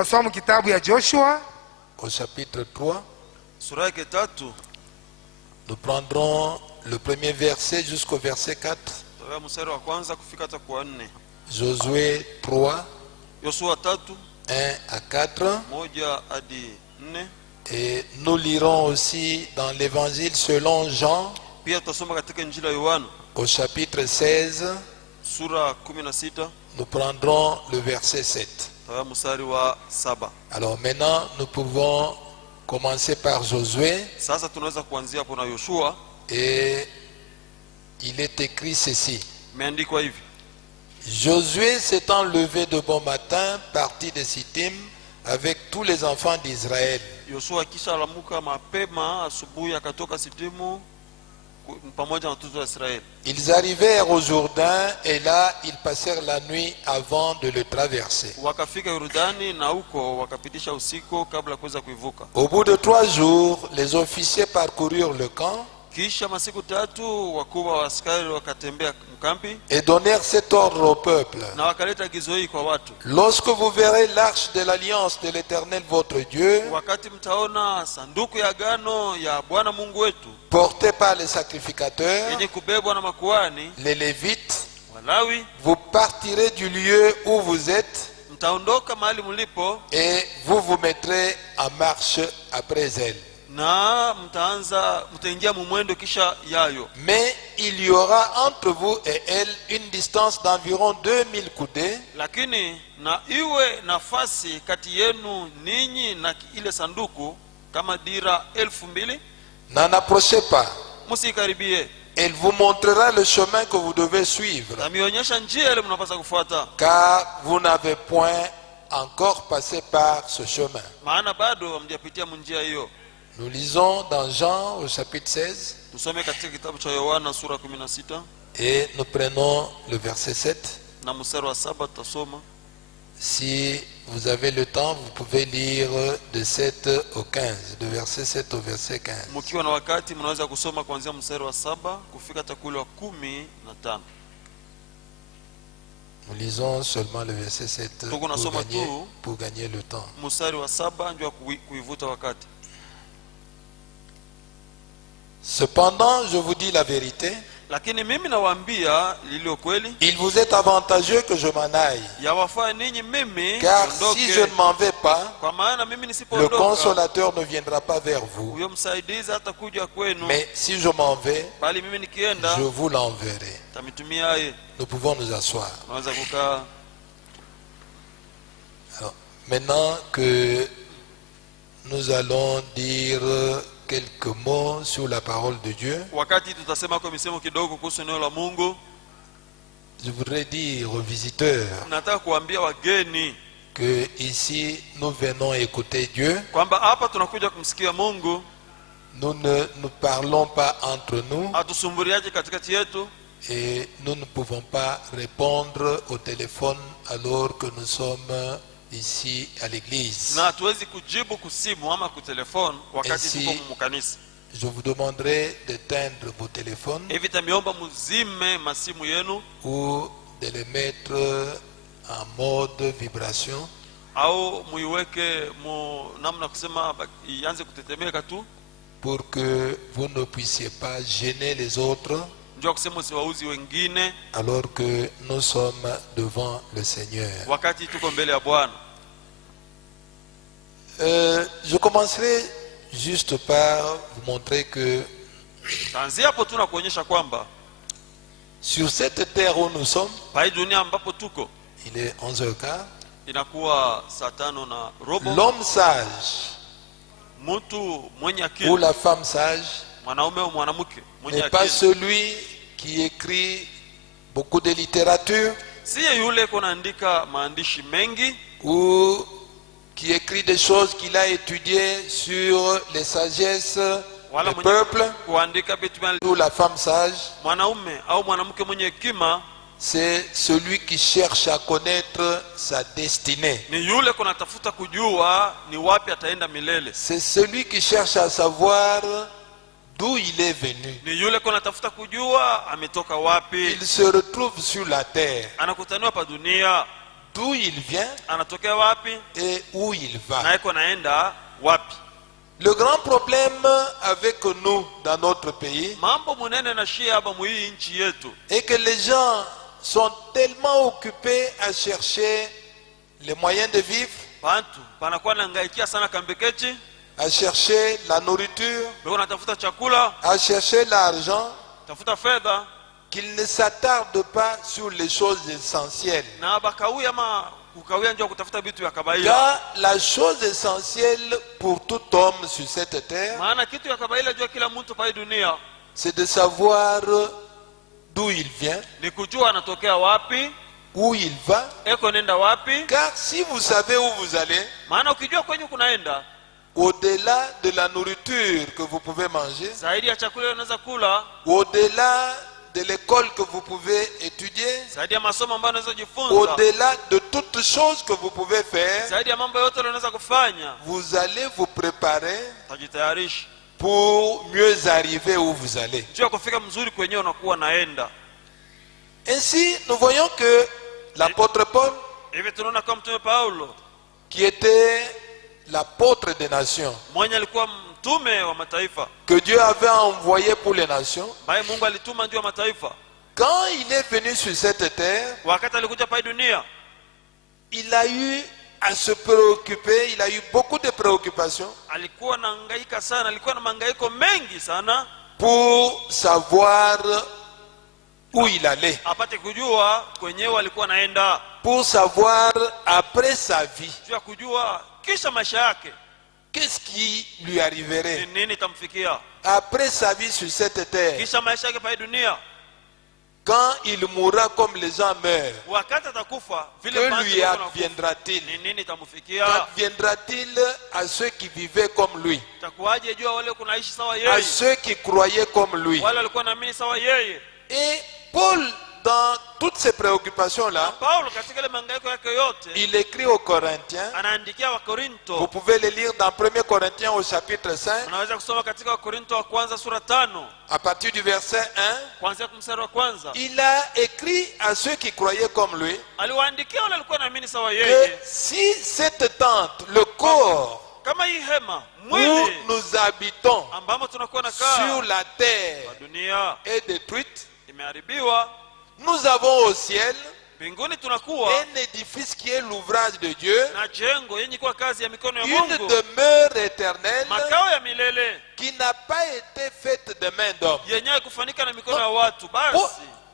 Tasoma kitabu ya Joshua au chapitre 3. Sura yake 3. Nous prendrons le premier verset jusqu'au verset 4. Toka mstari wa kwanza kufika hata kwa 4. Josué 3, Yoshua 3, 1 à 4. 1 hadi 4. Et nous lirons aussi dans l'évangile selon Jean, Pia tutasoma katika Injili ya Yohana au chapitre 16. sura 16. Nous prendrons le verset 7. Toka mstari wa 7. Alors maintenant, nous pouvons commencer par Josué. Sasa tunaweza kuanzia hapo na Yoshua. Et il est écrit ceci. Imeandikwa hivi: Josué s'étant levé de bon matin, partit de Sittim avec tous les enfants d'Israël. Yoshua kisha alamuka mapema asubuhi akatoka Sitimu pamoja na watoto wa Israeli. Ils arrivèrent au Jourdain et là ils passèrent la nuit avant de le traverser. Wakafika Yordani na huko wakapitisha usiku kabla kuweza kuivuka. Au bout de 3 jours, les officiers parcoururent le camp Kisha masiku 3 wakubwa wa askari wakatembea mkampi et donnèrent cet ordre au peuple. na wakaleta agizo hili kwa watu: Lorsque vous verrez l'arche de l'alliance de l'Éternel votre Dieu, wakati mtaona sanduku ya agano ya Bwana Mungu wetu portée par les sacrificateurs, yenye kubebwa na makuhani les Lévites, Walawi, vous partirez du lieu où vous êtes mtaondoka mahali mlipo et vous vous mettrez en marche après elle. na mtaingia mumwendo kisha yayo. Mais il y aura entre vous et elle une distance d'environ 2000 coudées. Lakini na iwe nafasi kati yenu ninyi na ile sanduku kama dira 2000. N'en approchez pas. Musikaribie. Elle vous montrera le chemin que vous devez suivre, Tamionyesha njia ile mnapaswa kufuata, car vous n'avez point encore passé par ce chemin. maana bado hamjapitia njia hiyo. Nous lisons dans Jean au chapitre 16 Tusome katika kitabu cha Yohana sura 16 et nous prenons le verset 7. na mstari wa 7 tutasoma. Si vous avez le temps, vous pouvez lire de 7 au 15, de verset 7 au verset 15. Mkiwa na wakati mnaweza kusoma kuanzia mstari wa 7 kufika hata kule wa 15. Nous lisons seulement le verset 7 pour gagner le temps. Mstari wa 7 ndio kuivuta wakati. Cependant, je vous dis la vérité, Lakini mimi nawaambia lililo kweli, il vous est avantageux que je m'en aille. yawafaa ninyi mimi Car niondoke, si je ne m'en vais pas, kwa maana mimi le nisipoondoka consolateur ne viendra pas vers vous. huyo msaidizi hata kuja kwenu, Mais si je m'en vais, bali mimi nikienda je vous l'enverrai. tamitumia yeye. Nous pouvons nous asseoir. Naweza kukaa. Alors, maintenant que nous allons dire quelques mots sur la parole de Dieu, Wakati tutasema kwa misemo kidogo kuhusu neno la Mungu, je voudrais dire aux visiteurs nataka kuambia wageni que ici nous venons écouter Dieu. kwamba hapa tunakuja kumsikia Mungu. Nous ne nous parlons pas entre nous Atusumburiaje katikati yetu, et nous ne pouvons pas répondre au téléphone alors que nous sommes ici à l'église. na hatuwezi kujibu kusimu ama kutelefoni wakati Esi- tuko mkanisa. Je vous demanderai d'éteindre vos téléphones Hivi tamiomba muzime masimu yenu ou de les mettre en mode vibration au muiweke namna kusema ianze kutetemeka tu, pour que vous ne puissiez pas gêner les autres ndio kusema usiwauzi wengine alors que nous sommes devant le Seigneur. wakati tuko mbele ya Bwana. Je commencerai juste par vous montrer que Tanzia hapo tu na kuonyesha kwamba sur cette terre où nous sommes, pa hii dunia ambapo tuko il est 11h15, inakuwa saa 5:15. l'homme sage Mtu mwenye ou akili, la femme sage mwanaume au mwanamke mwenye n'est pas akili, celui qui écrit beaucoup de littérature siye yule kunaandika maandishi mengi ou qui écrit des choses qu'il a étudiées sur les sagesses wala du peuple, kuandika vitu vya ou la femme sage. mwanaume au mwanamke mwenye hekima. C'est celui qui cherche à connaître sa destinée. Ni yule kunatafuta kujua ni wapi ataenda milele. C'est celui qui cherche à savoir d'où il est venu. Ni yule kunatafuta kujua ametoka wapi. Il se retrouve sur la terre. Anakutaniwa pa dunia d'où il vient anatokea wapi et où il va. na iko naenda wapi. Le grand problème avec nous dans notre pays Mambo munene na shia hapa muhii nchi yetu est que les gens sont tellement occupés à chercher les moyens de vivre, bantu panakuwa nangaikia sana kambekechi, à chercher la nourriture, beko natafuta chakula, à chercher l'argent, tafuta fedha, qu'ils ne s'attardent pas sur les choses essentielles. na bakawia ama kukawia njoo kutafuta vitu vya kabaila. Car la chose essentielle pour tout homme sur cette terre, Maana kitu ya kabaila jua kila mtu pa hii dunia c'est de savoir d'où il vient, ni kujua anatokea wapi, où il va. eko nenda wapi. Car si vous savez où vous allez, Maana ukijua kwenye kunaenda, au-delà de la nourriture que vous pouvez manger, zaidi ya chakula unaweza kula, au-delà de l'école que vous pouvez étudier, zaidi ya masomo ambayo unaweza jifunza, au-delà de toutes choses que vous pouvez faire, zaidi ya mambo yote unaweza kufanya, vous allez vous préparer utajitayarisha pour mieux arriver où vous allez. njoo kufika mzuri kwenye unakuwa naenda. Ainsi, nous voyons que l'apôtre Paul, Hivi tunaona kama mtume Paulo qui était l'apôtre des nations, mwenye alikuwa mtume wa mataifa, que Dieu avait envoyé pour les nations, ambaye Mungu alituma ndio mataifa, quand il est venu sur cette terre, wakati alikuja pa hii dunia il a eu à se préoccuper, il a eu beaucoup de préoccupations alikuwa na hangaika sana, alikuwa na mangaiko mengi sana pour savoir où il allait, apate kujua kwenyewe alikuwa naenda, pour savoir après sa vie, juu ya kujua kisha maisha yake qu'est-ce qui lui ni arriverait nini itamfikia, après sa vie sur cette terre, kisha maisha yake pa hii dunia, quand il mourra comme les gens meurent. wakati atakufa vile Que bantu lui wanakufa, adviendra-t-il? ni nini itamfikia, Qu'adviendra-t-il à ceux qui vivaient comme lui, takuwaje jua wale kunaishi sawa à yeye, ceux qui croyaient comme lui? wale walikuwa naamini sawa yeye. Et Paul, dans toutes ces préoccupations-là, Paulo katika ile mangaiko yake yote il écrit aux Corinthiens. anaandikia Vous Wakorinto. pouvez le lire dans 1 Corinthiens au chapitre 5, Unaweza kusoma katika Wakorinto wa kwanza sura 5 à partir du verset 1. kuanzia mstari wa kwanza. Il a écrit à ceux qui croyaient comme lui Aliwaandikia wale walikuwa naamini sawa que yeye, si cette tente, le corps kama hii hema où mwili nous habitons ambamo tunakuwa na sur kaa la terre dunia est détruite, imeharibiwa, nous avons au ciel mbinguni tunakuwa un édifice qui est l'ouvrage de Dieu, na jengo yenye kuwa kazi ya mikono ya une Mungu, demeure éternelle makao ya milele qui n'a pas été faite de main d'homme. yenye kufanika na mikono ya watu. Basi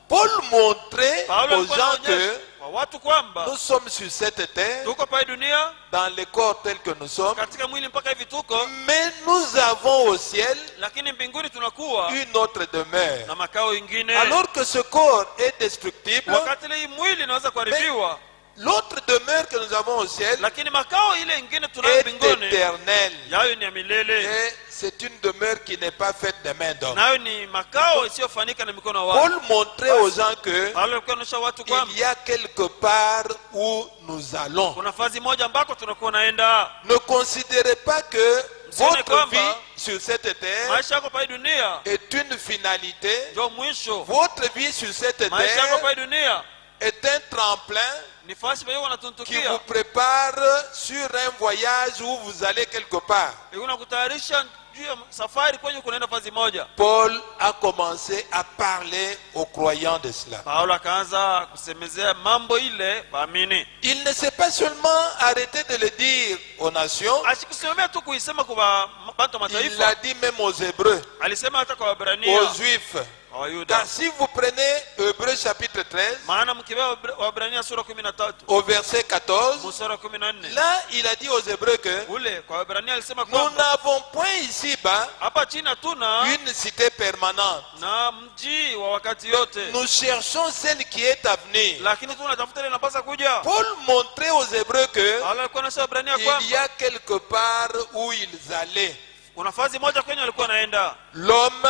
Paul montrait Paulo aux alikuwa gens anaonyesha que kwa watu kwamba nous sommes sur cette terre, tuko pa hii dunia dans les corps tels que nous sommes, katika mwili mpaka hivi tuko, mais nous avons au ciel lakini mbinguni tunakuwa une autre demeure. na makao ingine. Alors que ce corps est destructible, Wakati ile hii mwili inaweza kuharibiwa, l'autre demeure que nous avons au ciel lakini makao ile ingine tunayo est mbinguni éternelle. yayo ni ya milele, Et c'est une demeure qui n'est pas faite de main d'homme. nayo ni makao isiyofanika na mikono ya watu. Paul montrait aux gens que Paulo alikuwa anaonyesha watu kwamba il y a quelque part où nous allons. kuna fazi moja ambako tunakuwa naenda. Ne considérez pas que votre kwamba vie sur cette terre Maisha yako pa hii dunia est une finalité. ndio mwisho. Votre vie sur cette Maisha yako pa terre hii dunia est un tremplin ni fasi pa hiyo qui wanatuntukia, vous prépare sur un voyage où vous allez quelque part. inakutayarisha juu ya safari kwenye kunaenda fazi moja. Paul a commencé à parler aux croyants de cela. Paulo akaanza kusemezea mambo ile baamini, Il ne s'est pas seulement arrêté de le dire aux nations, asikusemea tu kuisema kwa bantu wa il l'a mataifa, dit même aux Hébreux, alisema hata kwa Waebrania, aux Juifs. kwa Wayuda. Car si vous prenez Hébreux chapitre 13, Maana mkibeba Waebrania sura 13 au verset 14, mstari wa 14, là il a dit aux Hébreux que ule kwa Waebrania alisema nous kwamba n'avons point ici-bas hapa chini hatuna une cité permanente. na mji wa wakati yote, Nous cherchons celle qui est à venir. lakini tunatafuta ile inapasa kuja. Paul montrait aux Hébreux que Paulo alikuwa anasema Waebrania il y kwamba a quelque part où ils allaient. kuna fazi moja kwenye alikuwa anaenda, L'homme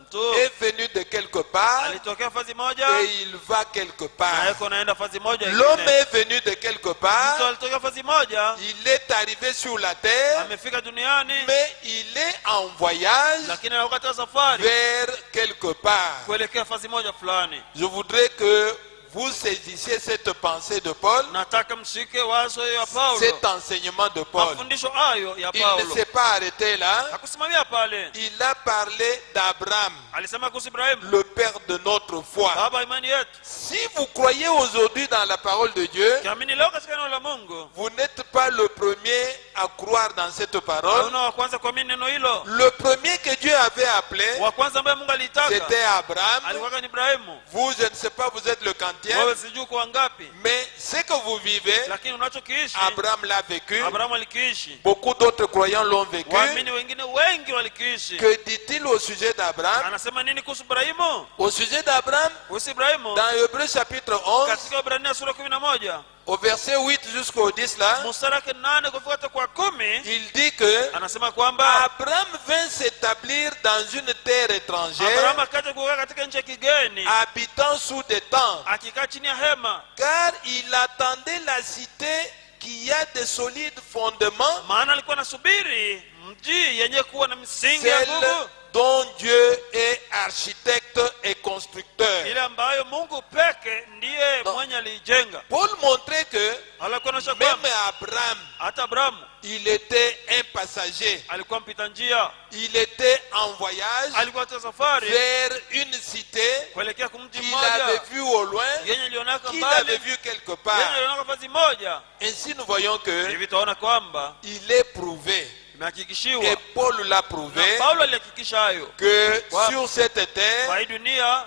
mtu est venu de quelque part alitokea fazi moja et il va quelque na part. yuko naenda fazi moja L'homme ingine. est venu de quelque Mtu part, alitokea fazi moja il est arrivé sur la terre, amefika duniani, mais il est en voyage lakini na wakati wa safari vers quelque part. kuelekea fazi moja fulani. Je voudrais que vous saisissiez cette pensée de Paul, nataka mshike wazo ya Paulo, cet enseignement de Paul. mafundisho hayo ya Il ne Paulo. s'est pas arrêté là. Hakusimamia pale, Il a parlé d'Abraham, alisema kuhusu Ibrahimu, le père de notre foi. baba imani yetu. Si vous croyez aujourd'hui dans la parole de Dieu, Kiamini leo katika neno la Mungu, vous n'êtes pas le premier à croire dans cette parole. hauna wa kwanza kuamini neno hilo. Le premier que Dieu avait appelé, Wa kwanza ambaye Mungu alitaka c'était Abraham. alikuwa ni Ibrahimu. Vous, je ne sais pas, vous êtes le quantième, Wewe sijui kwa ngapi, mais ce que vous vivez, lakini unachokiishi Abraham l'a vécu. Abrahamu alikiishi, Beaucoup d'autres croyants l'ont vécu. waamini wengine wengi walikiishi. Que dit-il au sujet d'Abraham? Anasema nini kuhusu Ibrahimu? Au sujet d'Abraham, Kuhusu Ibrahimu dans Hébreux chapitre 11, katika Ibrania sura 11 au verset 8 jusqu'au 10 là, mstari wa 8 kufika kwa 10, il dit que anasema kwamba Abraham vint s'établir dans une terre étrangère, Abrahamu akaja kukaa katika nchi ya kigeni, habitant sous des tentes, akikaa chini ya hema, car il attendait la cité qui a des solides fondements, maana alikuwa anasubiri mji yenye kuwa na misingi ya celle nguvu, dont Dieu est architecte et constructeur. ile ambayo Mungu peke ndiye No. mwenye alijenga. Paul montrait que Alikuwa anaonyesha même kwamba Abraham, hata Abrahamu il était un passager. alikuwa mpita njia, Il était en voyage alikuwa katika safari vers une cité kuelekea kumji qu'il avait mmoja vue au loin, yenye ilionaka qu'il avait mbali, vue quelque yenye part. ilionaka fazi moja. Ainsi nous voyons que Hivi tunaona kwamba il est prouvé, imehakikishiwa, et Paul l'a na prouvé, Paulo alihakikisha hayo, que Wow. sur cette terre, kwa hii dunia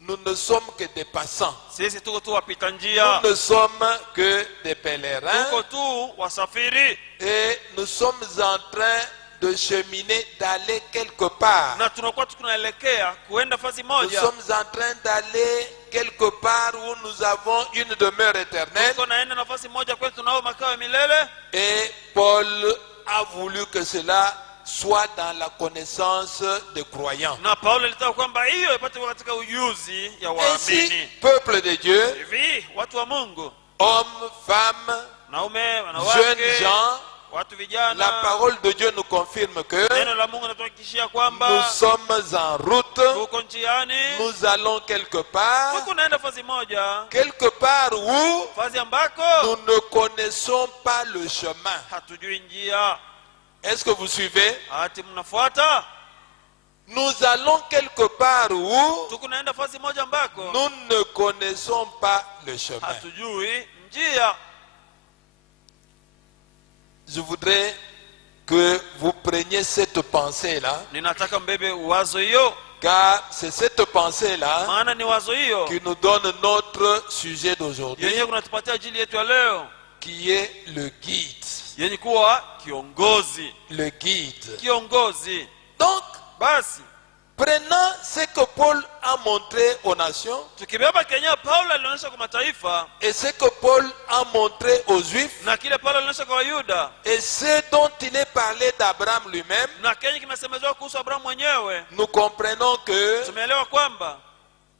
nous ne sommes que des passants. sisi tuko tu wapita njia, Nous ne sommes que des pèlerins tuko tu wasafiri, et nous sommes en train de cheminer, d'aller quelque part. na tunakuwa tunaelekea kuenda fazi Nous moja, sommes en train d'aller quelque part où nous avons une demeure éternelle. tuko naenda nafasi moja kwetu tunao makao ya milele. Et Paul a voulu que cela soit dans la connaissance des croyants. Na Paulo alitaka kwamba hiyo ipate kuwa katika ujuzi ya Ainsi, waamini. peuple de Dieu, Hivi watu wa Mungu, hommes, femmes, naume, jeunes wanawake, gens, watu la vijana, parole de Dieu nous confirme que neno la Mungu linatuhakikishia nous kwamba sommes en route, tuko njiani, nous allons quelque part tuko naenda fazi moja, où fazi ambako nous ne connaissons pas le chemin. hatujui njia. Est-ce que vous suivez? Ati mnafuata? Nous allons quelque part où Tuko naenda fazi moja ambako nous ne connaissons pas le chemin. hatujui njia. Je voudrais que vous preniez cette pensée-là, Ninataka mbebe wazo hiyo, car c'est cette pensée-là maana ni wazo hiyo qui nous donne notre sujet d'aujourd'hui, yenye kunatupatia ajili yetu ya leo, qui est le guide. yenye kuwa kiongozi. Le guide. Kiongozi. Donc, Basi prenant ce que Paul a montré aux nations tukibeba Kenya Paulo alionyesha kwa mataifa et ce que Paul a montré aux Juifs na kile Paulo alionyesha kwa Wayuda et ce dont il est parlé d'Abraham lui-même, na Kenya kimesemezwa kuhusu Abrahamu mwenyewe, nous comprenons que tumeelewa kwamba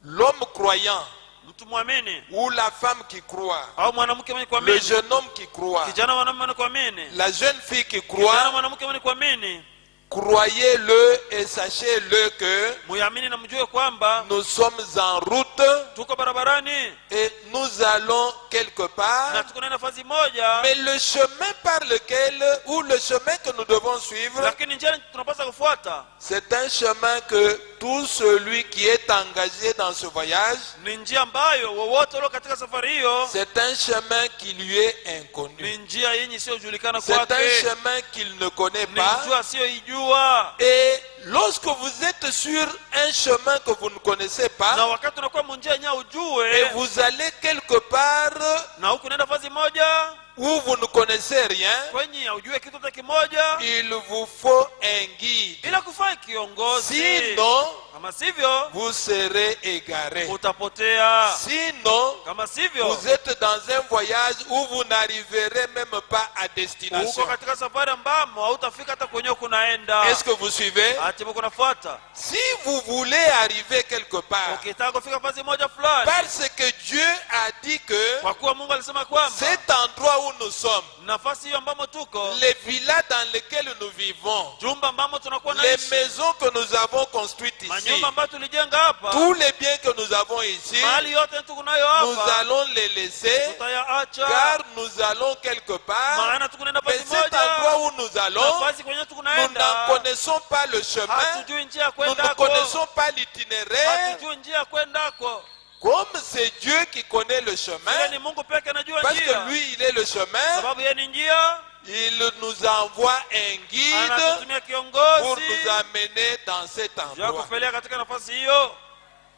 l'homme croyant mtu mwamini ou la femme qui croit, au mwanamke mwenye le kuamini, jeune homme qui croit, kijana mwanamume mwenye kuamini, la jeune fille qui kijana croit, mwanamke mwenye kuamini, croyez-le et sachez-le que muamini na mjue kwamba nous sommes en route tuko barabarani et nous allons quelque part. na tuko na nafasi moja, Mais le chemin par lequel, ou le chemin que nous devons suivre, lakini njia tunapaswa kufuata c'est un chemin que tout celui qui est engagé dans ce voyage, ni njia ambayo wowote walio katika safari hiyo, c'est un chemin qui lui est inconnu. ni njia yenye isiyojulikana C'est un kwake, chemin qu'il ne connaît ni pas. njia asiyoijua. Et lorsque vous êtes sur un chemin que vous ne connaissez Na pas, wakati unakuwa munjia yenyewe et ujue, vous allez quelque part na huku unaenda fazi moja où vous ne connaissez rien, kwenye ujue kitu hata kimoja, il vous faut un guide. ila kufaa kiongozi, Sinon, kama sivyo vous serez égaré. utapotea, Sinon, kama sivyo vous êtes dans un voyage où vous n'arriverez même pas à destination. uko katika safari ambamo hautafika hata kwenye kunaenda. Est-ce que vous suivez? Ati mko nafuata, Si vous voulez arriver quelque part, ukitaka kufika fazi moja fulani, parce que Dieu a dit que kwa kuwa Mungu alisema kwamba cet endroit où nous sommes, nafasi hiyo ambamo tuko, les villas dans lesquelles nous vivons, jumba ambamo tunakuwa les naishi, maisons que nous avons construites ici, nyumba ambayo tulijenga hapa, tous les biens que nous avons ici, mahali yote tukunayo nous hapa allons les laisser, tutayaacha, car nous allons quelque part. maana tukunaenda Mais pasi cet endroit moja, où nous allons, nafasi kwenye nous tukunaenda n'en connaissons pas le chemin, hatujui njia ya nous ne kwendako, connaissons pas l'itinéraire. hatujui njia ya kwendako. Comme c'est Dieu qui connaît le Yeye chemin, ni Mungu peke anajua parce que njia, lui, il est le chemin, sababu yeye ni njia, il nous envoie un guide anatutumia pour kiongozi nous amener dans cet ya endroit. kupeleka katika nafasi hiyo.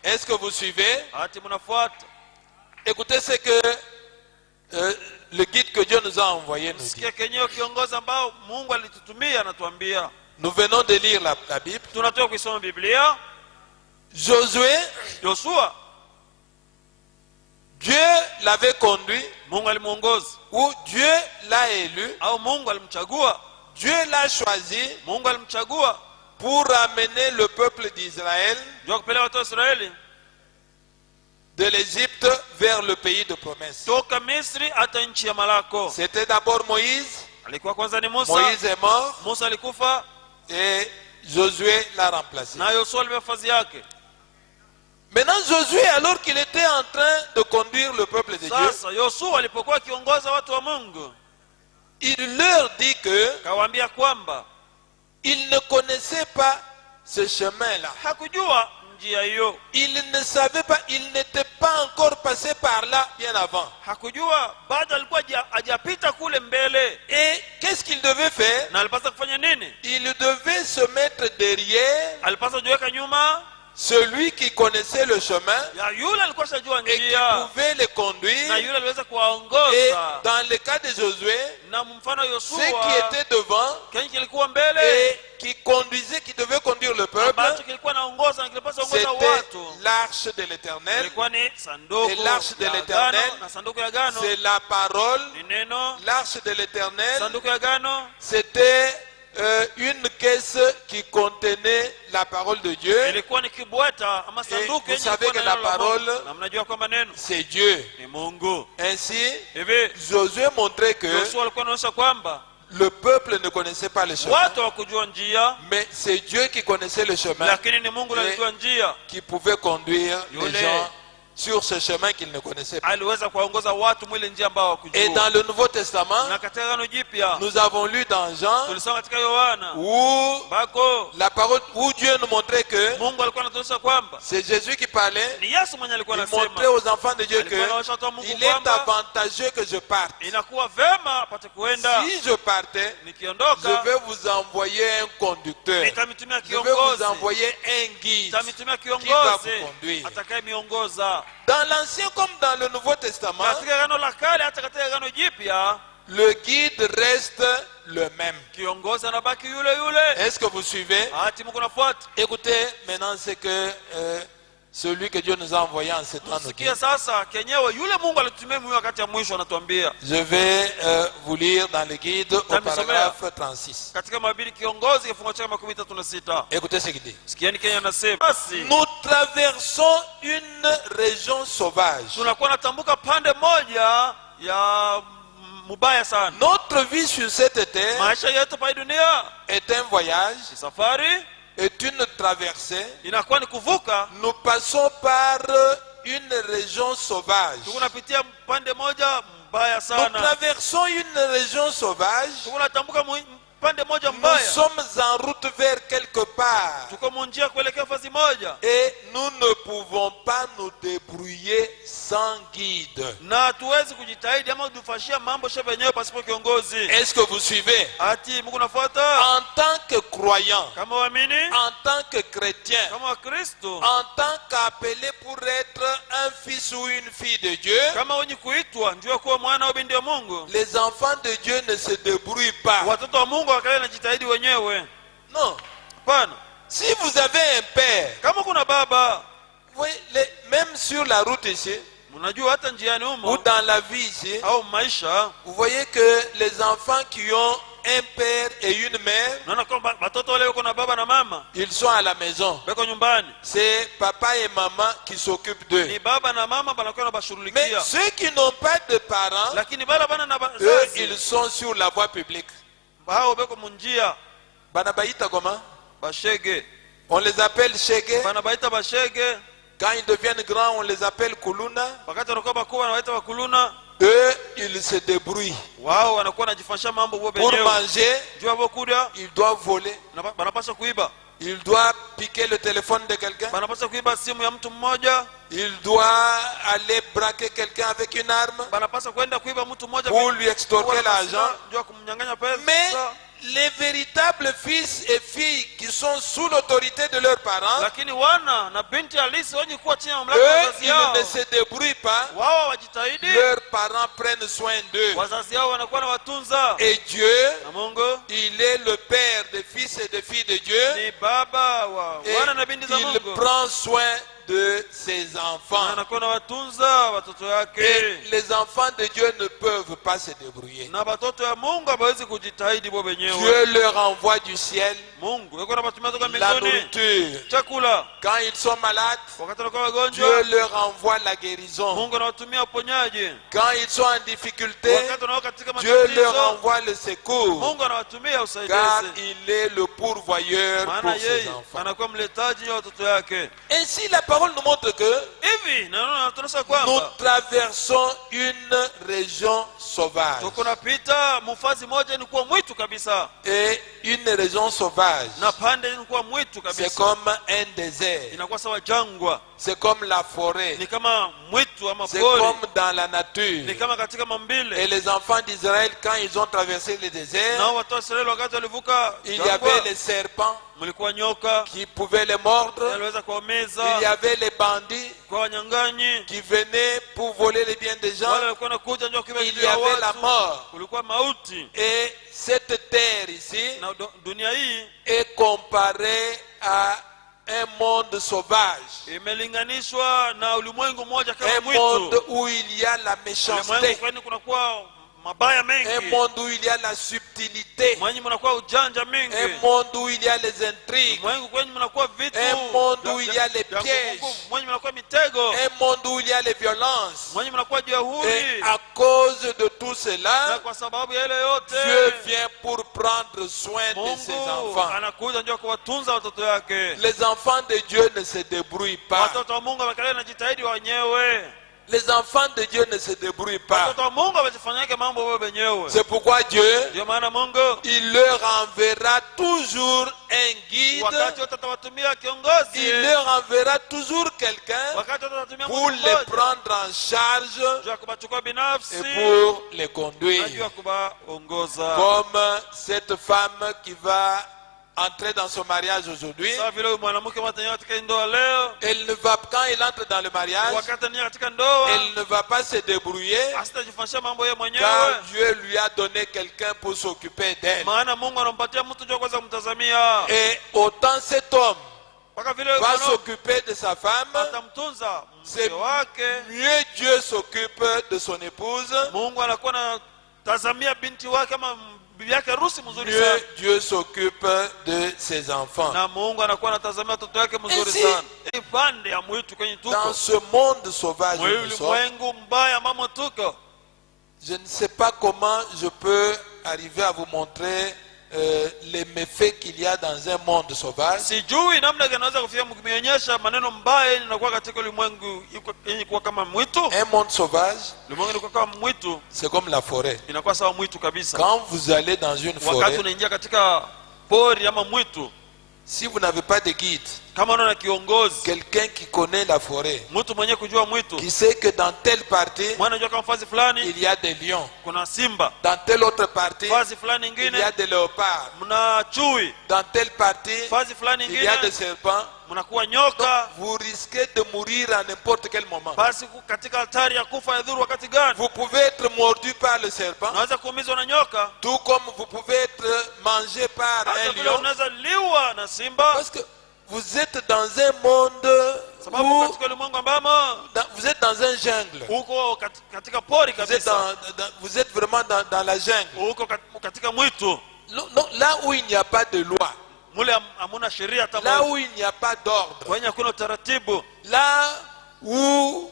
Est-ce que vous suivez? Hati mnafuata. Écoutez ce que le guide que Dieu nous a envoyé nous dit. Sikia kenyewe kiongozi ambao Mungu alitutumia anatuambia. Nous venons de lire la Bible. Tunatoka kusoma Biblia. Josué, Yoshua, Dieu l'avait conduit, Mungu alimuongoza ou Dieu l'a élu, au Mungu alimchagua, Dieu l'a choisi Mungu alimchagua pour amener le peuple d'Israël ndio kupeleka watu wa Israeli de l'Égypte vers le pays de promesse. toka Misri hata nchi ya Malako. C'était d'abord Moïse. Alikuwa kwanza ni Musa. Moïse est mort Musa alikufa et Josué l'a remplacé. na Yoshua alibeba nafasi yake. Maintenant, Josué, alors qu'il était en train de conduire le peuple de Dieu, Sasa Yoshua alipokuwa akiongoza watu wa Mungu, il leur dit que kawaambia kwamba il ne connaissait pas ce chemin-là. hakujua njia hiyo, Il ne savait pas, il n'était pas encore passé par là bien avant. hakujua bado alikuwa hajapita kule mbele. Et qu'est-ce qu'il devait faire? Na alipaswa kufanya nini? Il devait se mettre derrière Alipaswa kujiweka nyuma celui qui connaissait le chemin ya yule alikuwa shajua et qui njia, pouvait le na conduire. yule aliweza Et kuwaongoza. dans le cas de Josué, Na mfano ceux Yoshua qui étaient devant kenye kilikuwa mbele et qui conduisaient, qui devaient conduire le peuple, ambacho kilikuwa naongoza na kilipaswa ongoza c'était watu, l'arche de l'Éternel. ilikuwa ni sanduku Et l'arche de ya l'Éternel, agano, na sanduku ya agano C'est la parole. ni neno. L'arche de l'Éternel, Sanduku ya agano c'était une caisse qui contenait la parole de Dieu. ilikuwa ni kibweta ama sanduku vous yenye savez ilikuwa que na la neno la parole, Mungu. Na mnajua kwamba neno C'est Dieu. ni Mungu. Ainsi, Hivi Josué montrait que Yoshua alikuwa anaonyesha kwamba le peuple ne connaissait pas le chemin, watu hawakujua njia, mais c'est Dieu qui connaissait le chemin, lakini ni Mungu ndiye alijua njia, qui pouvait conduire les Yule. gens sur ce chemin qu'ils ne connaissaient pas. aliweza kuwaongoza watu mwile njia ambao Et hawakujua. dans le Nouveau Testament, Na katika agano jipya nous avons lu dans Jean tulisoma katika Yohana où bako la parole, où Dieu nous montrait que Mungu alikuwa anatuonyesha kwamba c'est Jésus qui parlait. ni Yesu mwenye alikuwa Il anasema montrait aux enfants de Dieu que alikuwa anaonyesha watu wa Mungu il est kwamba avantageux que je parte. inakuwa vema apate kuenda. Si je partais, je Nikiondoka vais vous envoyer un conducteur. nitamitumia Je vais vous kiongozi, envoyer un guide nitamitumia qui va kiongozi vous conduire. atakaye miongoza. Dans l'Ancien comme dans le Nouveau Testament, Katika agano la kale hata katika agano jipya le guide reste le même. kiongozi anabaki yule yule. Est-ce que vous suivez? Hati Mungu nafuata. Écoutez maintenant ce que celui que Dieu nous a envoyé en ce temps nous dit. Sikia sasa kenyewe yule Mungu alitumia mwi wakati ya mwisho anatuambia Je vais vous lire dans le guide au paragraphe 36. katika Mhubiri kiongozi kifungo cha 36. Écoutez ce qu'il dit. Sikieni Kenya anasema, basi Nous traversons une région sauvage. tunakuwa natambuka pande moja ya mubaya sana. Notre vie sur cette terre Maisha yetu pa hii dunia est un voyage, ni safari, est une traversée. inakuwa ni kuvuka. Nous passons par une région sauvage. Tukunapitia pande moja mbaya Nous sana, traversons une région sauvage. tukunatambuka pande moja Nous mbaya, sommes en route vers quelque part. tuko munjia kuelekea fasi moja, Et nous ne pouvons pas nous débrouiller sans guide. na hatuwezi kujitahidi ama kujifashia mambo shepe yenyewe pasipo kiongozi. Est-ce que vous suivez? Ati Mungu nafuata En tant que croyant, kama waamini, en tant que chrétien, kama Wakristo, en tant qu'appelé pour être un fils ou une fille de Dieu, kama wenye kuitwa ndio kuwa mwana au binti wa Mungu, les enfants de Dieu ne se débrouillent pas. watoto wa Mungu wakae na jitahidi wenyewe. Non. Hapana, Si vous avez un père, kama kuna baba, vous voyez, même sur la route ici, mnajua hata njiani ou humo dans la vie ici, au maisha, vous voyez que les enfants qui ont un père et une mère, naona kwamba watoto wale wako na baba na mama ils sont à la maison. beko nyumbani, C'est papa et maman qui s'occupent d'eux. ni baba na mama banakuwa Mais nabashughulikia, ceux qui n'ont pas de parents, lakini bala bana na eux, bazazi ils sont sur la voie publique. hao beko munjia Banabaita comment? bashege. On les appelle shege. banabaita bashege. Quand ils deviennent grands, on les appelle kuluna. Wakati wanakuwa bakubwa wanawaita wakuluna. Eux, ils se débrouillent. Wao wanakuwa wanajifanyisha mambo wao Pour wenyewe. manger, Juu ya bokuda ils doivent voler. banapaswa kuiba. Il doit piquer le téléphone de quelqu'un. Banapaswa kuiba simu ya mtu mmoja. Il doit aller braquer quelqu'un avec une arme Banapaswa kwenda kuiba mtu mmoja pour lui extorquer l'argent. Juu ya kumnyang'anya pesa. Mais les véritables fils et filles qui sont sous l'autorité de leurs parents, Lakini wana na binti halisi wenye kuwa chini ya mamlaka ya eux, wazazi ils yao, ne se débrouillent pas. wao wajitahidi. Leurs parents prennent soin d'eux. Wazazi yao wanakuwa na watunza. Et Dieu, Na Mungu il est le père des fils et des filles de Dieu. ni baba wa Et wana na binti za il Mungu. prend soin de ses Na enfants. anakuwa na watunza watoto Et yake. les enfants de Dieu ne peuvent pas se débrouiller. Na watoto ya Mungu hawezi kujitahidi wao wenyewe. Dieu leur envoie du ciel Mungu yuko na matumia toka la mbinguni nourriture. chakula. Quand ils sont malades, Wakati wanakuwa wagonjwa, Dieu leur envoie la guérison. Mungu anawatumia uponyaji. Quand ils sont en difficulté, Wakati wanakuwa katika Dieu leur matatizo, envoie le secours. Mungu anawatumia Car usaidizi. il est le pourvoyeur pour Maana ses yeye enfants. anakuwa mletaji wa watoto yake. Ainsi, la parole nous montre que Hivi na tunaona nous kwamba traversons une région sauvage. tuko napita mfazi moja ni kuwa mwitu kabisa, Et une région sauvage, na pande ni kuwa mwitu c'est kabisa, comme un désert. inakuwa sawa jangwa, C'est comme la forêt. ni kama mwitu ama C'est pori, comme dans la nature. ni kama katika Et mambile. les enfants d'Israël, quand ils ont traversé le désert, Nao watu wa Israeli wakati walivuka il y jangwa, avait les serpents mlikuwa nyoka qui pouvaient les mordre. aliweza kuwameza, Il y avait les bandits kwa wanyang'anyi qui venaient pour voler les biens des gens. wale walikuwa nakuja ndio kiba Il y avait la mort. kulikuwa mauti. Et cette terre ici Na dunia hii est comparée à un monde sauvage. imelinganishwa na ulimwengu mmoja kama Un monde mwitu. où il y a la Ulimwengu méchanceté. kwani kunakuwa mabaya Un mengi, monde où il y a la subtilité. mwenye mnakuwa ujanja mingi, Un monde où il y a les intrigues. mwengu kwenye mnakuwa vitu, Un monde où il y a les vya pièges. nguvu, mwenye mnakuwa mitego, Un monde où il y a les violences. mwenye mnakuwa Et jeuri. à cause de tout Na cela, kwa sababu ya ile yote Dieu vient pour prendre soin de ses Mungu enfants. anakuja ndio kuwatunza watoto yake. Les enfants de Dieu ne se débrouillent pas. Watoto wa Mungu wamekalia na jitahidi wenyewe. Les enfants de Dieu ne se débrouillent pas. Watoto wa Mungu wamejifanyake mambo wao wenyewe. C'est pourquoi Dieu, Ndio maana Mungu il leur enverra toujours un guide. wakati wote atawatumia kiongozi, Il leur enverra toujours quelqu'un wakati wote atawatumia pour mtu les mmoja prendre en charge juu ya kubachukua binafsi et pour les na juu conduire. ya kuwaongoza. Comme cette femme qui va entrer dans son mariage aujourd'hui, Sawa vile huyu mwanamke mwatenyewe katika ndoa leo, elle ne va, quand elle entre dans le mariage, wakati nia katika ndoa elle ne va pas se débrouiller asitajifanyisha mambo yeye car mwenyewe, Dieu lui a donné quelqu'un pour s'occuper d'elle. maana Mungu anampatia mtu juu kuweza kumtazamia. Et autant cet homme Mpaka vile huyu va mwanamke s'occuper de sa femme, atamtunza c'est mke wake, mieux Dieu s'occupe de son épouse, Mungu anakuwa anatazamia binti wake ama bibi yake harusi mzuri mieux sana, Dieu s'occupe de ses enfants. na Mungu anakuwa anatazamia watoto wake mzuri Ainsi, sana. Hii pande ya mwitu kwenye Dans tuko ce monde sauvage où nous sommes, ulimwengu mbaya ambamo tuko, je ne sais pas comment je peux arriver à vous montrer les méfaits qu'il y a dans un monde sauvage. sijui namna gani naweza kufikia mkionyesha maneno mbaya yenye inakuwa katika ulimwengu yenye kuwa kama mwitu. Un monde sauvage, Ulimwengu inakuwa kama mwitu, c'est comme la forêt. inakuwa sawa mwitu kabisa. Quand vous allez dans une Wakati forêt, unaingia katika pori ama mwitu, si vous n'avez pas de guide, kama unaona kiongozi, quelqu'un qui connaît la forêt, mtu mwenye kujua mwitu, qui sait que dans telle partie, mwana jua kama fazi fulani il y a des lions, kuna simba, dans telle autre partie, fazi fulani il y a nyingine des léopards, mna chui, dans telle partie, fazi fulani il y a des nyingine serpents. mnakuwa nyoka. Vous risquez de mourir à n'importe quel moment. Basi katika hatari ya kufa ya dhuru wakati gani? Vous pouvez être mordu par le serpent, Unaweza kuumizwa na nyoka, tout comme vous pouvez être mangé par hata un vile lion. unaweza liwa na simba, Parce que vous êtes dans un monde sababu où katika ulimwengu ambamo vous êtes dans un jungle. uko katika pori Vous êtes, kabisa, vous êtes vraiment dans la jungle. uko katika mwitu Non, non, là où il n'y a pas de loi, mule hamuna sheria hata là moja, où il n'y a pas d'ordre, kwenye hakuna utaratibu, là où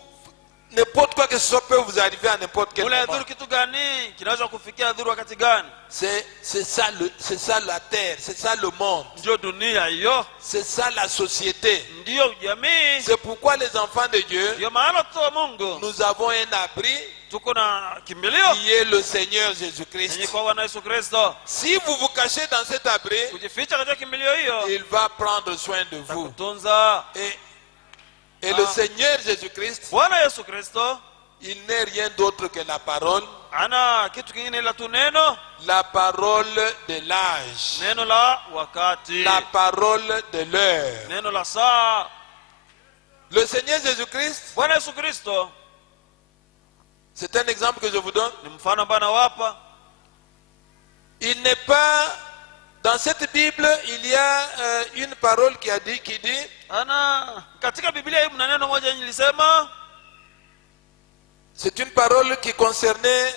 n'importe quoi que ça peut vous arriver à n'importe quel ule moment. dhuru kitu gani kinaweza kufikia dhuru wakati gani? C'est ça la terre, c'est ça le monde, Ndio dunia hiyo, c'est ça la société. ndio jamii. C'est pourquoi les enfants de Dieu, Ndio maana watoto wa Mungu nous avons un abri tuko na kimbilio qui est le Seigneur yenye Jésus-Christ. kwa Bwana Yesu Kristo. Si vous vous cachez dans cet abri, Kujificha katika kimbilio hiyo il va prendre soin de vous. kutunza. Et le Seigneur Jésus-Christ, Bwana Yesu Kristo il n'est rien d'autre que la parole, ana kitu kingine ila tu neno, la parole de l'âge, neno la wakati, la parole de l'heure. neno la saa. Le Seigneur Jésus-Christ, Bwana Yesu Kristo c'est un exemple que je vous donne. ni mfano ambao nawapa. Il n'est pas dans cette Bible, il y a une parole qui dit Ana katika Biblia hii mna neno moja yenye lisema, c'est une parole qui concernait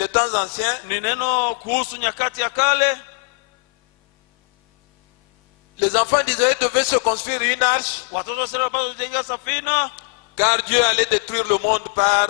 les temps anciens. ni neno kuhusu nyakati ya kale. Les enfants d'Israël devaient se construire une arche, Watoto wa Israeli walipaswa kujenga safina, car Dieu allait détruire le monde par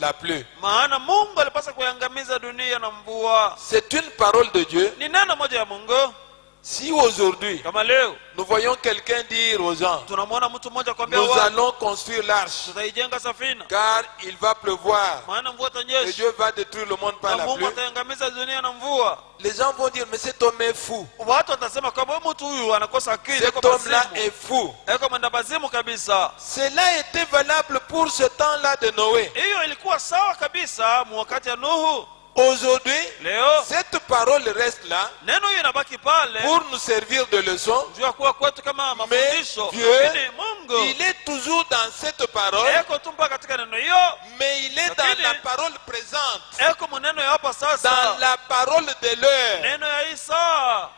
la pluie. maana Mungu alipaswa kuangamiza dunia na mvua. C'est une parole de Dieu. Ni neno moja ya Mungu. Si aujourd'hui, Kama leo nous voyons quelqu'un dire aux gens, tunamwona mtu mmoja kwambia nous watu, allons construire l'arche, tutaijenga safina car il va pleuvoir, maana mvua et itanyesha Dieu va détruire le monde par na la Mungu pluie. ataiangamiza dunia na mvua. Les gens vont dire, mais cet homme est fou. Watu watasema kwamba mtu huyu anakosa akili, Cet yuko homme-là bazimu, est fou. yuko mwenda bazimu kabisa. Cela était valable pour ce temps-là de Noé. Hiyo ilikuwa sawa kabisa wakati ya Nuhu. Aujourd'hui, Leo cette parole reste là neno hiyo inabaki pale pour nous servir de leçon. juu ya kuwa kwetu kama Mais mafundisho. Dieu, Lakini Mungu il est toujours dans cette parole, eko tu mpaka katika neno hiyo, mais il est dans Lakini, la parole présente, eko maneno ya hapa dans sasa, la parole de l'heure. neno ya Isa.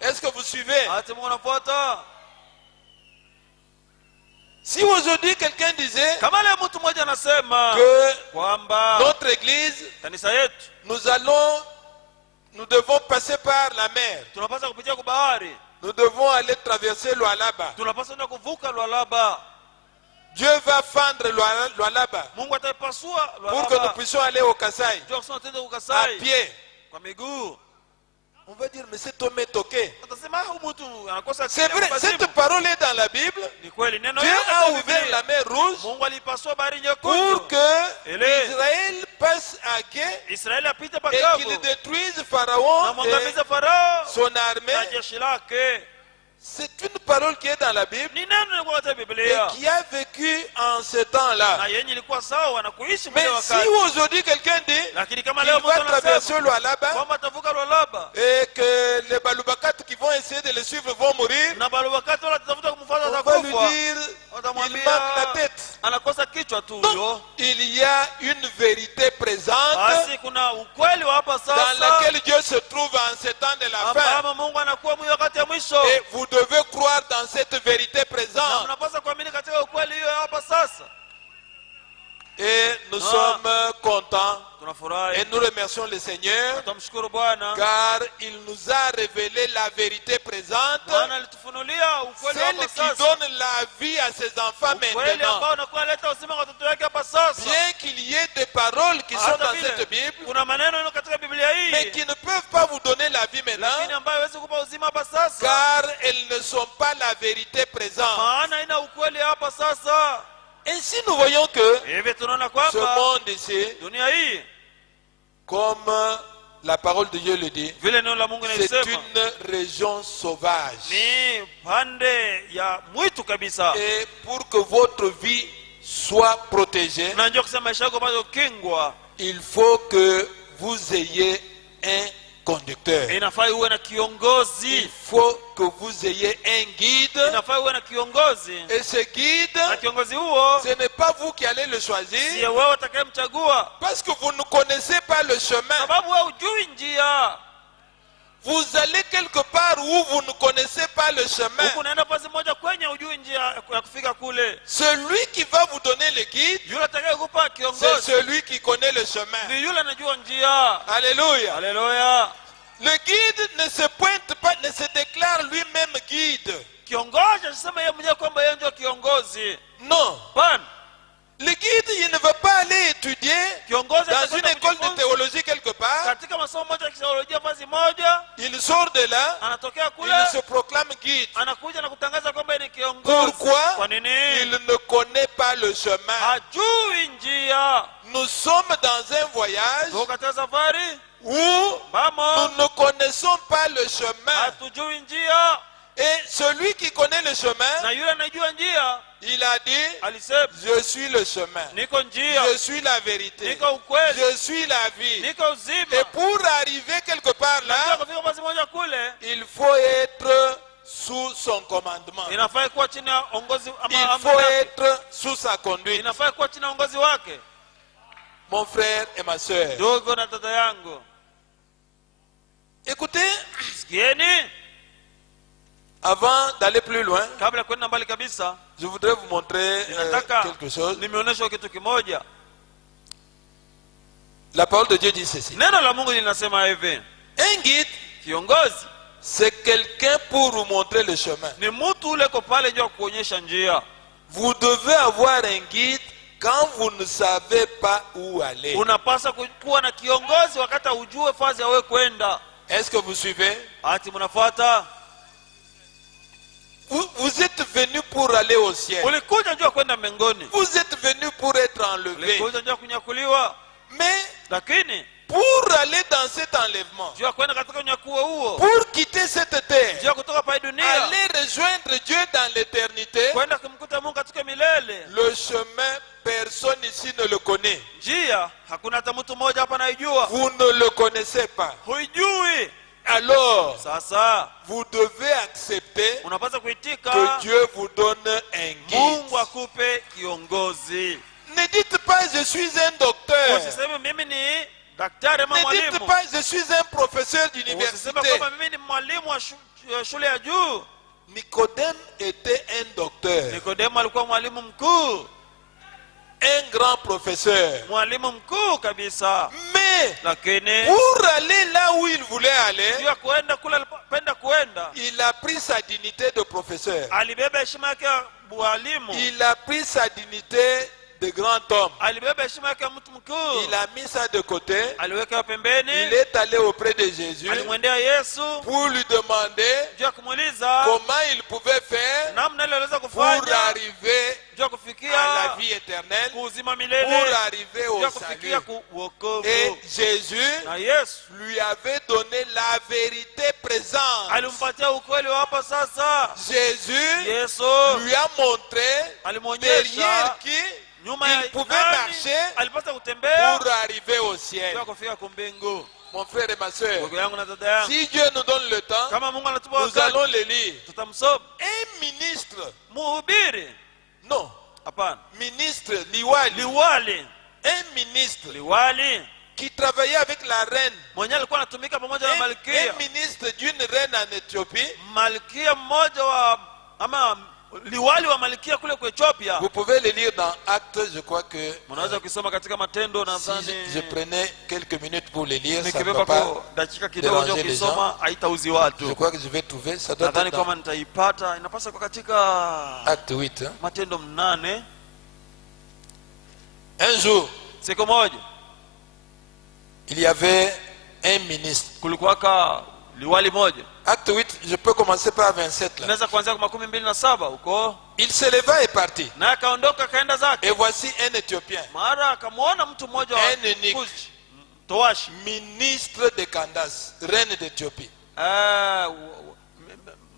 Est-ce que vous suivez? Ati mnafuata? Si aujourd'hui quelqu'un disait Kama leo mtu mmoja anasema que kwamba notre église, kanisa yetu nous devons passer par la mer, tunapaswa kupitia kwa bahari, nous devons aller traverser l'Oualaba, tunapaswa kwenda kuvuka Lualaba, Dieu va fendre l'Oualaba Mungu ataipasua pour que nous Lualaba, puissions aller au Kasaï ndio kusema twende à Ukasai pied. kwa miguu. On va dire, mais cet homme est toqué. Atasema huyu mtu anakosa C'est akili, vrai, bazimu. cette parole est dans la Bible. Ni kweli neno Dieu hilo a katika ouvert Biblia. la mer Rouge Mungu alipasua bahari pour nyekundu que Ele. Israël passe à quai Israeli apite et pakavu qu'il détruise na Pharaon et mwangamize Farao son na armée. jeshi lake. C'est une parole qui est dans la Bible Ni neno lilikuwa katika et Biblia qui a vécu en ce temps-là. na yenye ilikuwa sawa na kuishi Mais mle si wakati. aujourd'hui quelqu'un dit Lakini kama qu'il leo mtu va traverser anasema l'Oualaba kwamba atavuka Lualaba et que les Baloubakat qui vont essayer de le suivre vont mourir, na bado wakati wala tafuta kumfuata on va lui atakufa, dire il watamwambia manque la tête. anakosa kichwa tu Donc, huyo. il y a une vérité présente Basi kuna ukweli wa hapa dans sasa laquelle Dieu se trouve en ce temps de la fin. ambamo Mungu anakuwa mwi wakati ya mwisho, Et vous devez croire dans cette vérité na présente. mnapaswa kuamini katika ukweli hiyo ya hapa sasa. Et nous sommes contents Tunafurahi, et nous remercions le Seigneur tunamshukuru Bwana car il nous a révélé la vérité présente, maana alitufunulia ukweli wa celle hapa qui sasa, donne la vie à ses enfants ukweli maintenant. ambao unakuwa leta uzima kwa watoto wake hapa sasa. Bien qu'il y ait des paroles qui sont Hata dans vile, cette Bible, kuna maneno yaliyo katika Biblia mais hii qui ne peuvent pas vous donner la vie lakini maintenant, ambayo hawezi kupa uzima hapa sasa, car elles ne sont pas la vérité présente. maana ina ukweli hapa sasa. Ainsi, nous voyons que Hivi tunaona ce kwamba monde ici, dunia hii comme la parole de Dieu le dit, vile neno la Mungu c'est linasema une région sauvage. ni pande ya mwitu kabisa. Et pour que votre vie soit protégée, Unajua kusema maisha yako bado kingwa, il faut que vous ayez un conducteur. inafaa uwe na Il kiongozi, faut que vous ayez un guide. inafaa uwe na kiongozi, Et ce guide, na kiongozi huo ce n'est pas vous qui allez le siye choisir, wewe utakayemchagua, parce que vous ne connaissez pas le chemin. sababu wewe hujui njia. Vous allez quelque part où vous ne connaissez pas le chemin. Huku unaenda pasi moja kwenye hujui njia ya kufika kule. Celui qui va vous donner le guide, Yule atakayekupa c'est kiongozi celui qui connaît le chemin. ni yule anajua njia. Alléluia. Haleluya. Le guide ne se pointe pas, ne se déclare lui-même guide. Kiongozi asema yeye mwenyewe kwamba yeye ndio kiongozi. Non. Bwana, Le guide, il ne va pas aller étudier Kiongozi dans atakwenda une école de kujifunza théologie quelque part. katika masomo moja ya kitheolojia vazi moja, Il sort de là, anatokea kule il se proclame guide. anakuja na kutangaza kwamba ni kiongozi. Pourquoi? Kwa nini? Il ne connaît pas le chemin. Hajui njia. Nous sommes dans un voyage Tuko katika safari où nous bamo ne connaissons pas le chemin. hatujui njia, Et celui qui connaît le na chemin, yule anajua njia il a dit, alisema, je suis le chemin, niko njia, je suis la vérité, niko ukweli, je suis la vie. niko uzima. Et pour arriver quelque part Ndio là, kufika basi moja kule, il faut être sous son commandement. inafaa kuwa chini ya ongozi Il ama amri faut yake. être sous sa conduite. Inafaa kuwa chini ya ongozi wake. Mon frère et ma soeur, Ndugu na dada yangu, écoutez, sikieni, avant d'aller plus loin, kabla ya kwenda mbali kabisa, je voudrais vous montrer nataka quelque chose. nimeonyeshwa kitu kimoja. La parole de Dieu dit ceci. Neno la Mungu linasema hivi, Un guide, kiongozi c'est quelqu'un pour vous montrer le chemin. ni mtu ule ko pale ndio kuonyesha njia. Vous devez avoir un guide quand vous ne savez pas où aller. Unapasa kuwa na kiongozi wakati ujue fazi ya wewe kwenda. Est-ce que vous suivez? Ati mnafuata? Vous êtes venu pour aller au ciel. Ulikuja njoo kwenda mbinguni. Vous êtes venu pour être enlevé. Ulikuja njoo kunyakuliwa. Mais Lakini pour aller dans cet enlèvement, njoo kwenda katika unyakuo huo, pour quitter cette terre, njoo kutoka pa dunia aller rejoindre Dieu dans l'éternité, kwenda kumkuta Mungu katika milele. le chemin, personne ici ne le connaît. Njia hakuna hata mtu mmoja hapa anayejua. Vous ne le connaissez pas. Huijui. Alors, Sasa vous devez accepter unapaswa kuitika que Dieu vous donne un guide. Mungu akupe kiongozi. Ne dites pas je suis un docteur. Usiseme mimi ni daktari ama Ne dites mwalimu. pas je suis un professeur Usiseme d'université. kwamba mimi ni mwalimu wa shule ya juu. Nicodème était un docteur, Nikodemo alikuwa mwalimu mkuu, un grand professeur. mwalimu mkuu kabisa. Mais Lakini pour aller là où il voulait aller, juu ya kuenda kule alipenda kuenda, il a pris sa dignité de professeur. alibeba heshima yake ya mwalimu, Il a pris sa dignité de grand homme. alibeba heshima yake ya mtu mkuu, Il a mis ça de côté. aliweka pembeni. Il est allé auprès de Jésus Alimwendea Yesu pour lui demander juu ya kumuuliza comment il pouvait faire namna ile aliweza pour kufanya arriver juu ya à la kufikia vie éternelle, kuuzima pour milele, arriver juu ya au kufikia salut. kuokovu. Et Jésus Na Yesu lui avait donné la vérité présente. alimpatia ukweli wa hapa sasa. Jésus Yesu lui a montré alimwonyesha derrière qui nyuma ya il pouvait nani marcher alipaswa kutembea pour arriver au ciel. juu ya kufika kumbingu. Mon frère et ma soeur, Ndugu yangu na dada yangu, si Dieu nous donne le temps, kama Mungu anatupa nous allons wakati les lire. tutamsoma. Un ministre, Mhubiri? non, Hapana. ministre, liwali, Liwali? un ministre Liwali qui travaillait avec la reine, mwenye alikuwa anatumika pamoja na malkia, un ministre d'une reine en Éthiopie. malkia mmoja wa ama liwali wa malkia kule kwa Ethiopia. Vous pouvez le lire dans Actes, je crois que Mnaweza kusoma katika Matendo, si nadhani je prenais quelques minutes pour le lire, ça ne va nikibeba pas. kwa dakika kidogo ndio déranger les kusoma haitauzi Je watu. crois que je vais trouver, ça doit Nadhani être dans kama nitaipata, inapaswa kwa katika Acte 8. Hein. Matendo 8. Un jour, Siku moja il y avait un ministre. kulikuwaka liwali moja. Acte 8, je peux commencer par 27 là. Naweza kuanzia kwa 27 huko. Il se leva et partit. Na akaondoka akaenda zake. Et voici un Éthiopien, Mara akamwona mtu mmoja wa un eunuque, Kushi, Towashi, ministre de Candace, reine d'Éthiopie.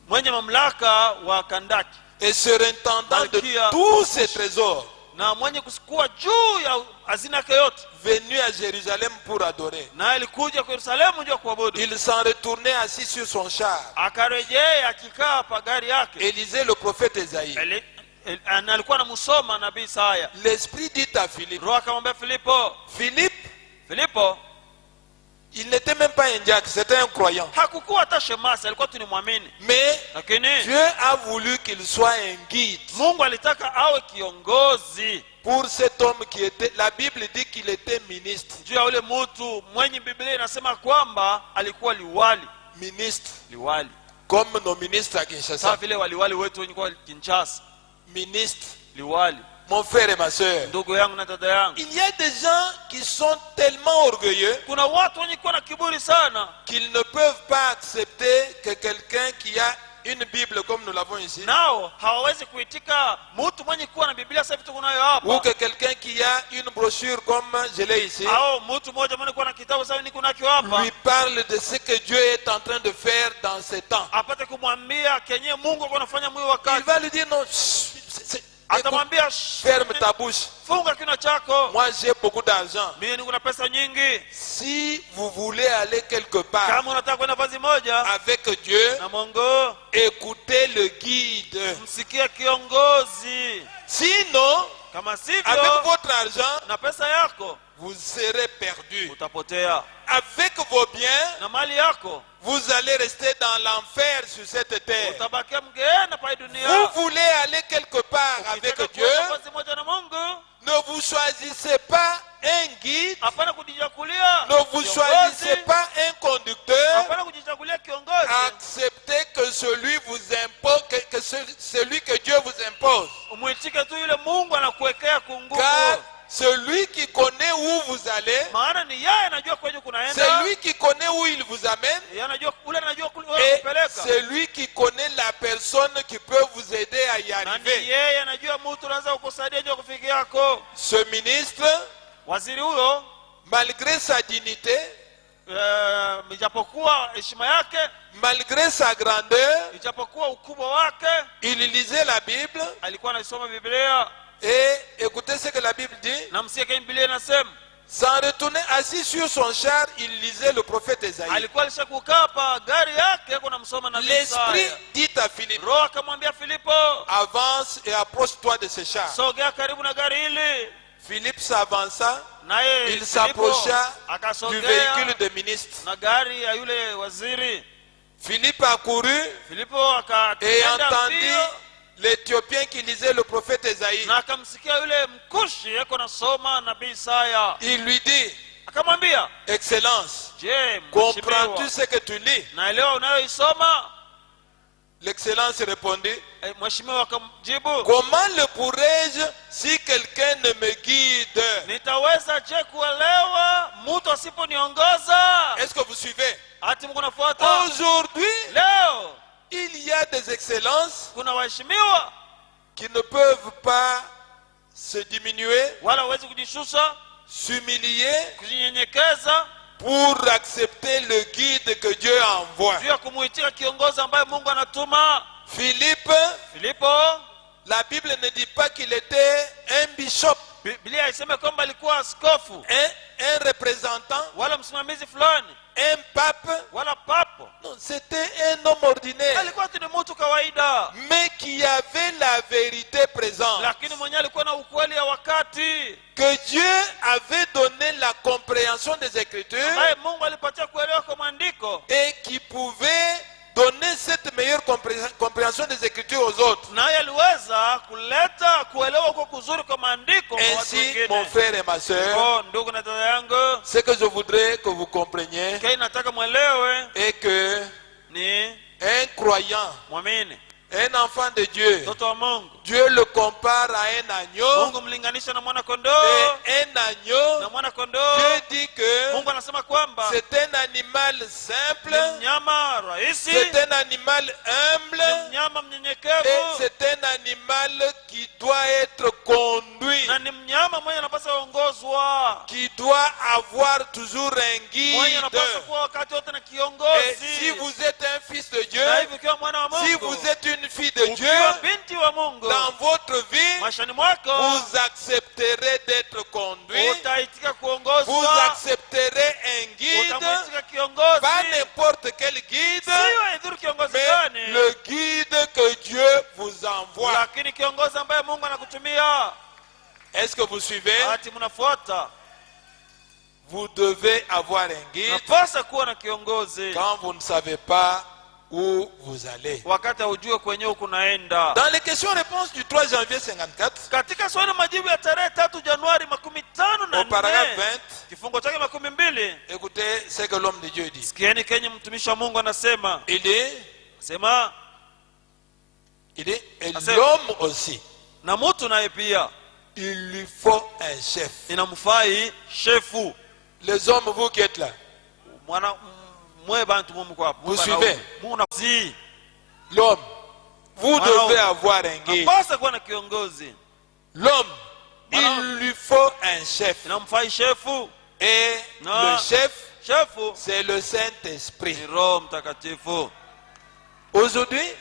mwenye mamlaka wa Kandaki Et surintendant de Malkia tous ses trésors, na mwenye kusikua juu ya hazina yake yote, venu à Jérusalem pour adorer. na alikuja kwa Yerusalemu ndio kuabudu. Il s'en retournait assis sur son char Akarejea akikaa pa gari yake. et lisait le prophète Esaïe. Alikuwa anamsoma nabii Isaya. L'Esprit dit à Philippe, Roho akamwambia Filipo, Filipo il n'était même pas un diacre, c'était un croyant. hakukuwa hata shemasi, alikuwa tu ni muamini. Mais Lakini Dieu a voulu qu'il soit un guide Mungu alitaka awe kiongozi pour cet homme qui était, la Bible dit qu'il était ministre. juu ya ule mtu mwenye Biblia inasema kwamba alikuwa liwali. Ministre, comme nos ministres à Sawa Kinshasa. vile waliwali wetu wenye kwa Kinshasa. Ministre, Liwali. mon frère et ma soeur, ndugu yangu na dada yangu, il y a des gens qui sont tellement orgueilleux kuna watu wenye kuwa na kiburi sana qu'ils ne peuvent pas accepter que quelqu'un qui a une Bible comme nous l'avons ici, nao hawawezi kuitika mtu mwenye kuwa na Biblia sasa vitu kunayo hapa, ou que quelqu'un qui a une brochure comme je l'ai ici, au mtu mmoja mwenye kuwa na kitabu sasa niko nakio hapa, lui parle de ce que Dieu est en train de faire dans ces temps. apate kumwambia kenye Mungu alikuwa anafanya mwi Il wakati, va lui dire non, écoute, atamwambia ferme ta bouche. funga kinywa chako, Moi j'ai beaucoup d'argent. mimi niko na pesa nyingi. Si vous voulez aller quelque part Kama unataka kwenda vazi moja avec Dieu, na Mungu, écoutez le guide. msikie kiongozi. Sinon, Kama avec sivyo, votre argent, na pesa yako vous serez perdu. utapotea, Avec vos biens, na mali yako vous allez rester dans l'enfer sur cette terre. utabakia mgeena pa Vous dunia. voulez aller quelque part avec Ukitaka Dieu, kwenda vazi moja na Mungu, ne vous choisissez pas un guide, hapana kujichagulia ne vous choisissez pas un conducteur. hapana kujichagulia kiongozi. Acceptez que celui vous impose, celui que Dieu vous impose. Umwitike tu yule Mungu anakuwekea kunguvu, Car celui qui connaît où vous allez, maana ni yeye anajua kwenye kunaenda, celui qui connaît où il vous amène, yeye anajua ule, anajua kule et kupeleka, celui qui connaît la personne qui peut vous aider à y na ni arriver. yeye anajua mtu anaweza kukusaidia ndio kufikia yako. Ce ministre, Waziri huyo malgré sa dignité, ijapokuwa heshima yake, malgré sa grandeur, ijapokuwa ukubwa wake, il lisait la Bible. alikuwa anasoma Biblia, Et écoutez ce que la Bible dit. na msikie Biblia inasema S'en retourner assis sur son char, il lisait le prophète Esaïe. alikuwa alishakukaa pa gari yake kuna msoma na L'esprit Isaya. dit à Philippe, Roho akamwambia Filipo, avance et approche-toi de ce char. sogea karibu na gari hili. Philippe s'avança, Naye il Filipo s'approcha du akasogea véhicule de ministre. na gari ya yule waziri. Philippe accourut Filipo et akaenda entendit mbio l'Éthiopien qui lisait le prophète Esaïe. na akamsikia yule mkushi yako nasoma nabii Isaya. Il lui dit, Akamwambia, Excellence, je, comprends-tu mheshimiwa, ce que tu lis? naelewa unayoisoma? L'excellence répondit, Mheshimiwa akamjibu, comment le pourrais-je si quelqu'un ne me guide? nitaweza je kuelewa mtu asiponiongoza? Est-ce que vous suivez? Ati mko nafuata? Aujourd'hui, Leo il y a des excellences kuna waheshimiwa qui ne peuvent pas se diminuer, wala hawezi kujishusha, s'humilier kujinyenyekeza pour accepter le guide que Dieu envoie. juu ya kumuitika kiongozi ambaye Mungu anatuma. Philippe, Filipo, la Bible ne dit pas qu'il était un bishop, Biblia haisemi kwamba alikuwa askofu un représentant, wala msimamizi fulani un pape. wala papo. Non, c'était un homme ordinaire, Alikuwa tu ni mtu kawaida, mais qui avait la vérité présente. lakini mwenyewe alikuwa na ukweli ya wakati Que Dieu avait donné la compréhension des Écritures ambaye Mungu alipatia kuelewa kwa maandiko, et qui pouvait donner cette meilleure compréhension des Écritures aux autres. naye aliweza kuleta kuelewa kwa kuzuri kwa maandiko kwa watu Ainsi, wengine. mon frère et ma soeur, Oh, ndugu na dada yangu, ce que je voudrais que vous compreniez kile nataka mwelewe est que ni un croyant, mwamini, un enfant de Dieu, mtoto wa Mungu, Dieu le compare à un agneau, Mungu mlinganisha na mwana kondoo, et un agneau, na mwana kondoo. Dieu dit que Mungu anasema kwamba c'est un animal simple, ni mnyama rahisi, c'est un animal humble, ni mnyama et mnyenyekevu, c'est un animal qui doit être conduit, na ni mnyama mwenye anapaswa ongozwa, qui doit avoir toujours un mwenye guide. anapaswa kuwa wakati wote na Et si kiongozi. vous êtes un fils de Dieu, Na hivi ukiwa mwana wa si Mungu, vous êtes une fille de Dieu, ukiwa binti wa Mungu, dans votre vie, maishani mwako vous accepterez d'être conduit, utaitika vous kuongozwa, accepterez un guide, utamwitika kiongozi, pas n'importe quel guide, siyo idhuru kiongozi mais gani, le guide que Dieu vous envoie. lakini kiongozi ambaye Mungu anakutumia. Est-ce que vous suivez? Ati mnafuata, Vous devez avoir un guide napasa kuwa na kiongozi quand vous ne savez pas où vous allez. wakati haujue kwenyewe kunaenda. Dans les questions-réponses du 3 janvier 54, Katika swali majibu ya tarehe 3 Januari au paragraphe 54 20, kifungo chake 20, écoutez ce que l'homme de Dieu dit. sikieni kenye mtumishi wa Mungu anasema. Il dit, Sema et Asema. l'homme aussi, na mtu naye pia il lui faut un chef. inamfai shefu. Les hommes, vous qui êtes là, Mwana mwe bantu mumu hapo. Vous suivez? Munazi. l'homme, vous Mwana devez avoir un guide. Napasa kuwa na kiongozi. L'homme, Mwana il lui faut un chef. inamfai shefu. Et Non. le chef, Shefu c'est le Saint-Esprit. ni Roho Mtakatifu. Aujourd'hui,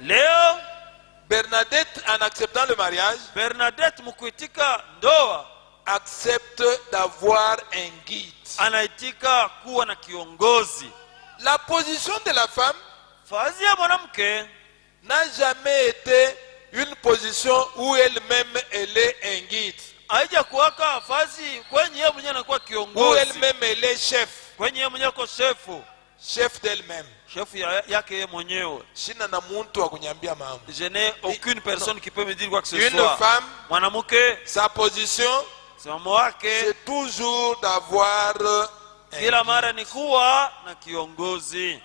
Leo Bernadette, en acceptant le mariage, Bernadette mkuitika ndoa accepte d'avoir un guide. anaitika kuwa na kiongozi. La position de la femme Fazi ya mwanamke n'a jamais été une position où elle-même elle est un guide, haija kuwaka fazi kwenye yeye mwenyewe anakuwa où kiongozi, elle-même elle est chef, kwenye yeye mwenyewe ko shefu, chef d'elle-même. shefu yake yeye mwenyewe. Shina na muntu wa kunyambia mambo. Je n'ai aucune personne qui peut me dire quoi que ce Une soit. femme, Mwanamke sa position, msimamo wake c'est toujours d'avoir un kila guide. mara ni kuwa na kiongozi.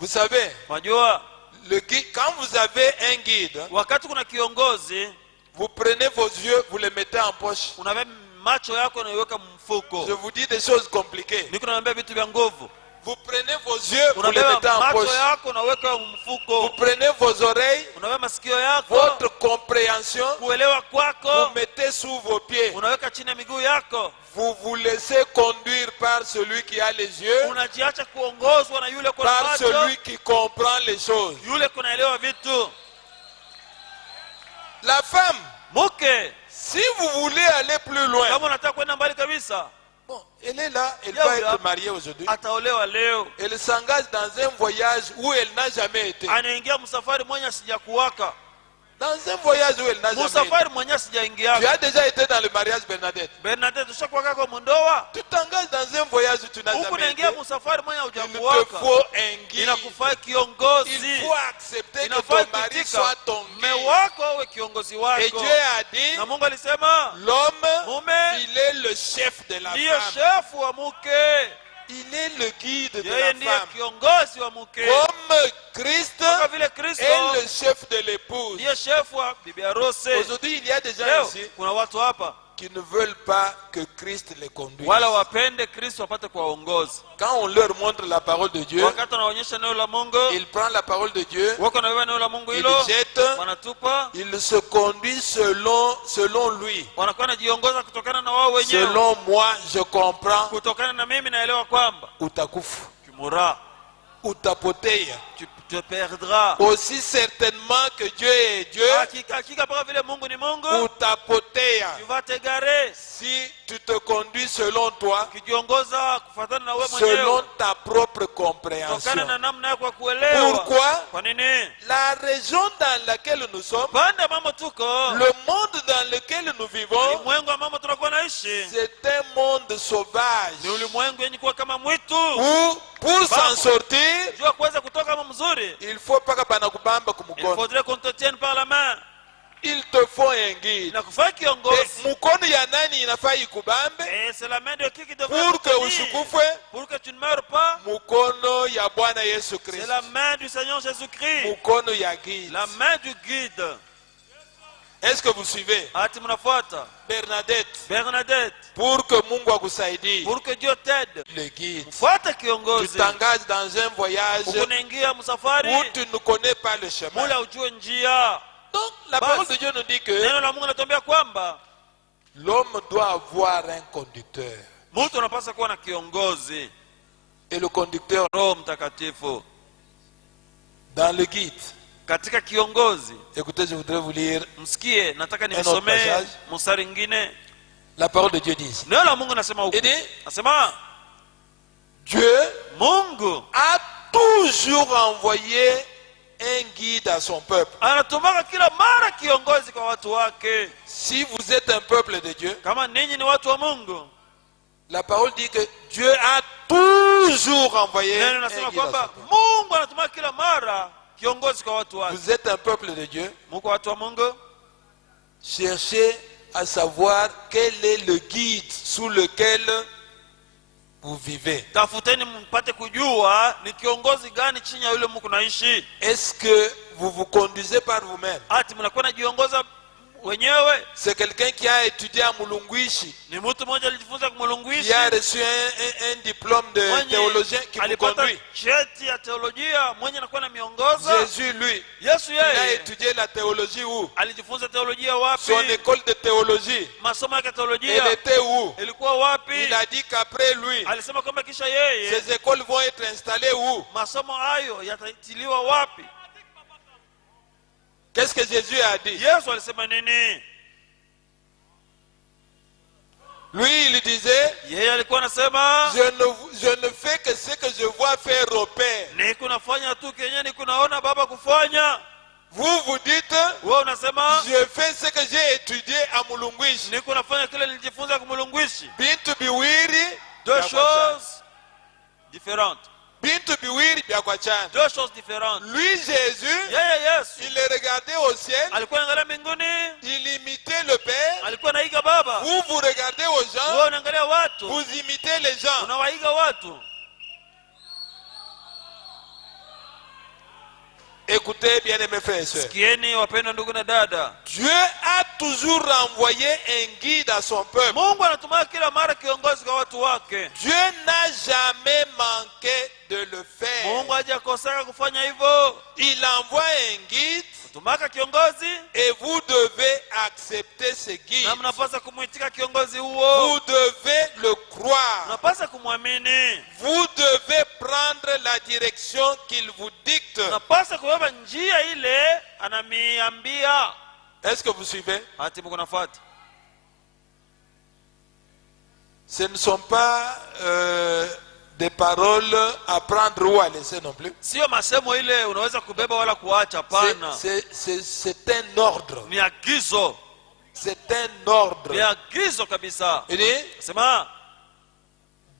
Vous savez, Unajua le guide, quand vous avez un guide, wakati kuna kiongozi vous prenez vos yeux, vous les mettez en poche. unabeba macho yako unaiweka Je mfuko. vous dis des choses compliquées. Niko naambia vitu vya nguvu. Vous prenez vos yeux, vous les Unabeba mettez en macho poche. yako unaweka Vous mfuko. prenez vos oreilles, Unabeba masikio yako, votre compréhension, kuelewa vous kwako mettez sous vos pieds. unaweka chini ya miguu yako. Vous vous laissez conduire par celui qui a les yeux, Unajiacha kuongozwa na yule kuna par macho, celui qui comprend les choses. yule kunaelewa vitu. La femme, Mke si vous voulez aller plus loin, kama unataka kwenda mbali kabisa, bon, elle est là, elle Yo, va yo. être mariée aujourd'hui. ataolewa leo, Elle s'engage dans un voyage où elle n'a jamais été. anaingia msafari mwenye sijakuwaka, Dans un voyage où elle n'a jamais été. msafari mwenye Tu sijaingia. as déjà été dans le mariage Bernadette. Bernadette ushakuwaka kwa mundoa, Tu t'engages dans un voyage où tu n'as huku jamais été. naingia msafari mwenye Il te hujakuwaka, faut un guide. inakufaa Il kiongozi. faut accepter que Inafaa ton mari kuitika soit ton mume guide. wako awe kiongozi Et wako. Dieu a dit, Na Mungu alisema l'homme, mume il est le chef de la ndiyo femme. shefu wa mke, Il est le guide de yeye la ndiye femme. kiongozi wa mke, Comme Christ kama vile Kristo est le chef de l'épouse. ndiye shefu wa bibi harusi. Aujourd'hui, il y a des gens Leo ici kuna watu hapa qui ne veulent pas que Christ les conduise. wala wapende Kristo apate kuwaongoza. Quand on leur montre la parole de Dieu, Wakati wanaonyesha neno la Mungu, ils prennent la parole de Dieu, wako wanabeba neno la Mungu ils hilo, jettent, wanatupa, ils se conduisent selon lui. wanakuwa wanajiongoza kutokana na wao wenyewe. Selon moi, je comprends. Kutokana na mimi naelewa kwamba Utakufu, kimura utapotea. tu te perdras. Aussi certainement que Dieu est Dieu, Hakika mpaka vile Mungu ni Mungu, utapotea. tu vas t'égarer. Si tu te conduis selon toi, Ukijiongoza kufuatana na wewe selon mwenyewe, ta propre kutokana compréhension. na namna yako ya kuelewa. Pourquoi? Kwa nini? La région dans laquelle nous sommes, Pande mambo tuko, le monde dans lequel nous vivons, ulimwengu ambamo tunakuwa naishi c'est un monde sauvage ni ulimwengu yenye kuwa kama mwitu. où, pour s'en sortir, Jua kuweza kutoka kama mzuri, il faut pas que banakubamba il kumukono. faudrait qu'on te tienne par la main. Il te faut un guide. Inakufaa Et kiongozi. mukono ya nani inafaa ikubambe Et c'est la main de qui devrait pour te que tenir, usikufwe? pour que tu ne meurs pas. Mukono ya Bwana Yesu C'est Kristo, la main du Seigneur Jésus-Christ, mukono ya guide. la main du guide. Est-ce que vous suivez? Ati mnafuata Bernadette, Bernadette, pour que Mungu akusaidie, pour que Dieu t'aide, le guide. fuata Tu kiongozi. t'engages dans un voyage Ukunaingia msafari où tu ne connais pas le chemin. mula ujue njia. Donc, la Bas. parole de Dieu nous dit que Neno la Mungu natuambia kwamba l'homme doit avoir un conducteur. mtu anapaswa kuwa na kiongozi, Et le conducteur, Roho Mtakatifu. dans le guide. Katika kiongozi, Écoutez, je voudrais vous lire msikie, nataka autre nimsomee passage. mstari mwingine. la parole de Dieu dit. Neno la Mungu nasema huko. Il dit, Nasema Dieu Mungu a toujours envoyé un guide à son peuple. anatumaka kila mara kiongozi kwa watu wake. Si vous êtes un peuple de Dieu, Kama ninyi ni watu wa Mungu, la parole dit que Dieu a toujours envoyé neno un nasema guide à son kwamba peuple. Mungu anatumaka kila mara kiongozi kwa watu wake. Vous êtes un peuple de Dieu, Mungu watu wa Mungu, cherchez à savoir quel est le guide sous lequel vous vivez. tafuteni mpate kujua ni kiongozi gani chini ya yule Mungu naishi. Est-ce que vous vous conduisez par vous-même? Ati mnakuwa najiongoza wenyewe c'est quelqu'un qui a étudié à Mulungwishi, ni mtu mmoja alijifunza qui kumulungwishi a reçu un diplôme de théologien qui vous alipata conduit. cheti ya teolojia mwenye anakuwa na miongoza. Jésus, lui, Yesu il a yeye étudié la théologie où? alijifunza teolojia wapi? Son école de théologie, Masomo yake elle teolojia était où? ilikuwa wapi? Il a dit qu'après lui, Alisema kwamba kisha yeye ces écoles vont être installées où? masomo hayo yatatiliwa wapi? Qu'est-ce que Jésus a dit? Yesu alisema nini? Lui, il disait, Yeye alikuwa anasema je ne fais que ce que je vois faire au Père. niko nafanya tu kenye niko naona baba kufanya. Vous vous dites, Wewe unasema je fais ce que j'ai étudié à Mulungwishi. niko nafanya kile nilijifunza kumulungwishi. Bintu biwiri, Deux choses différentes. Bintu biwiri bya kwa chana. Deux choses différentes. Lui, Jésus, Yeye Yesu il est regardé au ciel, alikuwa anaangalia mbinguni, il imitait le Père. alikuwa anaiga baba. Vous, vous regardez aux gens, Wewe unaangalia watu, vous imitez les gens. unawaiga watu. Écoutez, bien-aimés frères et sœurs. Sikieni wapendwa ndugu na dada, Dieu a toujours renvoyé un guide à son peuple. Mungu anatumia kila mara kiongozi kwa watu wake. Dieu n'a jamais manqué de le faire. Mungu hajakosea kufanya hivyo. Il envoie un guide Tumaka kiongozi et vous devez accepter ce guide. na mnapaswa kumuitika kiongozi huo. Vous devez le croire. Mnapaswa kumwamini. Vous devez prendre la direction qu'il vous dicte. Mnapaswa kubeba njia ile anamiambia. Est-ce que vous suivez? Hati mko nafuata. Ce ne sont pas des paroles à prendre ou à laisser non plus. Sio masemo ile unaweza kubeba wala kuacha, hapana. C'est un ordre. Ni agizo. C'est un ordre. Ni agizo kabisa. Il dit, Sema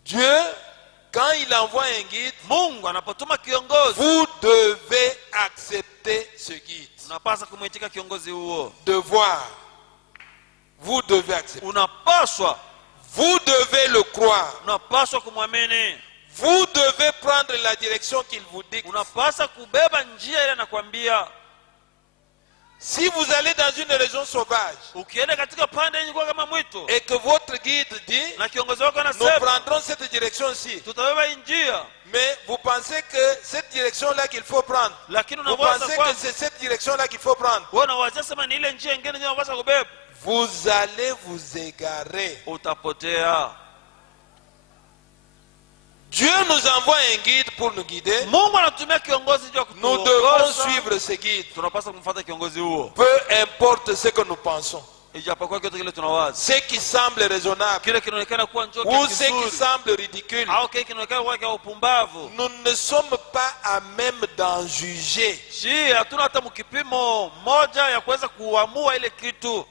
Dieu, quand il envoie un guide, Mungu anapotuma kiongozi, vous devez accepter ce guide. unapaswa kumuitika kiongozi huo. Devoir. Vous devez accepter. Unapaswa, Vous devez le croire. unapaswa kumwamini. Vous devez prendre la direction qu'il vous dicte. Unapaswa kubeba njia ile anakuambia. Si vous allez dans une région sauvage Ukienda katika pande yenye kwa kama mwito et que votre guide dit, na kiongozi wako nous anasema prendrons cette direction-ci, tutabeba hii njia, mais vous pensez que cette direction-là qu'il faut prendre, lakini vous unawaza pensez que kwamba c'est cette direction-là qu'il faut prendre, wewe unawazia sema ni ile njia nyingine ndio unapaswa kubeba, vous allez vous égarer. utapotea. Dieu nous envoie un guide pour nous guider. Mungu anatumia kiongozi ndio Nous devons kutuongoza. suivre ce guide. Tunapaswa kumfuata kiongozi huo. Peu importe ce que nous pensons. Ijapokuwa kitu kile tunawaza, Ce qui semble raisonnable kile kinaonekana kuwa njoo ou ce qui kizuri semble ridicule. au kile kinaonekana kuwa kia upumbavu, Nous ne sommes pas à même d'en juger. hatuna hata mkipimo moja ya kuweza kuamua ile kitu.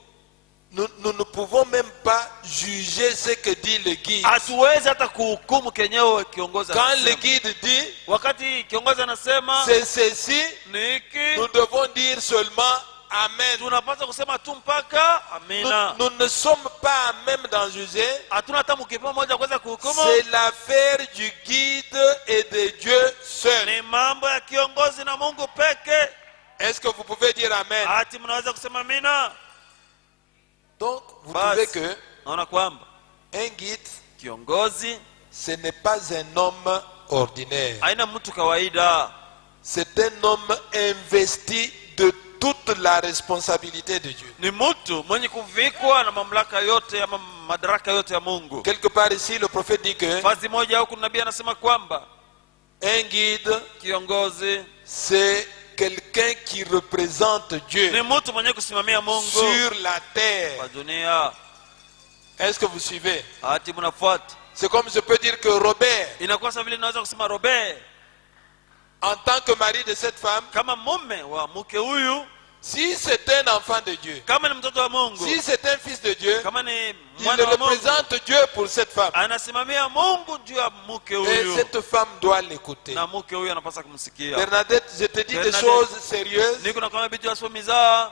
Nous ne pouvons même pas juger ce que dit le guide. Hatuwezi hata kuhukumu kenyewe kiongozi Quand le anasema. guide dit, Wakati kiongozi anasema c'est ceci, ni hiki, nous devons dire seulement Amen. tunapaswa kusema tu mpaka amina. Nous ne sommes pas à même d'en juger. Hatuna hata mkipimo moja kuweza kuhukumu. C'est l'affaire du guide et de Dieu seul. Ni mambo ya kiongozi na Mungu peke. Est-ce que vous pouvez dire Amen? Hati mnaweza kusema amina. Donc, vous Basi, trouvez que naona kwamba un guide, kiongozi ce n'est pas un homme ordinaire. haina mtu kawaida. C'est un homme investi de toute la responsabilité de Dieu. Ni mtu mwenye kuvikwa na mamlaka yote ama madaraka yote ya Mungu. Quelque part ici, le prophète dit que Fazi moja huko nabii anasema kwamba un guide, kiongozi c'est quelqu'un qui représente Dieu ni mtu mwenye kusimamia Mungu sur la terre. kwa dunia. Est-ce que vous suivez? Hati mnafuata. C'est comme je peux dire que Robert, Inakuwa sawa vile naweza kusema Robert en tant que mari de cette femme, kama mume wa mke huyu, si c'est un enfant de Dieu, kama ni mtoto wa Mungu, si c'est un fils de Dieu, kama ni il mwana wa Mungu, représente Dieu pour cette femme. anasimamia Mungu juu ya mke Et huyu, cette femme doit l'écouter. na mke huyu anapaswa kumsikia. Bernadette, je te dis des Bernadette, choses sérieuses, niko na kama bitu asomiza,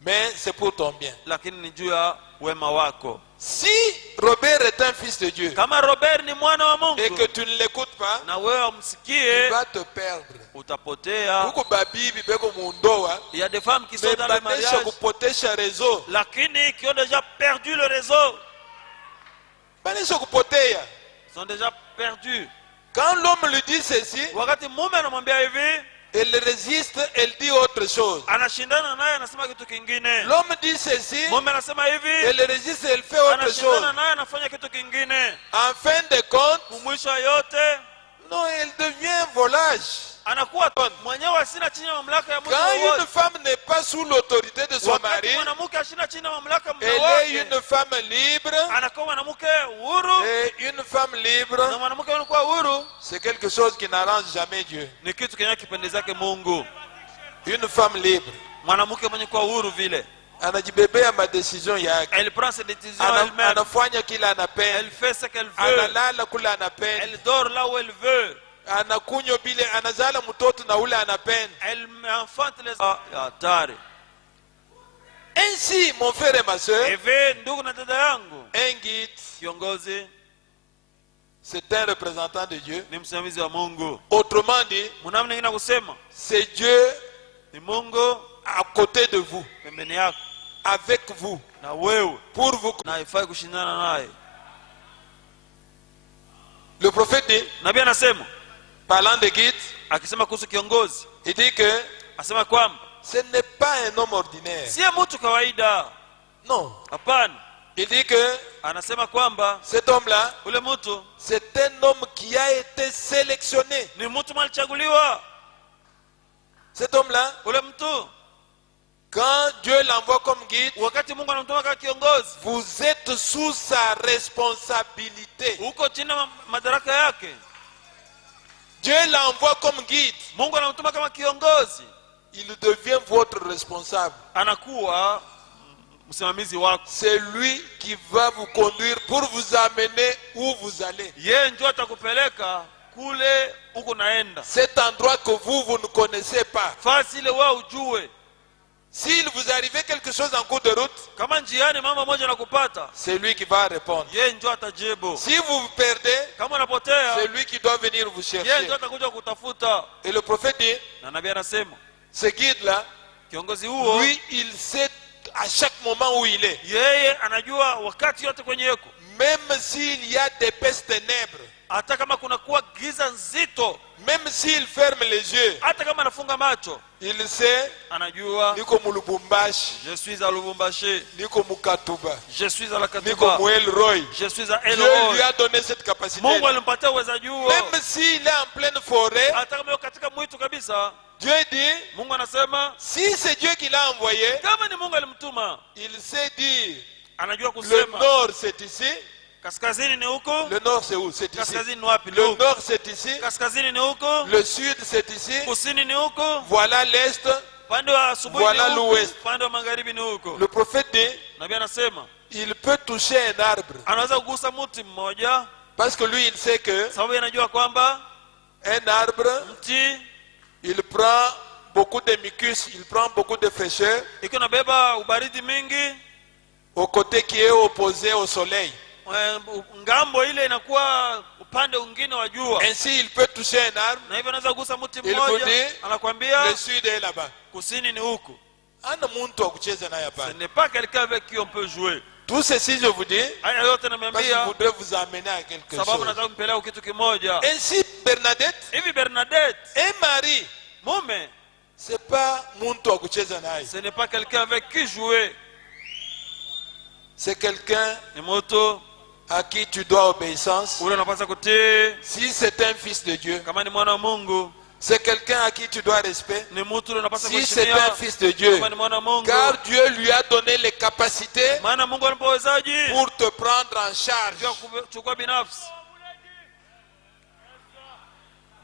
mais c'est pour ton bien. lakini ni juu ya wema wako. Si Robert est un fils de Dieu kama Robert ni mwana wa et Mungu que tu ne l'écoutes pas, na wewe tu umsikie, vas te perdre. utapotea. Huko babibi beko mundoa, Il y a des femmes qui sont mais dans le banesha mariage, kupotesha réseau. lakini qui ont déjà perdu le réseau, Banesha kupotea. sont déjà perdus. Quand l'homme lui dit ceci, Wakati mume anamwambia hivi, elle résiste, elle dit autre chose. anashindana naye, anasema kitu kingine. L'homme dit ceci, Mume anasema hivi, elle résiste, elle fait autre chose. anashindana naye, anafanya kitu kingine. En fin de compte, Mwisho yote non, elle devient volage. anakuwa mwenyewe asina chini ya mamlaka ya mtu Quand une wowote. femme n'est pas sous l'autorité de son Wakati mari, mwanamke asina chini ya mamlaka ya mume elle est wake, une femme libre. anakuwa mwanamke huru, Et une femme na libre, mwanamke anakuwa huru, c'est quelque chose qui n'arrange jamais Dieu. ni kitu kenye kipendezake Mungu. Une femme libre, Mwanamke mwenye kuwa huru vile, anajibebea madecision yake, elle prend ses décisions elle-même, anafanya kila elle anapenda, fait ce qu'elle veut, analala kule anapenda, elle dort là où elle veut, anakunywa bile, anazala mtoto na ule anapenda. elle enfante les hatari. Ainsi, mon frère et ma soeur, Hivi ndugu na dada yangu, un guide, kiongozi c'est un représentant de Dieu. ni msimamizi wa Mungu. Autrement dit, Mnamna nyingine kusema c'est Dieu ni Mungu à côté de vous, pembeni yako avec vous, na wewe, pour vous. na haifai kushindana naye. Le prophète dit, Nabii anasema, parlant de guide, akisema kuhusu kiongozi, il dit que asema kwamba ce n'est pas un homme ordinaire. si mtu kawaida. Non. Hapana, Il dit que anasema kwamba cet homme-là, ule mtu c'est un homme qui a été sélectionné. ni mtu alichaguliwa. Cet homme-là, Ule mtu quand Dieu l'envoie comme guide, wakati Mungu anamtuma kama kiongozi, vous êtes sous sa responsabilité. uko chini ya madaraka yake. Dieu l'envoie comme guide. Mungu anamtuma kama kiongozi, Il devient votre responsable. anakuwa msimamizi wako. C'est lui qui va vous conduire pour vous amener où vous allez. Yeye ndio atakupeleka kule uko naenda, Cet endroit que vous ne connaissez pas. fasi ile wewe ujue. S'il vous arrive quelque chose en cours de route, Kama njiani mama moja nakupata, c'est lui qui va répondre. yeye ndio atajibu. Si vous vous perdez, Kama unapotea, c'est lui qui doit venir vous yeye chercher. ndio atakuja kutafuta. Et le prophète dit, Na nabii anasema ce guide-là, kiongozi huo, lui, il sait à chaque moment où il est. yeye anajua wakati yote kwenye yeko, Même s'il y a d'épaisses ténèbres, hata kama kuna kuwa giza nzito, même s'il ferme les yeux, hata kama anafunga macho, il sait, anajua niko mulubumbashi, je suis à Lubumbashi, niko mukatuba, je suis à la niko Katiba, muel roy. je suis à Dieu lui Eloi. a donné cette capacité. Mungu alimpatia uwezaji huo, Même s'il est en pleine forêt, hata kama yuko katika mwitu kabisa. Dieu dit, Mungu anasema si c'est Dieu qui l'a envoyé, kama ni Mungu alimtuma, il sait dire, anajua le kusema nord c'est ici, kaskazini ni huko, le nord c'est où? C'est ici. kaskazini ni wapi? Ni Le huko. nord c'est ici, Kaskazini ni huko, le sud c'est ici, kusini ni huko, voilà l'est. pande wa asubuhi Voilà ni huko, l'ouest. pande wa magharibi ni huko. Le prophète dit, Nabii anasema il peut toucher un arbre, anaweza kugusa mti mmoja, parce que lui il sait que sababu anajua kwamba un arbre, mti il prend beaucoup de mucus, il prend beaucoup de fraîcheur iko nabeba ubaridi mingi, au côté qui est opposé au soleil. ngambo ile inakuwa upande mwingine wa jua, Ainsi il peut toucher un arbre, na hivyo anaweza kugusa mti Il mmoja, vous dit, anakwambia le sud est là-bas. kusini ni huko. Ana muntu wa kucheza naye Ce hapana. n'est pas quelqu'un avec qui on peut jouer. Tout ceci je vous dis Haya yote parce que je namwambia voudrais vous amener à quelque sababu chose. nataka kumpelea kitu kimoja. Ainsi Bernadette Hivi Bernadette, et Marie, mume, c'est pas muntu wa kucheza naye. ce n'est pas quelqu'un avec qui jouer, C'est quelqu'un ni mtu à qui tu dois obéissance. ule unapaswa kutii. Si c'est un fils de Dieu, Kama ni mwana wa Mungu, c'est quelqu'un à qui tu dois respect. ni mtu ule unapaswa Si c'est un kuheshimia. fils de Dieu, Kama ni mwana wa Mungu, car Dieu lui a donné les capacités maana Mungu alimpa uwezaji pour te prendre en charge. ya kuchukua binafsi.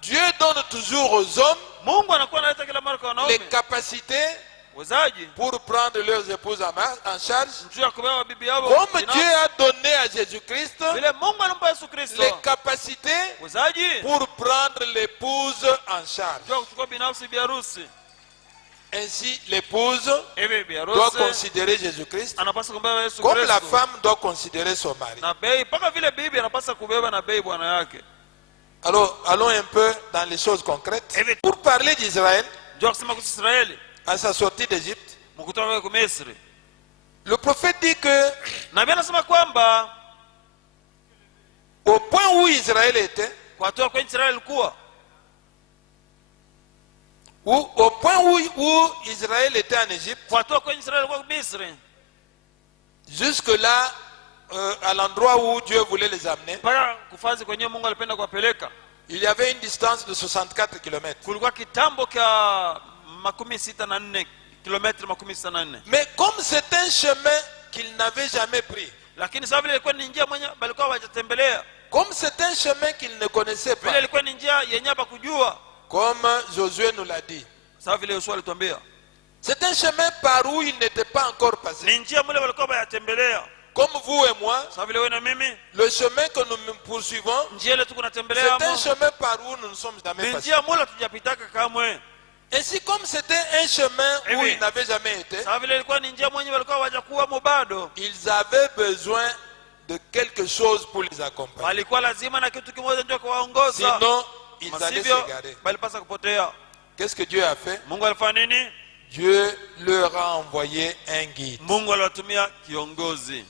Dieu donne toujours aux hommes Mungu anakuwa analeta kila mara kwa les wanaume capacités uwezaji pour prendre leurs épouses en charge. juu ya kubeba bibi yao Comme binafsi. Dieu a donné à Jésus-Christ Vile Mungu alimpa Yesu Kristo les capacités uwezaji pour prendre l'épouse en charge. juu ya kuchukua binafsi bi harusi. Ainsi, l'épouse hivi bibi doit harusi considérer Jésus-Christ anapaswa kumbeba Yesu comme la Kristo femme doit considérer son mari. na bei, mpaka vile bibi anapaswa kubeba na bei bwana yake. Alors, allons un peu dans les choses concrètes. Hivi Pour parler d'Israël, jua kusema kuhusu Israeli à sa sortie d'Égypte, mkutoka kwake Misri, le prophète dit que nabii anasema kwamba au point où Israël était, kwa hatua kwenye Israeli ilikuwa ou au point où Israël était en Égypte, kwa hatua kwenye Israeli ilikuwa Misri, jusque-là, à l'endroit où Dieu voulait les amener, mpaka kufazi kwenye Mungu alipenda kuwapeleka il y avait une distance de 64 km. kulikuwa kitambo cha 64 kilomita 64, Mais comme c'est un chemin qu'ils n'avaient jamais pris, lakini sababu ile ilikuwa ni njia mwenye balikuwa hawajatembelea, comme c'est un chemin qu'ils ne connaissaient vile pas, ilikuwa ni njia yenye hapa kujua, comme Josué nous l'a dit, sababu vile Yoshua alituambia c'est un chemin par où ils n'étaient pas encore passés. ni njia mule walikuwa hawajatembelea, Comme vous et moi, sababu vile wewe na mimi le chemin que nous poursuivons, njia ile tuko natembelea c'est un chemin par où nous ne sommes jamais ni passés. njia mule tujapitaka kamwe, Ainsi, comme c'était un chemin où Oui. ils n'avaient jamais été, sababu vile ilikuwa ni njia mwenye walikuwa hawajakuwa bado, ils avaient besoin de quelque chose pour les accompagner. walikuwa lazima na kitu kimoja ndio kuwaongoza, Sinon, ils allaient masivyo s'égarer. balipasa kupotea. Qu'est-ce que Dieu a fait? Mungu alifanya nini? Dieu leur a envoyé un guide. Mungu aliwatumia kiongozi.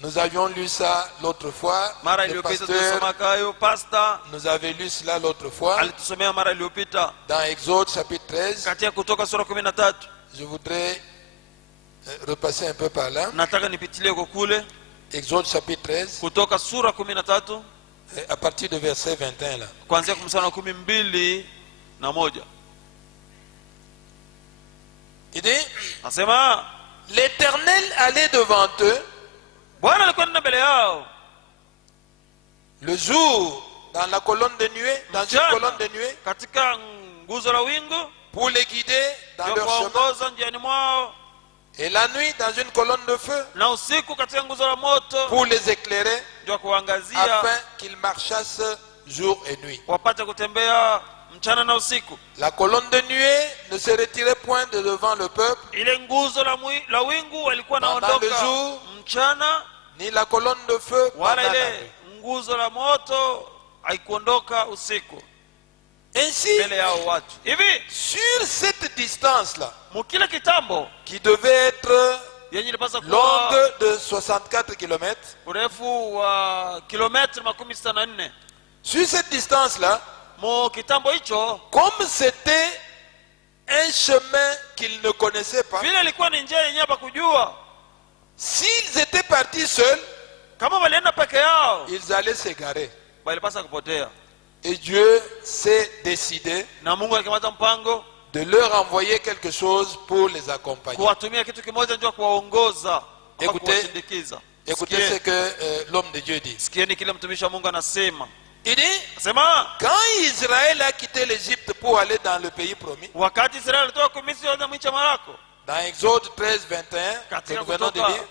Nous avions lu ça l'autre fois. Mara Le iliyopita pasteur tulisoma kayo, pasta nous avait lu cela l'autre fois alitusomea mara iliyopita dans Exode chapitre 13. katika Kutoka sura 13. Je voudrais repasser un peu par là. Nataka nipitilie kwa kule Exode chapitre 13, Kutoka sura 13 à partir de verset 21 là. kuanzia mstari wa 12 Il dit, nasema l'Éternel allait devant eux Bwana alikuwa nenda mbele yao le jour dans la colonne de nuée, dans une Mchana. colonne de nuée, katika nguzo la wingu pour les guider dans ndio leur chemin, kuwaongoza njiani mwao, et la nuit dans une colonne de feu na usiku katika nguzo la moto pour les éclairer, ndio kuangazia afin qu'ils marchassent jour et nuit. wapate kutembea mchana na usiku. La colonne de nuée ne se retirait point de devant le peuple, Ile nguzo la wingu walikuwa Pendant naondoka le jour, mchana, ni la colonne de feu pendant wala la ile nuit. nguzo la moto haikuondoka usiku Ainsi, mbele yao watu. Hivi sur cette distance-là, mukile kitambo qui devait être yenye ilipasa kuwa longue de 64 km, urefu wa kilomita 64, sur cette distance-là, mu kitambo hicho, comme c'était un chemin qu'ils ne connaissaient pas, vile ilikuwa ni njia yenye hapa kujua, s'ils étaient partis seuls, kama walienda peke yao ils allaient s'égarer. walipasa kupotea, Et Dieu s'est décidé na Mungu alikamata mpango de leur envoyer quelque chose pour les accompagner. kuwatumia kitu kimoja ndio kuwaongoza ama Écoutez- kuwasindikiza. Écoutez ce que l'homme de Dieu dit. Sikieni kile mtumishi wa Mungu anasema. Il dit, Anasema quand Israël a quitté l'Égypte pour aller dans le pays promis, wakati Israeli alitoka kwa Misri na mwicha marako dans Exode 13, 21, que katika nous venons de Kutoka lire,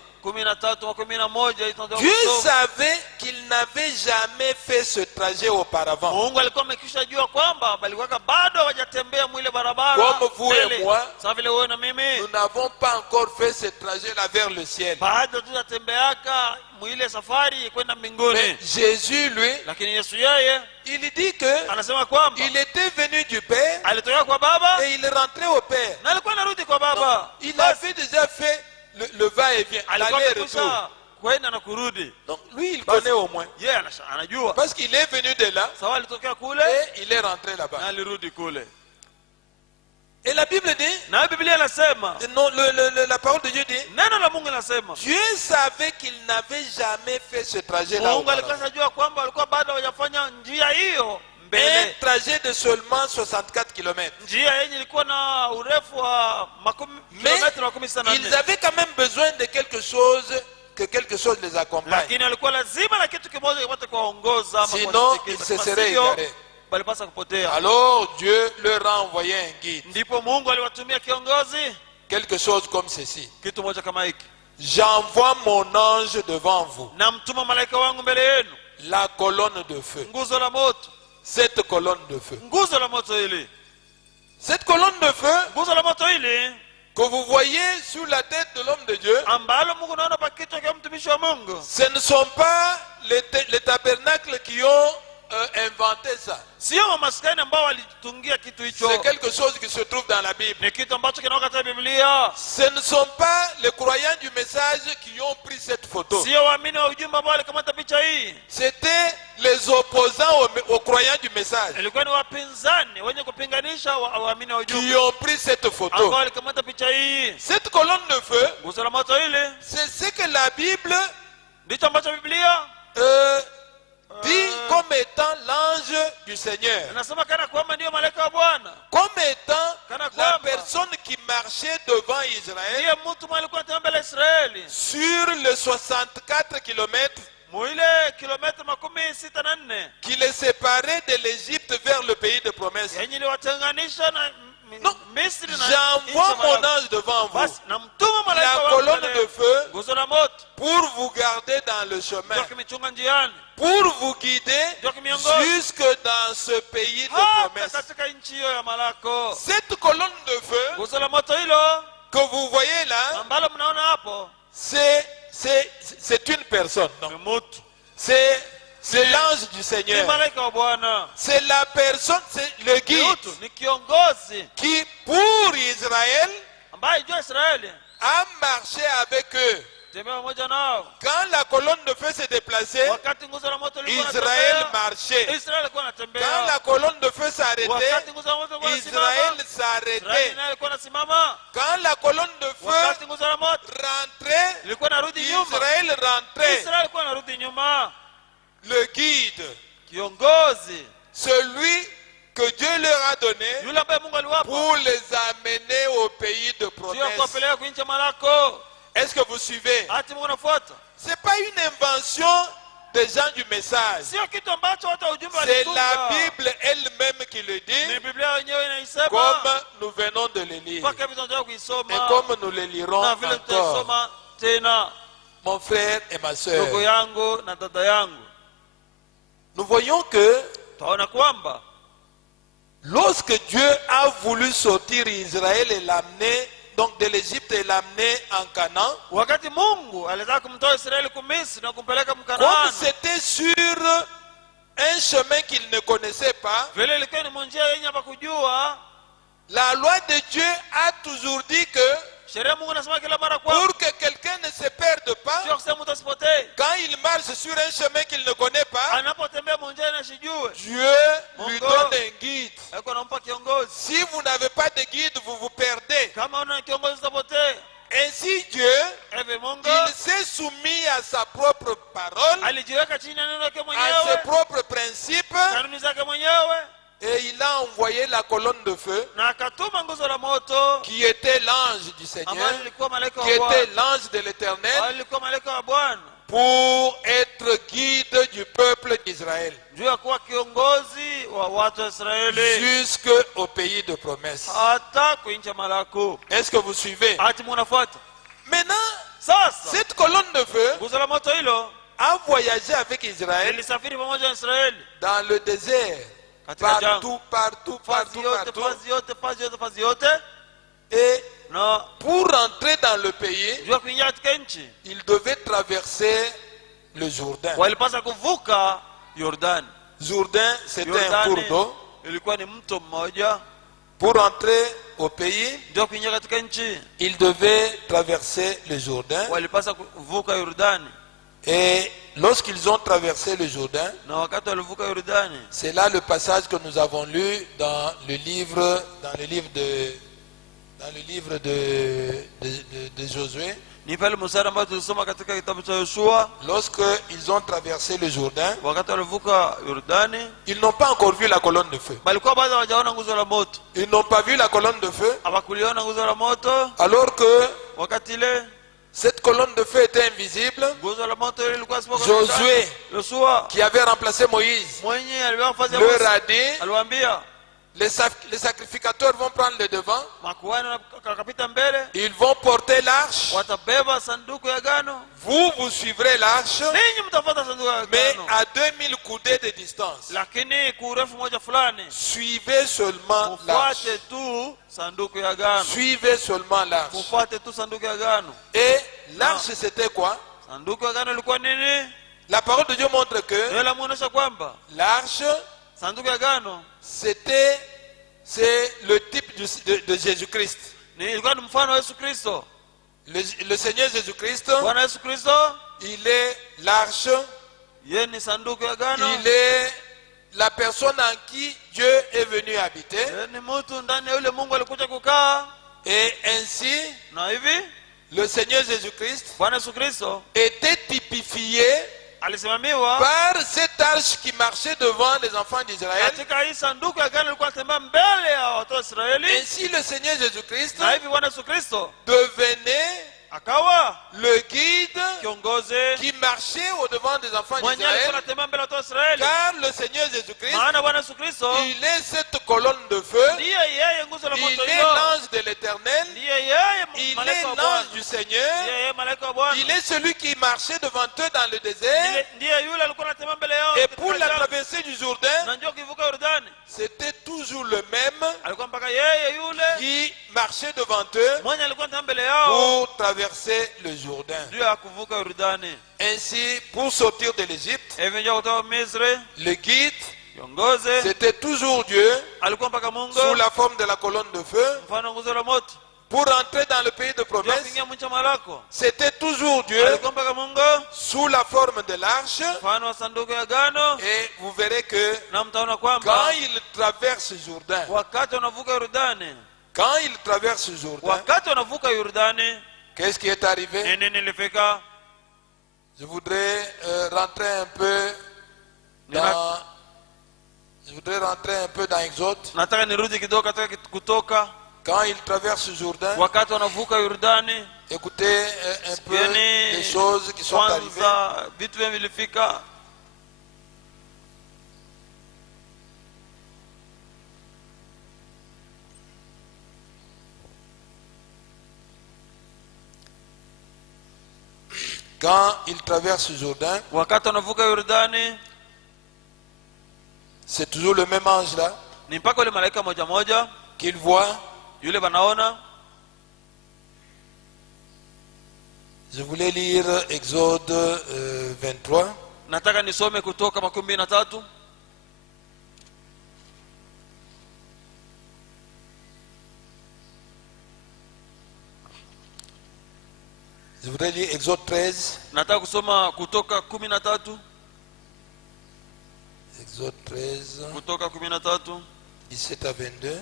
13 wa 11 itaondoka Dieu kusoma. savait qu'il n'avait jamais fait ce trajet auparavant. Mungu alikuwa amekwisha jua kwamba balikuwa bado hawajatembea mwile barabara. Comme vous et mbele. moi, Sawa vile wewe na mimi nous n'avons pas encore fait ce trajet-là vers le ciel. bado tutatembeaka mwile safari kwenda Mais mbinguni, Jésus, lui, lakini Yesu yeye il dit que anasema kwamba il était venu du Père alitoka kwa Baba et il rentrait au Père. na alikuwa anarudi kwa Baba. Il Basi, avait déjà fait le va-et-vient, alikuwa l'aller-retour. amekwisha kwenda na kurudi. Donc lui, il connaît au moins. Yeye anajua Parce qu'il est venu de là sawa, alitokea kule et il est rentré là-bas. na alirudi kule. Et la Bible dit, Na Biblia inasema, non, la parole de Dieu dit, neno la Mungu linasema Dieu savait qu'il n'avait jamais fait ce trajet-là Mungu alikuwa auparavant. anajua kwamba walikuwa bado hawajafanya njia hiyo Un mbele, trajet de seulement 64 km. njia yenye ilikuwa na urefu wa Mais kilomita 64, ils avaient quand même besoin de quelque chose, que quelque chose les accompagne. lakini alikuwa lazima na kitu kimoja kipate kuwaongoza ama Sinon, kuwasindikiza. ils se Kama seraient sivyo, égarés. walipasa kupotea. Alors Dieu leur a envoyé un guide. Ndipo Mungu aliwatumia kiongozi Quelque chose comme ceci. kitu moja kama hiki: J'envoie mon ange devant vous. na mtuma malaika wangu mbele yenu, La colonne de feu. nguzo la moto, Cette colonne de feu. nguzo la moto ile Cette colonne de feu nguzo la moto hili que vous voyez sur la tête de l'homme de Dieu, ambalo Mungu naona pa kichwa cha mtumishi wa Mungu, ce ne sont pas les tabernacles qui ont inventé ça. sio wamaskani ambao walitungia kitu hicho, C'est quelque chose qui se trouve dans la Bible. ni kitu ambacho kinaoka katika Biblia. Ce ne sont pas les croyants du message qui ont pris cette photo. Sio waamini wa ujumbe ambao walikamata picha hii, C'était les opposants aux croyants du message ilikuwa ni wapinzani wenye kupinganisha waamini wa qui ujumbe ont pris cette ambao photo. walikamata picha hii. Cette colonne de feu, Nguzo la moto hili c'est ce que la Bible ndicho ambacho Biblia dit comme étant l'ange du Seigneur. inasema kana kwamba ndio malaika wa Bwana, Comme étant Kana la kwamba personne qui marchait devant Israël ndiye mtu mmoja alikuwa anatembea mbele ya Israeli sur les 64 kilomètres muile kilomita 64 qui les séparait de l'Égypte vers le pays de promesse. yenye iliwatenganisha na Non, Misri na j'envoie nchi ya mon Moabu. ange devant vous, Basi namtuma malaika la wangu colonne mbele de yenu. feu, Nguzo la moto pour vous garder dans le chemin, ndio kimichunga njiani pour vous guider ndio kimiongoza jusque dans ce pays de hata promesse. katika nchi hiyo ya malako. Cette colonne de feu Nguzo la moto hilo que vous voyez là, ambalo mnaona hapo c'est une personne. Non. ni mtu, C'est l'ange du ni Seigneur. malaika wa Bwana, C'est la personne, c'est le ni guide mtu, ni kiongozi qui, pour Israël, ambaye jua Israeli a marché avec eux. tembea pamoja nao. Quand la colonne de feu s'est déplacée, Wakati nguzo la moto ilikuwa Israël inatembea, marchait. Israeli alikuwa Quand anatembea. la colonne de feu s'arrêtait, Wakati nguzo la moto ilikuwa Israël inasimama, Israeli s'arrêtait. naye alikuwa anasimama. Quand la colonne de feu Wakati nguzo la moto rentrait, ilikuwa inarudi nyuma, Israël rentrait. Israeli alikuwa anarudi nyuma. Le guide, Kiongozi celui que Dieu leur a donné yule ambaye Mungu aliwapa pour les amener au pays de sio promesse. kuwapeleka kwenye nchi ya malako. Est-ce que vous suivez? Hati Mungu anafuata, Ce n'est pas une invention des gens du message. sio kitu ambacho hata ujumbe C'est la walitunga. Bible elle-même qui le Ni dit, Biblia yenyewe inaisema, comme nous venons de le lire. mpaka hivi tunataka Et kuisoma comme nous le lirons na vile encore. tutaisoma tena. Mon frère et ma Ndugu soeur, yangu na dada yangu, nous voyons que taona kwamba lorsque Dieu a voulu sortir Israël et l'amener, donc de l'Égypte et l'amener en Canaan, wakati Mungu alitaka kumtoa Israeli kumisri na kumpeleka comme Mkanaani, c'était sur un chemin qu'il ne connaissait pas, vile ilikuwa ni njia yenye hapa kujua. la loi de Dieu a toujours dit que Sheria ya Mungu inasema kila mara kwamba pour que quelqu'un ne se perde pas, sio kusema mtu asipotee, quand il marche sur un chemin qu'il ne connaît pas, anapotembea njia inashijue, Dieu lui donne un guide. alikuwa anampa kiongozi. Si vous n'avez pas de guide, vous vous perdez. Kama una kiongozi utapotea. Ainsi Dieu, Hivi Mungu il s'est soumis à sa propre parole, alijiweka chini ya neno lake à ses mwenyewe, propres principes, kanuni zake mwenyewe, et il a envoyé la colonne de feu, na akatuma nguzo la moto qui était l'ange du Seigneur, ambayo ilikuwa malaika qui wa était Bwana, l'ange de l'Éternel, ambayo ilikuwa malaika wa Bwana, pour être guide du peuple d'Israël, juu ya kuwa kiongozi wa watu wa Israeli jusqu'au pays de promesse. hata kuincha malako. Est-ce que vous suivez? Hati munafuata. Maintenant, Sasa cette colonne de feu nguzo la moto hilo a voyagé avec Israël lilisafiri pamoja na Israeli dans le désert, katika jangwa, partout, fazi yote, fazi yote, Et na pour rentrer dans le pays, juu ya kuingia katika nchi il devait traverser le Jourdain. walipasa kuvuka Yordani. Jourdain, c'était un cours Yordani d'eau. ilikuwa ni mto mmoja. Pour entrer au pays, Ndio kuingia katika nchi il devait traverser le Jourdain. walipasa kuvuka Yordani, Et lorsqu'ils ont traversé le Jourdain, na wakati walivuka Yordani, c'est là le passage que nous avons lu dans le livre de Josué. ni pale mstari ambao tulisoma katika kitabu cha Yoshua. Lorsqu'ils ont traversé le Jourdain, Wakati walivuka Yordani, ils n'ont pas encore vu la colonne de feu. balikuwa bado hawajaona nguzo la moto, Ils n'ont pas vu la colonne de feu, hawakuliona nguzo la moto. alors que Wakati ile cette colonne de feu était invisible. nguzo la moto ile ilikuwa sipo Josué, Yoshua qui avait remplacé Moïse, mwenye aliwafanya leur a dit, aliwaambia, les sacrificateurs vont prendre le devant. makuhani wakapita mbele, Ils vont porter l'arche. watabeba sanduku ya agano, Vous suivrez l'arche, ninyi mtafuata sanduku ya mais agano, à 2000 coudées de distance. lakini kwa urefu moja fulani. Suivez seulement l'arche. Mufuate tu sanduku ya agano, Suivez seulement l'arche. mufuate tu sanduku ya agano. Et l'arche, c'était quoi? Sanduku ya agano ilikuwa nini? La parole de Dieu montre que Neno la muonesha kwamba l'arche, sanduku ya agano c'est le type de Jésus-Christ. ilikuwa ni mfano wa Yesu Kristo. Le Seigneur Jésus-Christ, Bwana Yesu Kristo il est l'arche, yeye ni sanduku ya agano, il est la personne en qui Dieu est venu habiter. yeye ni mtu ndani ya yule Mungu alikuja kukaa. Et ainsi, Na hivi le Seigneur Jésus-Christ Bwana Yesu Kristo était typifié alisimamiwa par cette arche qui marchait devant les enfants d'Israël. katika hii sanduku ya agano, ilikuwa tembea mbele ya watu wa Israeli. Ainsi, le Seigneur Jésus-Christ Na hivi Bwana Yesu Kristo devenait akawa le guide kiongozi qui marchait au devant des enfants mwenye alikuwa d'Israël. anatembea mbele ya watu wa Israeli, Car le Seigneur Jésus-Christ, maana Bwana Yesu Kristo il est cette colonne de feu, ndiye yeye nguzo la il moto est hiyo, l'ange de l'Éternel, ndiye yeye il malaika est wa Bwana, l'ange du Seigneur, ndiye yeye malaika wa Bwana, il est celui qui marchait devant eux dans le désert. ndiye yule alikuwa anatembea mbele yao Et katika pour la jangwa. traversée du Jourdain, Na njoo kivuka Yordani, c'était toujours le même alikuwa mpaka yeye yule qui marchait devant eux mwenye alikuwa anatembea mbele yao pour traverser le Jourdain. juu ya kuvuka Yordani. Ainsi, pour sortir de l'Égypte, Hivi njoo kutoka Misri, le guide, kiongozi c'était toujours Dieu alikuwa mpaka Mungu sous la forme de la colonne de feu. mfano nguzo la moto. Pour entrer dans le pays de Njoo promesse, kuingia mji wa malako, c'était toujours Dieu alikuwa mpaka Mungu sous la forme de l'arche. mfano wa sanduku ya agano. Et vous verrez que Na mtaona quand kwamba il traverse Jourdain, wakati wanavuka Yordani, quand il traverse Jourdain, wakati wanavuka Yordani, qu'est-ce qui est arrivé? nini nilifika? Je voudrais rentrer un peu dans, je voudrais rentrer un peu dans Exode. Nataka nirudi kidogo katika Kutoka, Quand il traverse Jourdain, wakati wanavuka Yordani, écoutez un peu sikieni des choses qui sont arrivées. kwanza vitu vya vilifika. Quand il traverse Jourdain, Wakati wanavuka Yordani, c'est toujours le même ange là ni mpaka yule malaika moja moja qu'il voit. yule wanaona. Je voulais lire Exode 23. Nataka nisome Kutoka 23. Je voudrais lire Exode 13. Nataka kusoma Kutoka 13. Exode 13, Kutoka 13 17 à 22.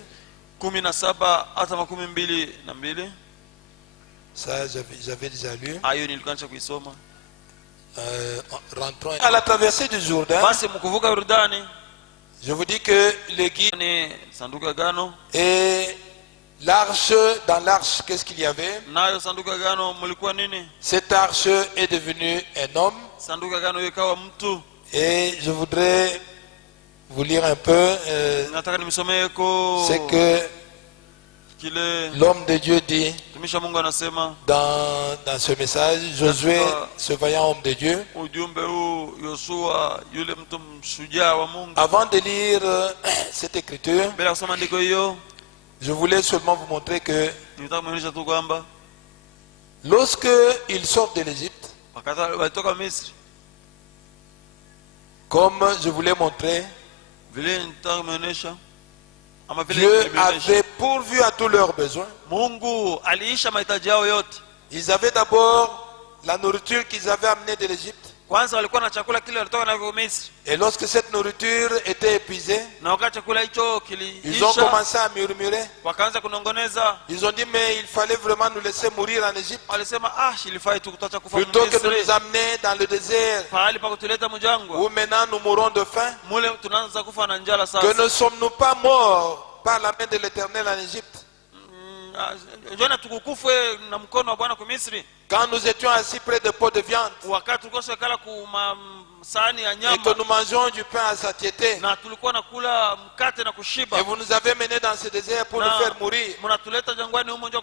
17 hata 22. Ça, j'avais déjà lu. Hayo nilikuanisha kuisoma. Rentrons à la traversée du Jourdain. Basi mkuvuka Yordani, Je vous dis que le guide ni sanduku ya agano, et l'arche, dans l'arche, qu'est-ce qu'il y avait? nayo sanduku ya agano mlikuwa nini? Cette arche est devenue un homme. Sanduku ya agano ikawa mtu. Et je voudrais vous lire un peu Nataka nimsomee ko ce que kile l'homme de Dieu dit tumisha Mungu anasema dans ce message. Josué, ce vaillant homme de Dieu. ujumbe huu. Yoshua yule mtu mshujaa wa Mungu. Avant de lire cette écriture, Bila kusoma andiko hiyo, je voulais seulement vous montrer que nitaka kuonyesha tu kwamba lorsque ils sortent de l'Égypte, wakati walitoka Misri, comme je voulais montrer, vile nitaka kuonyesha ama vile Dieu nilionyesha, avait pourvu à tous leurs besoins. Mungu aliisha mahitaji yao yote. Ils avaient d'abord la nourriture qu'ils avaient amenée de l'Égypte. Kwanza walikuwa na chakula kile walitoka nacho Misri, Et lorsque cette nourriture était épuisée, na wakati chakula hicho ils ont kiliisha, commencé à murmurer. wakaanza kunongoneza. Ils ont dit, mais il fallait vraiment nous laisser mourir en Égypte Walisema ilifai tu kutacha kufa plutôt que de Misri, nous amener dans le désert pahali pa kutuleta mjangwa, où maintenant nous mourrons de faim. mule tunaanza kufa na njala. Que Sasa ne sommes-nous pas morts par la main de l'Éternel en Égypte? jana tukukufwe na mkono wa Bwana kwa Misri, Quand nous étions assis près de pots de viande, wakati tulikuwa kala ku sahani ya et que nyama nous mangeons du pain à satiété. na tulikuwa nakula mkate na kushiba, Et vous nous avez menés dans ce désert pour nous na faire mourir. mnatuleta jangwani humo ndio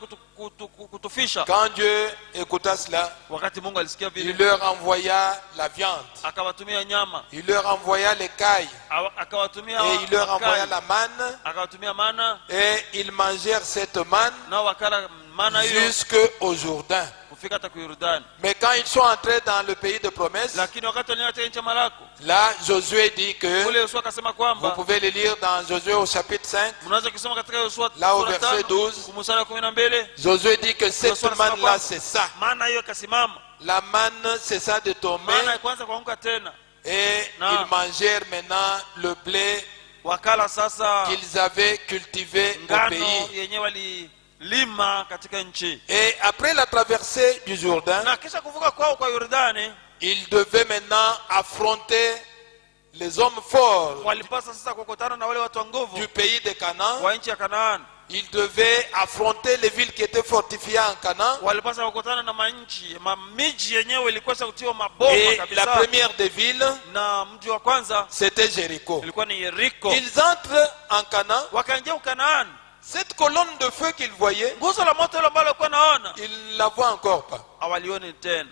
kutufisha. Quand Dieu écouta cela, Wakati Mungu alisikia il vile, leur envoya la viande, akawatumia nyama, il leur envoya l'écaille, akawatumia et il leur envoya makai, la manne, akawatumia mana, et ils mangèrent cette manne nao wakala mana hiyo jusqu'au Jourdain. kufika hata Yordani. Mais quand ils sont entrés dans le pays de promesse, Lakini wakati waliacha nchi ya Malako, là Josué dit que, ule Yoshua akasema vous kwamba, pouvez le lire dans Josué au chapitre 5, mnaweza kusoma katika Yoshua Là, au sura verset 5 12, kumsala 12, Josué dit que Yoshua cette anasema manne-là, kwamba, c'est ça. maana hiyo ikasimama, La manne cessa de tomber maana kwanza kuanguka tena, et Non. ils mangèrent maintenant le blé wakala sasa qu'ils avaient cultivé au ngano pays. yenyewe walilima katika nchi. Et après la traversée du Jourdain, Na kisha kuvuka kwao kwa Yordani, ils devaient maintenant affronter les hommes forts walipasa sasa kukutana na wale watu wa du nguvu pays de Canaan. wa nchi ya Kanaani. Ils devaient affronter les villes qui étaient fortifiées en Canaan. Walipasa kukutana na miji yenyewe ilikuwa kutiwa maboma Et la kabisa. première des villes, Na mji wa kwanza c'était Jéricho. ilikuwa ni Yeriko. Ils entrent en Canaan. Wakaingia Kanaani, Cette colonne de feu qu'ils voyaient, nguzo la moto ile ambalo walikuwa naona ils ne la voient encore pas. hawalioni tena.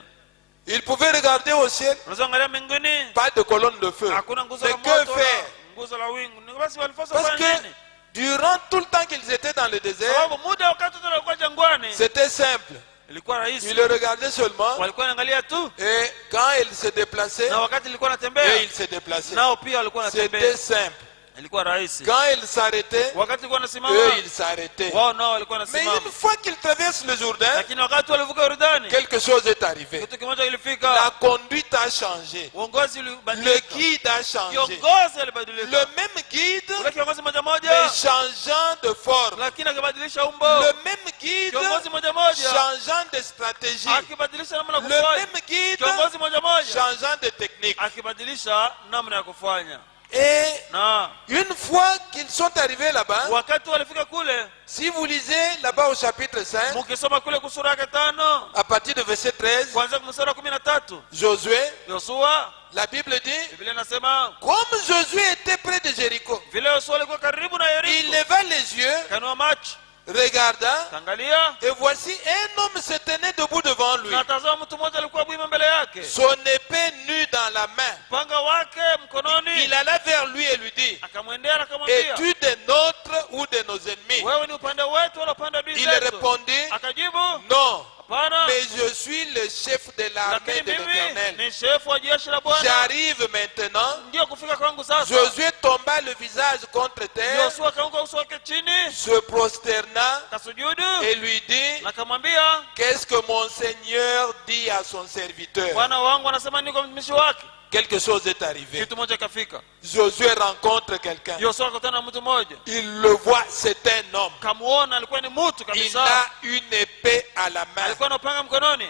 Ils pouvaient regarder au ciel, Unaweza angalia mbinguni, pas de colonne de feu. hakuna nguzo Mais la que moto wala faire? nguzo la wingu. Ni basi walipaswa Parce kufanya que nini? durant tout le temps qu'ils étaient dans le désert, Sababu muda wakati wote walikuwa jangwani c'était simple. ilikuwa Ils rahisi, le regardaient seulement walikuwa wanaangalia tu, et quand ils se déplaçaient, na wakati ilikuwa et natembea ils se déplaçaient. nao pia walikuwa C'était wanatembea, simple. ilikuwa rahisi. Quand ils s'arrêtaient, Wakati ilikuwa eux, nasimama ils s'arrêtaient. wao nao walikuwa Mais wanasimama, une fois qu'ils traversent le Jourdain, lakini wakati walivuka Yordani quelque chose est arrivé. kitu kimoja La kilifika, conduite a changé. uongozi Le ulibadilika, guide a changé. kiongozi Le alibadilika, même guide, ule kiongozi moja mais moja, changeant de forme. lakini akibadilisha umbo, Le même guide, kiongozi moja moja changeant de stratégie. akibadilisha namna ya Le kufanya, même guide, kiongozi moja moja changeant de technique. akibadilisha namna ya kufanya. Et Na une fois qu'ils sont arrivés là-bas, wakati walifika kule, si vous lisez là-bas au chapitre 5, mukisoma kule kusura yake 5 à partir de verset 13, kuanzia mstari wa 13, Josué, Yoshua, la Bible dit, Biblia inasema comme Josué était près de Jéricho, vile Yoshua alikuwa karibu na il Yeriko, leva les yeux, kanua macho, regarda, kaangalia, et voici un homme se tenait debout devant lui. na tazama mtu mmoja alikuwa bwima mbele yake, Son épée nue dans la main. upanga wake mkononi. Il alla vers lui et lui dit, Akamwendea na akamwambia, es-tu des nôtres ou de nos ennemis? wewe ni upande wetu wala upande wa adui Il zetu? répondit, Akajibu, non, hapana, mais je suis le chef de l'armée lakini de mimi l'Éternel. ni shefu wa jeshi la Bwana. J'arrive maintenant. Ndio kufika kwangu sasa. Josué tomba le visage contre terre, Yoshua akaanguka uso wake chini, se prosterna kasujudu, et lui dit, na akamwambia, qu'est-ce que mon Seigneur dit à son serviteur? Bwana wangu anasema nini kwa mtumishi wake? Quelque chose est arrivé. Kitu moja kafika. Josué rencontre quelqu'un. Yoshua akutana na mtu mmoja, Il le voit, c'est un homme. kamuona alikuwa ni mtu Il kabisa, a une épée à la main. alikuwa na upanga mkononi.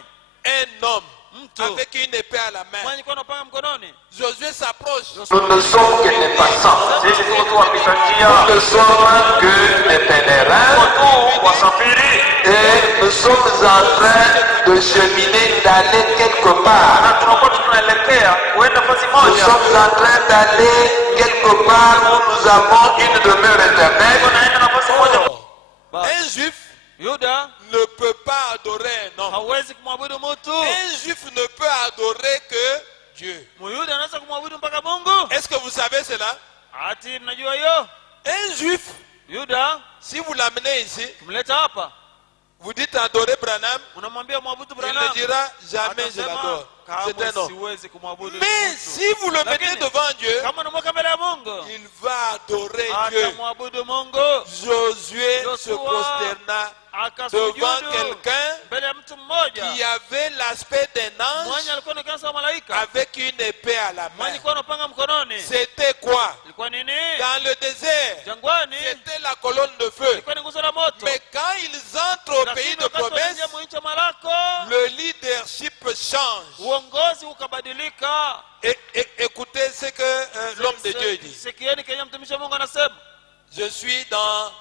Un homme Mtu avec une épée à la main. mwenye alikuwa na upanga mkononi. Josué s'approche. Nous ne sommes que des passants. Sisi tu wapita Nous njia, ne sommes que des pèlerins. tu wasafiri, Et nous sommes en train de cheminer, d'aller quelque part. na tunakuwa tunaelekea kuenda fasi Nous moja, sommes en train d'aller quelque part où nous avons une demeure éternelle. tunaenda nafasi moja. Un juif Yuda ne peut pas adorer un homme. hawezi kumwabudu mtu. Un juif ne peut adorer que Dieu. Muyuda anaweza kumwabudu mpaka Mungu. Est-ce que vous savez cela? Ati mnajua hiyo? Un juif, Yuda si vous l'amenez ici, tumleta hapa, vous dites adorer Branham, unamwambia mwabudu il ne Branham, dira jamais je atasema, l'adore. C'est kamwe un homme. siwezi kumwabudu Mais mtu. si vous le mettez Lakini, devant Dieu, kama unamweka mbele ya Mungu, il va adorer Dieu. atamwabudu Mungu. Josué se Joshua prosterna akasujudu devant quelqu'un mbele ya mtu mmoja qui avait l'aspect d'un mwenye ange alikuwa anaonekana sawa malaika, avec une épée à la mwenye main. alikuwa anapanga mkononi. C'était quoi? Ilikuwa nini? Dans le désert, Jangwani c'était la colonne de feu. ilikuwa ni nguzo la moto. Mais quand ils entrent au pays Lakini de wakati promesse, wanaingia mwa nchi ya Malako, le leadership change. uongozi ukabadilika. Écoutez ce que l'homme de Dieu dit. Sikieni kenye mtumishi wa Mungu anasema. Je suis dans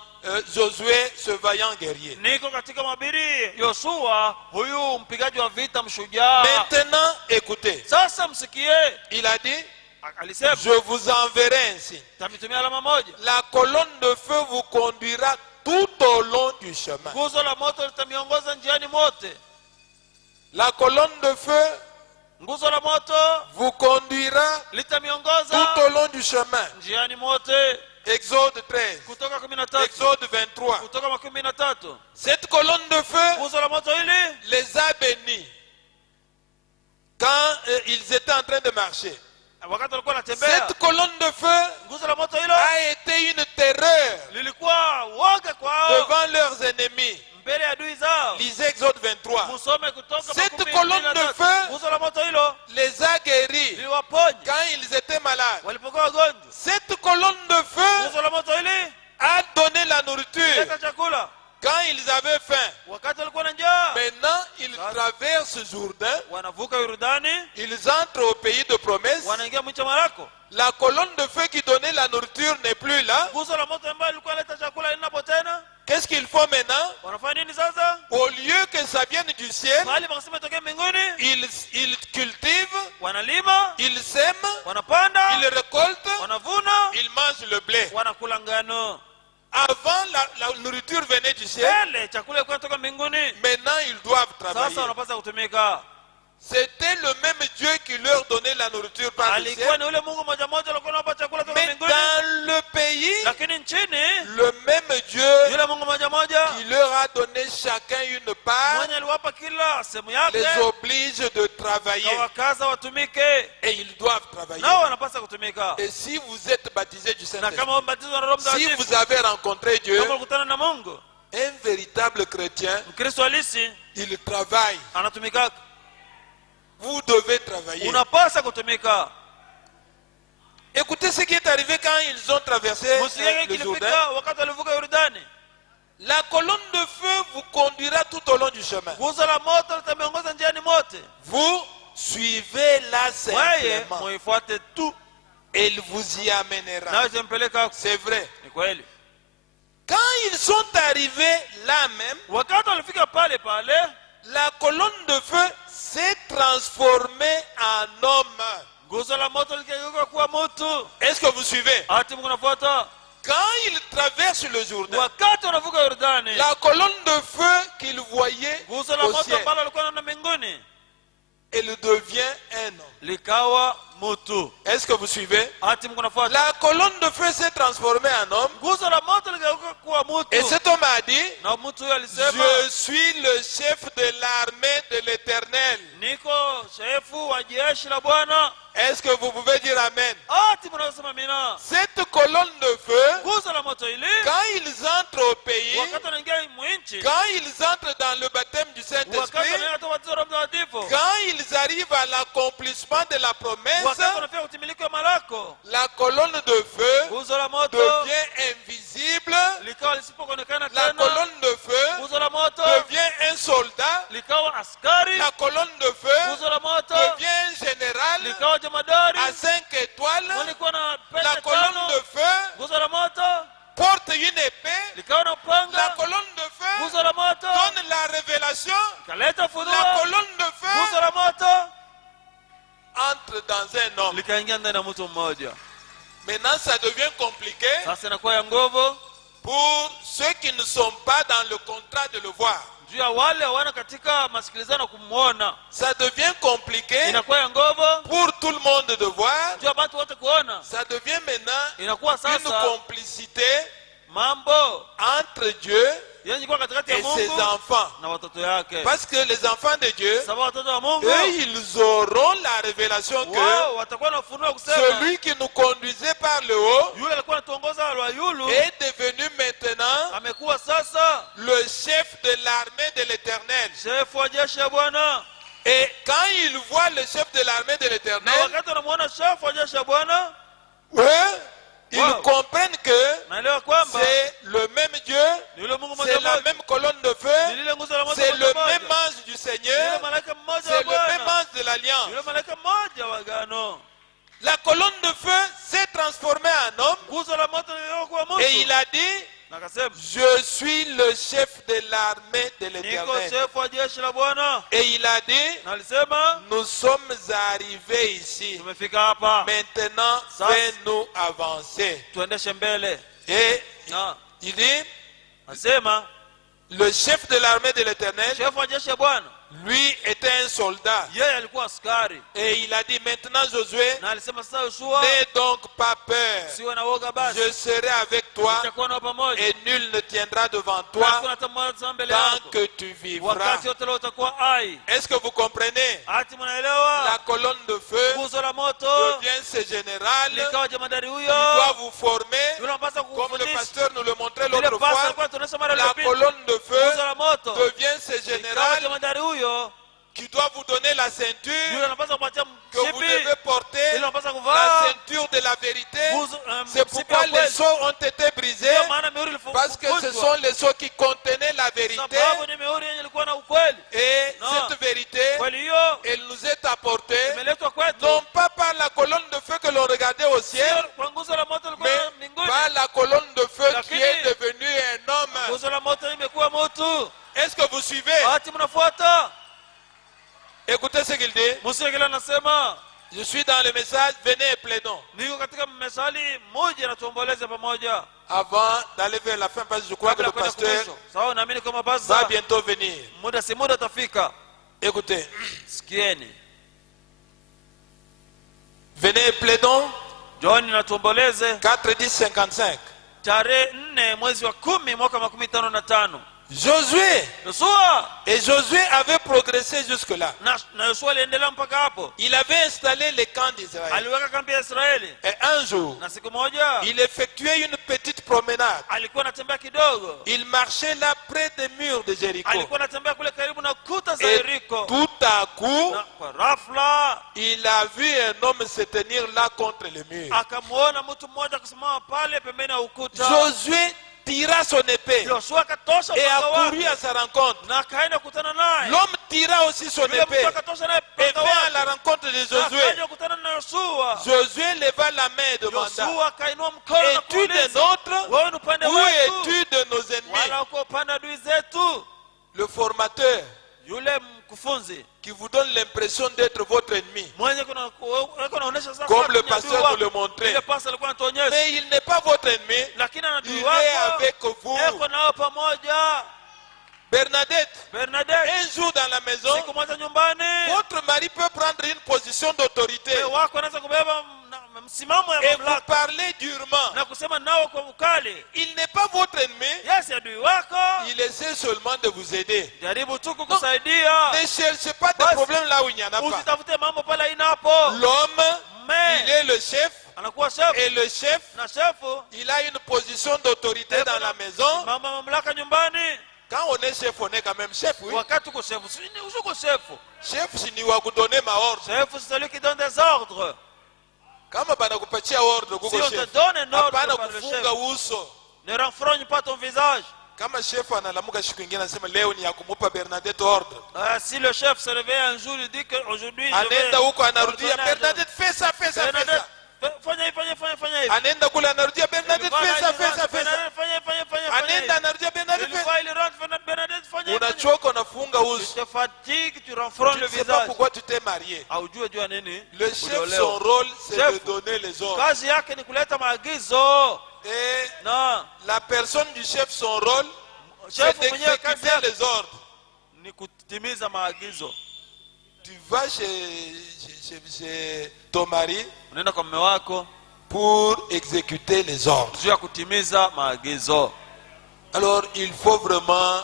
Josué ce vaillant guerrier. niko katika mahubiri Yoshua, huyu mpigaji wa vita mshujaa. Maintenant, écoutez. Sasa msikie, Il a dit, alisema je vous enverrai ainsi. tamitumia alama moja, La colonne de feu vous conduira tout au long du chemin. nguzo la moto litamiongoza njiani mote. La colonne de feu Nguzo la moto vous conduira litamiongoza tout au long du chemin. njiani mote. Exode 13, Kutoka 13, Exode 23. kutoka 13. Cette colonne de feu Nguzo la moto hili les a bénis quand ils étaient en train de marcher. wakati walikuwa wanatembea, Cette colonne de feu nguzo la moto hilo a été une terreur lilikuwa woga kwao devant leurs ennemis. mbele ya adui zao. Lisez Exode 23. Musome Kutoka Cette 13. colonne de feu Nguzo la moto hilo les a guéris liliwaponya quand ils étaient malades. walipokuwa wagonjwa. Cette colonne de feu Nguzo la moto hili a donné la nourriture leta chakula quand ils avaient faim. wakati walikuwa na njaa. Maintenant, ils traversent Jourdain, Wanavuka Yordani, ils entrent au pays de promesse. wanaingia mwicha Marako. La colonne de feu qui donnait la nourriture n'est plus là. Nguzo la moto ambayo ilikuwa leta chakula linapo tena. Qu'est-ce qu'il faut maintenant? Wanafanya nini sasa? Au lieu que ça vienne du ciel, Mahali pakasema itokee mbinguni, ils cultivent, wanalima, ils sèment, wanapanda, ils récoltent, wanavuna, ils mangent le blé. wanakula ngano. Avant, la nourriture venait du ciel. Ele chakula ilikuwa kutoka mbinguni. Maintenant, ils doivent Sasa travailler. wanapaswa kutumika. C'était le même Dieu qui leur donnait la nourriture par le Alikuwa ciel. ni ule Mungu moja moja alikuwa anawapa chakula kutoka Mais mbinguni. dans le pays, Lakini nchini le même Dieu yule Mungu moja moja qui leur a donné chacun une part mwenye aliwapa kila sehemu yake, les oblige de travailler. kawakaza watumike, Et ils doivent travailler. nao wanapaswa kutumika. Et si vous êtes baptisé du Na Saint-Esprit, kama wamebatizwa na Roho si Mtakatifu, vous avez rencontré Dieu, kama ulikutana na Mungu, un véritable chrétien, Mkristo halisi il travaille. anatumika. Vous devez travailler. Unapaswa kutumika. Écoutez ce qui est arrivé quand ils ont traversé Msikie le Jourdain. kilifika wakati walivuka Yordani. La colonne de feu vous conduira tout au long du chemin. Nguzo la moto litamiongoza njiani mote. Vous suivez là Wewe simplement. muifuate tu, Et il vous y amènera. nawe itampeleka. C'est vrai. Ni kweli. Quand ils sont arrivés là même, Wakati walifika pale pale, la colonne de feu s'est transformée en homme. nguzo la moto likageuka kuwa mtu. Est-ce que vous suivez? Hati Mungu nafuata. Quand ils traversent le Jourdain, Wakati wanavuka Yordani, la colonne de feu qu'ils voyaient nguzo la au moto ciel, ambalo walikuwa wanaona mbinguni elle devient un homme. likawa mtu. Est-ce que vous suivez? Hati Mungu nafuata. La colonne de feu s'est transformée en homme. Nguzo la moto likageuka kuwa Et mtu. cet homme a dit, Na mtu huyo alisema, je suis le chef de l'armée de l'Éternel. niko shefu wa jeshi la Bwana. Est-ce que vous pouvez dire Amen? Hati mnasema mina. Cette colonne de feu, Nguzo la moto ili quand ils entrent au pays, wakati wanaingia mwinchi, quand ils entrent dans le baptême du wakati Saint-Esprit, wanaingia katika ubatizo wa Roho Mtakatifu, quand ils arrivent à l'accomplissement de la promesse, wakati wanafika kutimilika malako, la colonne de feu nguzo la moto devient invisible. likawa lisipoonekana La tena. colonne de feu Nguzo la moto devient un soldat. likawa askari. La colonne de feu Nguzo la moto devient un général likawa jemadari. à 5 étoiles. Walikuwa na La pete colonne tano. de feu Nguzo la moto porte une épée. likawa na La upanga. colonne de feu Nguzo la moto donne la révélation. kaleta La funuo. colonne de Nguzo feu la moto entre dans un homme. likaingia ndani ya mtu mmoja. Maintenant, ça devient compliqué Sasa inakuwa ya nguvu pour ceux qui ne sont pas dans le contrat de le voir. juu ya wale hawana katika masikilizano kumwona. Ça devient compliqué Inakuwa ya nguvu pour tout le monde de voir. juu ya watu wote kuona. Ça devient maintenant Inakuwa une sasa complicité mambo entre Dieu yenye kuwa katikati ya et ses Mungu enfants. na watoto yake. Parce que les enfants de Dieu, Sababu watoto wa Mungu eux, ils auront la révélation que wao watakuwa na ufunuo kusema celui qui nous conduisait par le haut yule alikuwa anatuongoza wa yulu est devenu maintenant amekuwa sasa le chef de l'armée de l'Éternel. shefu wa jeshi ya Bwana. Et quand ils voient le chef de l'armée de Na l'Éternel, wakati wanamuona shefu wa jeshi ya Bwana, eux, ils Wow. comprennent que naelewa kwamba c'est le même Dieu, ni yule Mungu c'est mmoja la mmoja, même colonne de ni feu, lile nguzo la moto c'est moja le moja, même ange du ni yule Seigneur, malaika mmoja c'est wa le même Bwana, ange de l'Alliance. ni yule malaika mmoja wa agano. La colonne de feu s'est transformée en homme Nguzo la moto lilikuwa kuwa et il mtu. a dit, na akasema je suis le chef de l'armée de niko l'Éternel. shefu wa jeshi la Bwana. Et il a dit, Na alisema nous sommes arrivés ici. tumefika hapa, Maintenant, fais-nous avancer. tuendeshe mbele. Et Na il dit, anasema le chef de l'armée de l'Éternel, shefu wa jeshi la Bwana lui était un soldat. yeye alikuwa askari, Et il a dit, maintenant Josué, na alisema sasa Yoshua, n'aie donc pas peur. siwe na woga, basi Je serai avec toi nitakuwa nao pamoja, et nul ne tiendra devant na toi hakuna hata mmoja mbele tant yako que tu vivras. wakati wote leo utakuwa hai. Est-ce que vous comprenez? Ati La mnaelewa? colonne de feu Nguzo la moto devient ce général. Il likawa jemadari huyo, doit vous former. yule anapaswa Comme le kukufundisha. pasteur nous le montrait Ile l'autre pasa fois, alikuwa tunaonyesha mara la iliyopita, colonne de feu nguzo la moto devient ce likawa général jemadari huyo, qui doit vous donner la yule ceinture anapaswa kupatia que vous mshipi, devez porter, yule anapaswa la kuvaa ceinture de la vérité. nguzo, C'est mshipi pourquoi wa les kweli. sceaux ont été brisés, Ndio maana mihuri parce que ce ilifungwa, sont les sceaux qui contenaient la vérité. sababu ni mihuri yenye ilikuwa na ukweli. Et Non. cette vérité, Kweli hiyo elle nous est apportée, imeletwa kwetu, non pas par la colonne de feu que l'on regardait au ciel, sio kwa nguzo la moto ilikuwa mais mbinguni, par la colonne de feu qui Lakini- est devenue un homme. nguzo la moto imekuwa mtu. Est-ce que vous suivez? Ati mnafuata? Écoutez ce qu'il dit. Musa kile anasema, Je suis dans le message, venez et plaidons. niko katika mesali moja na tuomboleze pamoja Avant d'aller vers la fin, parce que je crois que kabla le kwenda pasteur kumwisho. Sawa, naamini kama va basi bientôt venir. muda si muda utafika. Écoutez, Sikieni, venez et plaidons. John na tuomboleze 4, 10, 55. tarehe 4 mwezi wa 10 mwaka 55. Josué. Yoshua Et Josué avait progressé jusque-là. na Yoshua aliendelea mpaka hapo, Il avait installé les camps d'Israël. aliweka kambi ya Israeli, Et un jour, na siku moja il effectuait une petite promenade. alikuwa anatembea kidogo, Il marchait là près des murs de Jéricho. alikuwa anatembea kule karibu na kuta za Et Yeriko, tout à coup, na kwa rafla il a vu un homme se tenir là contre le mur. akamwona mtu mmoja kusimama pale pembeni ya ukuta. Josué tira son épée Yoshua akatosha et a upanga couru wake à sa rencontre. na akaenda kukutana naye. L'homme tira aussi son Yule épée mtu akatosha naye et upanga vint à la wake rencontre de na Josué. akaja kukutana na Yoshua. Josué leva la main et demanda, Yoshua akainua mkono na es-tu des kuuliza, nôtres wewe ni upande ou wetu es-tu de nos ennemis? wala uko upande wa adui zetu? Le formateur Yule mkufunzi qui vous donne l'impression d'être votre ennemi. mwenye kunaonesha sasa Comme le ni adui pasteur wako. nous le montrait. Ile pasa alikuwa anatuonyesha, Mais il n'est pas votre ennemi. lakini ana adui Il est wako avec vous. eko nao pamoja. Bernadette, Bernadette, un jour dans la maison, siku moja nyumbani, votre mari peut prendre une position d'autorité mume wako anaweza kubeba msimamo ya et vous mamlaka parler durement. na kusema nao kwa ukali. Il n'est pas votre ennemi. Yes, adui wako, Il essaie seulement de vous aider. jaribu tu kukusaidia, Ne cherchez pas de Basi, problème là où il n'y en a pas. usitafute mambo pale inapo. L'homme, il Mume est le chef anakuwa chef et le chef, na shefu, il a une position d'autorité dans la maison. mamlaka nyumbani. Quand on est chef, on est quand même chef, oui. Wakati uko shefu, si uko shefu. Chef, si ni wa kudonner ma ordre. Shefu c'est celui qui donne des ordres. Kama banakupatia ordre Si kuko on te chef. donne un ordre Hapana par le kufunga chef, uso. ne renfrogne pas ton visage. Kama chef analamuka siku ingine anasema leo ni ya kumupa Bernadette ordre. Si le chef se réveille un jour, il dit qu'aujourd'hui, Anaenda huko anarudia Bernadette fais ça, fais ça, fais ça. Bernadette, fanya hivi. Anaenda kule anarudia Bernadette fais ça, fais ça, fais ça. Fanya Anaenda anarudia Bernadette hivi. fais ça. Il rentre, Bernadette, fanya hivi. Unachoka unafunga Tu uso. te fatigues, tu renfrognes Tu le ne sais pas visage. pourquoi tu t'es marié. Haujue jua nini? Le chef, Uliolewa. son rôle, c'est Chef. de donner les ordres. Kazi yake ni kuleta maagizo. Et Na la personne du chef, son rôle, chef c'est mwenyewe kazi d'exécuter yake les ordres. ni kutimiza maagizo. Tu vas chez ton mari Unaenda kwa mume wako pour exécuter les ordres. juu ya kutimiza maagizo. Alors, il faut vraiment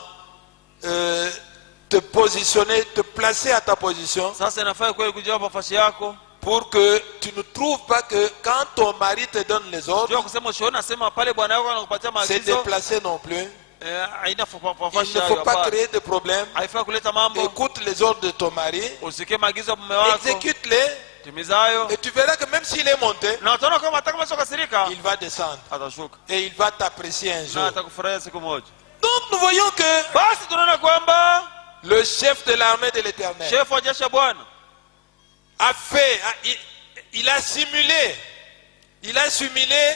te positionner, te placer à ta position Sasa inafaa kweli kujua nafasi yako. pour que tu ne trouves pas que quand ton mari te donne les Juu ya ordres, kusema ushaona sema pale bwana yako anakupatia c'est maagizo. déplacé non plus. Haina Il nafasi ne faut pas yako. créer de problème. Haifai kuleta mambo. Écoute les ordres de ton mari, Usikie maagizo ya mume wako. exécute-les Timiza hayo. et tu verras que même s'il est monté, Na utaona kama hata kama sio kasirika, il va descendre atashuka. et il va t'apprécier un Na jour. atakufurahia siku moja. Donc nous voyons que Basi tunaona kwamba le chef de l'armée de l'Éternel shefu wa jeshi la Bwana a fait, il a simulé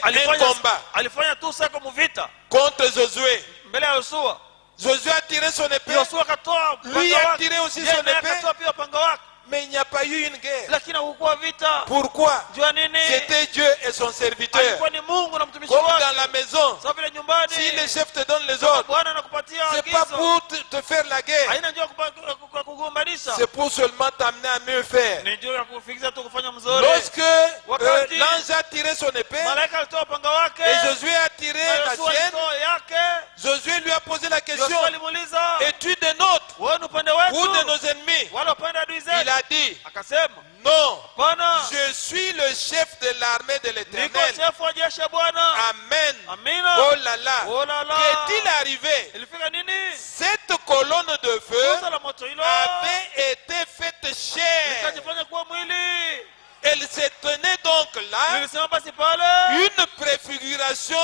un combat. alifanya tu sako muvita. contre Josué. mbele ya Yoshua. Josué a tiré son épée. Yoshua akatoa Lui upanga a wake. tiré aussi Yeye son naye épée. akatoa pia upanga wake. Mais il n'y a pas eu une guerre. Lakini hakukuwa vita. Pourquoi? Jua nini? C'était Dieu et son serviteur. Alikuwa ni Mungu na mtumishi Comme wake. dans la maison, Sawa vile nyumbani. si les chefs te donnent les Kama ordres, Bwana anakupatia c'est pas agizo, pour te faire la guerre. haina njia ya kugombanisha. C'est pour seulement t'amener à mieux faire. Ni njia ya kufikisha tu kufanya mzuri. Lorsque Wakati l'ange a tiré son épée malaika alitoa upanga wake et Josué a tiré na la Yoshua sienne, alitoa yake, Josué lui a posé la question: Yoshua alimuuliza, es-tu des nôtres wewe ni upande ou de wetu nos ennemis? wala upande adui Il zetu? a dit: Akasema, non, Bwana, je suis le chef de l'armée de niko l'Éternel. shefu wa jeshi ya Bwana. Amen. Amina. Oh là là. Oh là là. Qu'est-il arrivé? Ilifika nini? Cette colonne de feu Nguzo la moto hilo avait été faite chair. likajifanya kuwa mwili. Elle se tenait donc là, Nilisema basi pale une préfiguration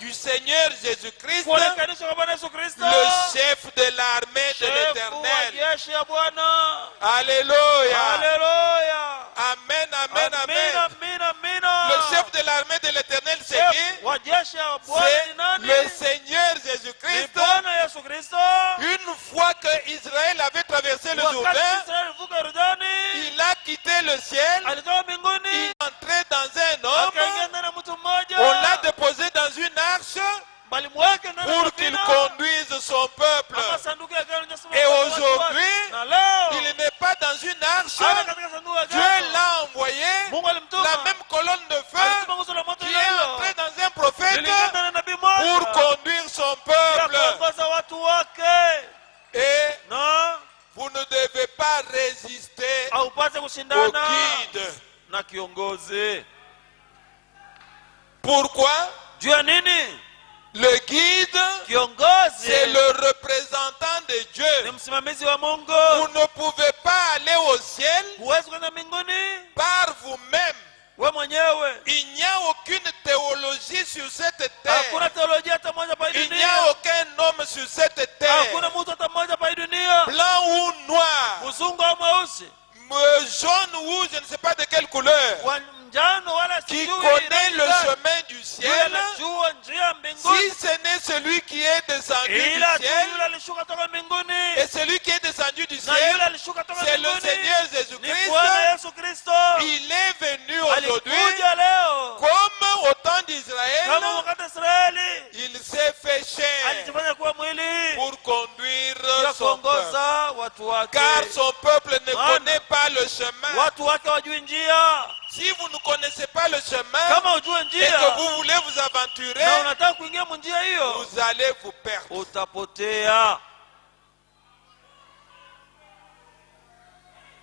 du Seigneur Jésus-Christ, kuonekanisha kwa Bwana Yesu Kristo, le chef de l'armée de shefu wa l'Éternel. jeshi ya Bwana. Alléluia. Haleluya. Amen, amen, Amina, amen. amina, amina. Le chef de l'armée de l'Éternel, c'est Shefu qui? wa jeshi ya Bwana ni C'est nani? le Seigneur Ni Jésus-Christ. Bwana Yesu Kristo. Une fois que Israël avait traversé le Wakati Jourdain, Israeli alivuka Yordani, il a quitté le ciel, alitoka il mbinguni, est entré dans un akaingia homme, ndani ya mtu mmoja, on l'a déposé dans une arche balimweka ndani ya pour qu'il safina, conduise son peuple. kama sanduku ya gari inasimama Et kwa watu wake. aujourd'hui, Na leo il n'est pas dans une arche, ana katika sanduku ya Dieu gari, l'a envoyé, Mungu alimtuma, la même colonne de feu alituma nguzo la moto qui hilo est hilo, entré dans un prophète liliingia ndani ya nabii pour mmoja conduire son ya peuple. kuongoza watu wake, Et na vous ne devez pas résister haupate au kushindana guide. na kiongozi. Pourquoi? Juu ya nini? Le guide, Kiongozi c'est le représentant de ni Dieu. msimamizi wa Mungu. Vous ne pouvez pas aller au ciel Huwezi kwenda mbinguni par vous-même. we mwenyewe. Il n'y a aucune théologie sur cette terre. Hakuna teolojia hata moja pa hii Il n'y dunia. a aucun homme sur cette Hakuna terre, mtu hata mmoja pa hii dunia, blanc ou noir, mzungu au mweusi, jaune ou je ne sais pas de quelle couleur, wa njano wala qui sijui connaît rangi le gani. chemin du Yule ciel, anajua njia mbinguni, si ce n'est celui qui est descendu ila du tu ciel, yule alishuka toka mbinguni, et celui qui est descendu du na yule ciel, alishuka toka c'est le mbinguni Seigneur ni Jésus-Christ. Bwana Yesu Kristo. Il est venu aujourd'hui, Alikuja leo comme au temps kama d'Israël, wakati Israeli il s'est fait chair alijifanya kuwa mwili pour conduire ya son peuple. kuongoza watu wake. Car son peuple ne Maana connaît pas le chemin. watu wake wajui njia. Si vous ne connaissez pas le chemin Kama ujue et njia que vous voulez vous na aventurer, unataka kuingia munjia hiyo, vous allez vous perdre. utapotea.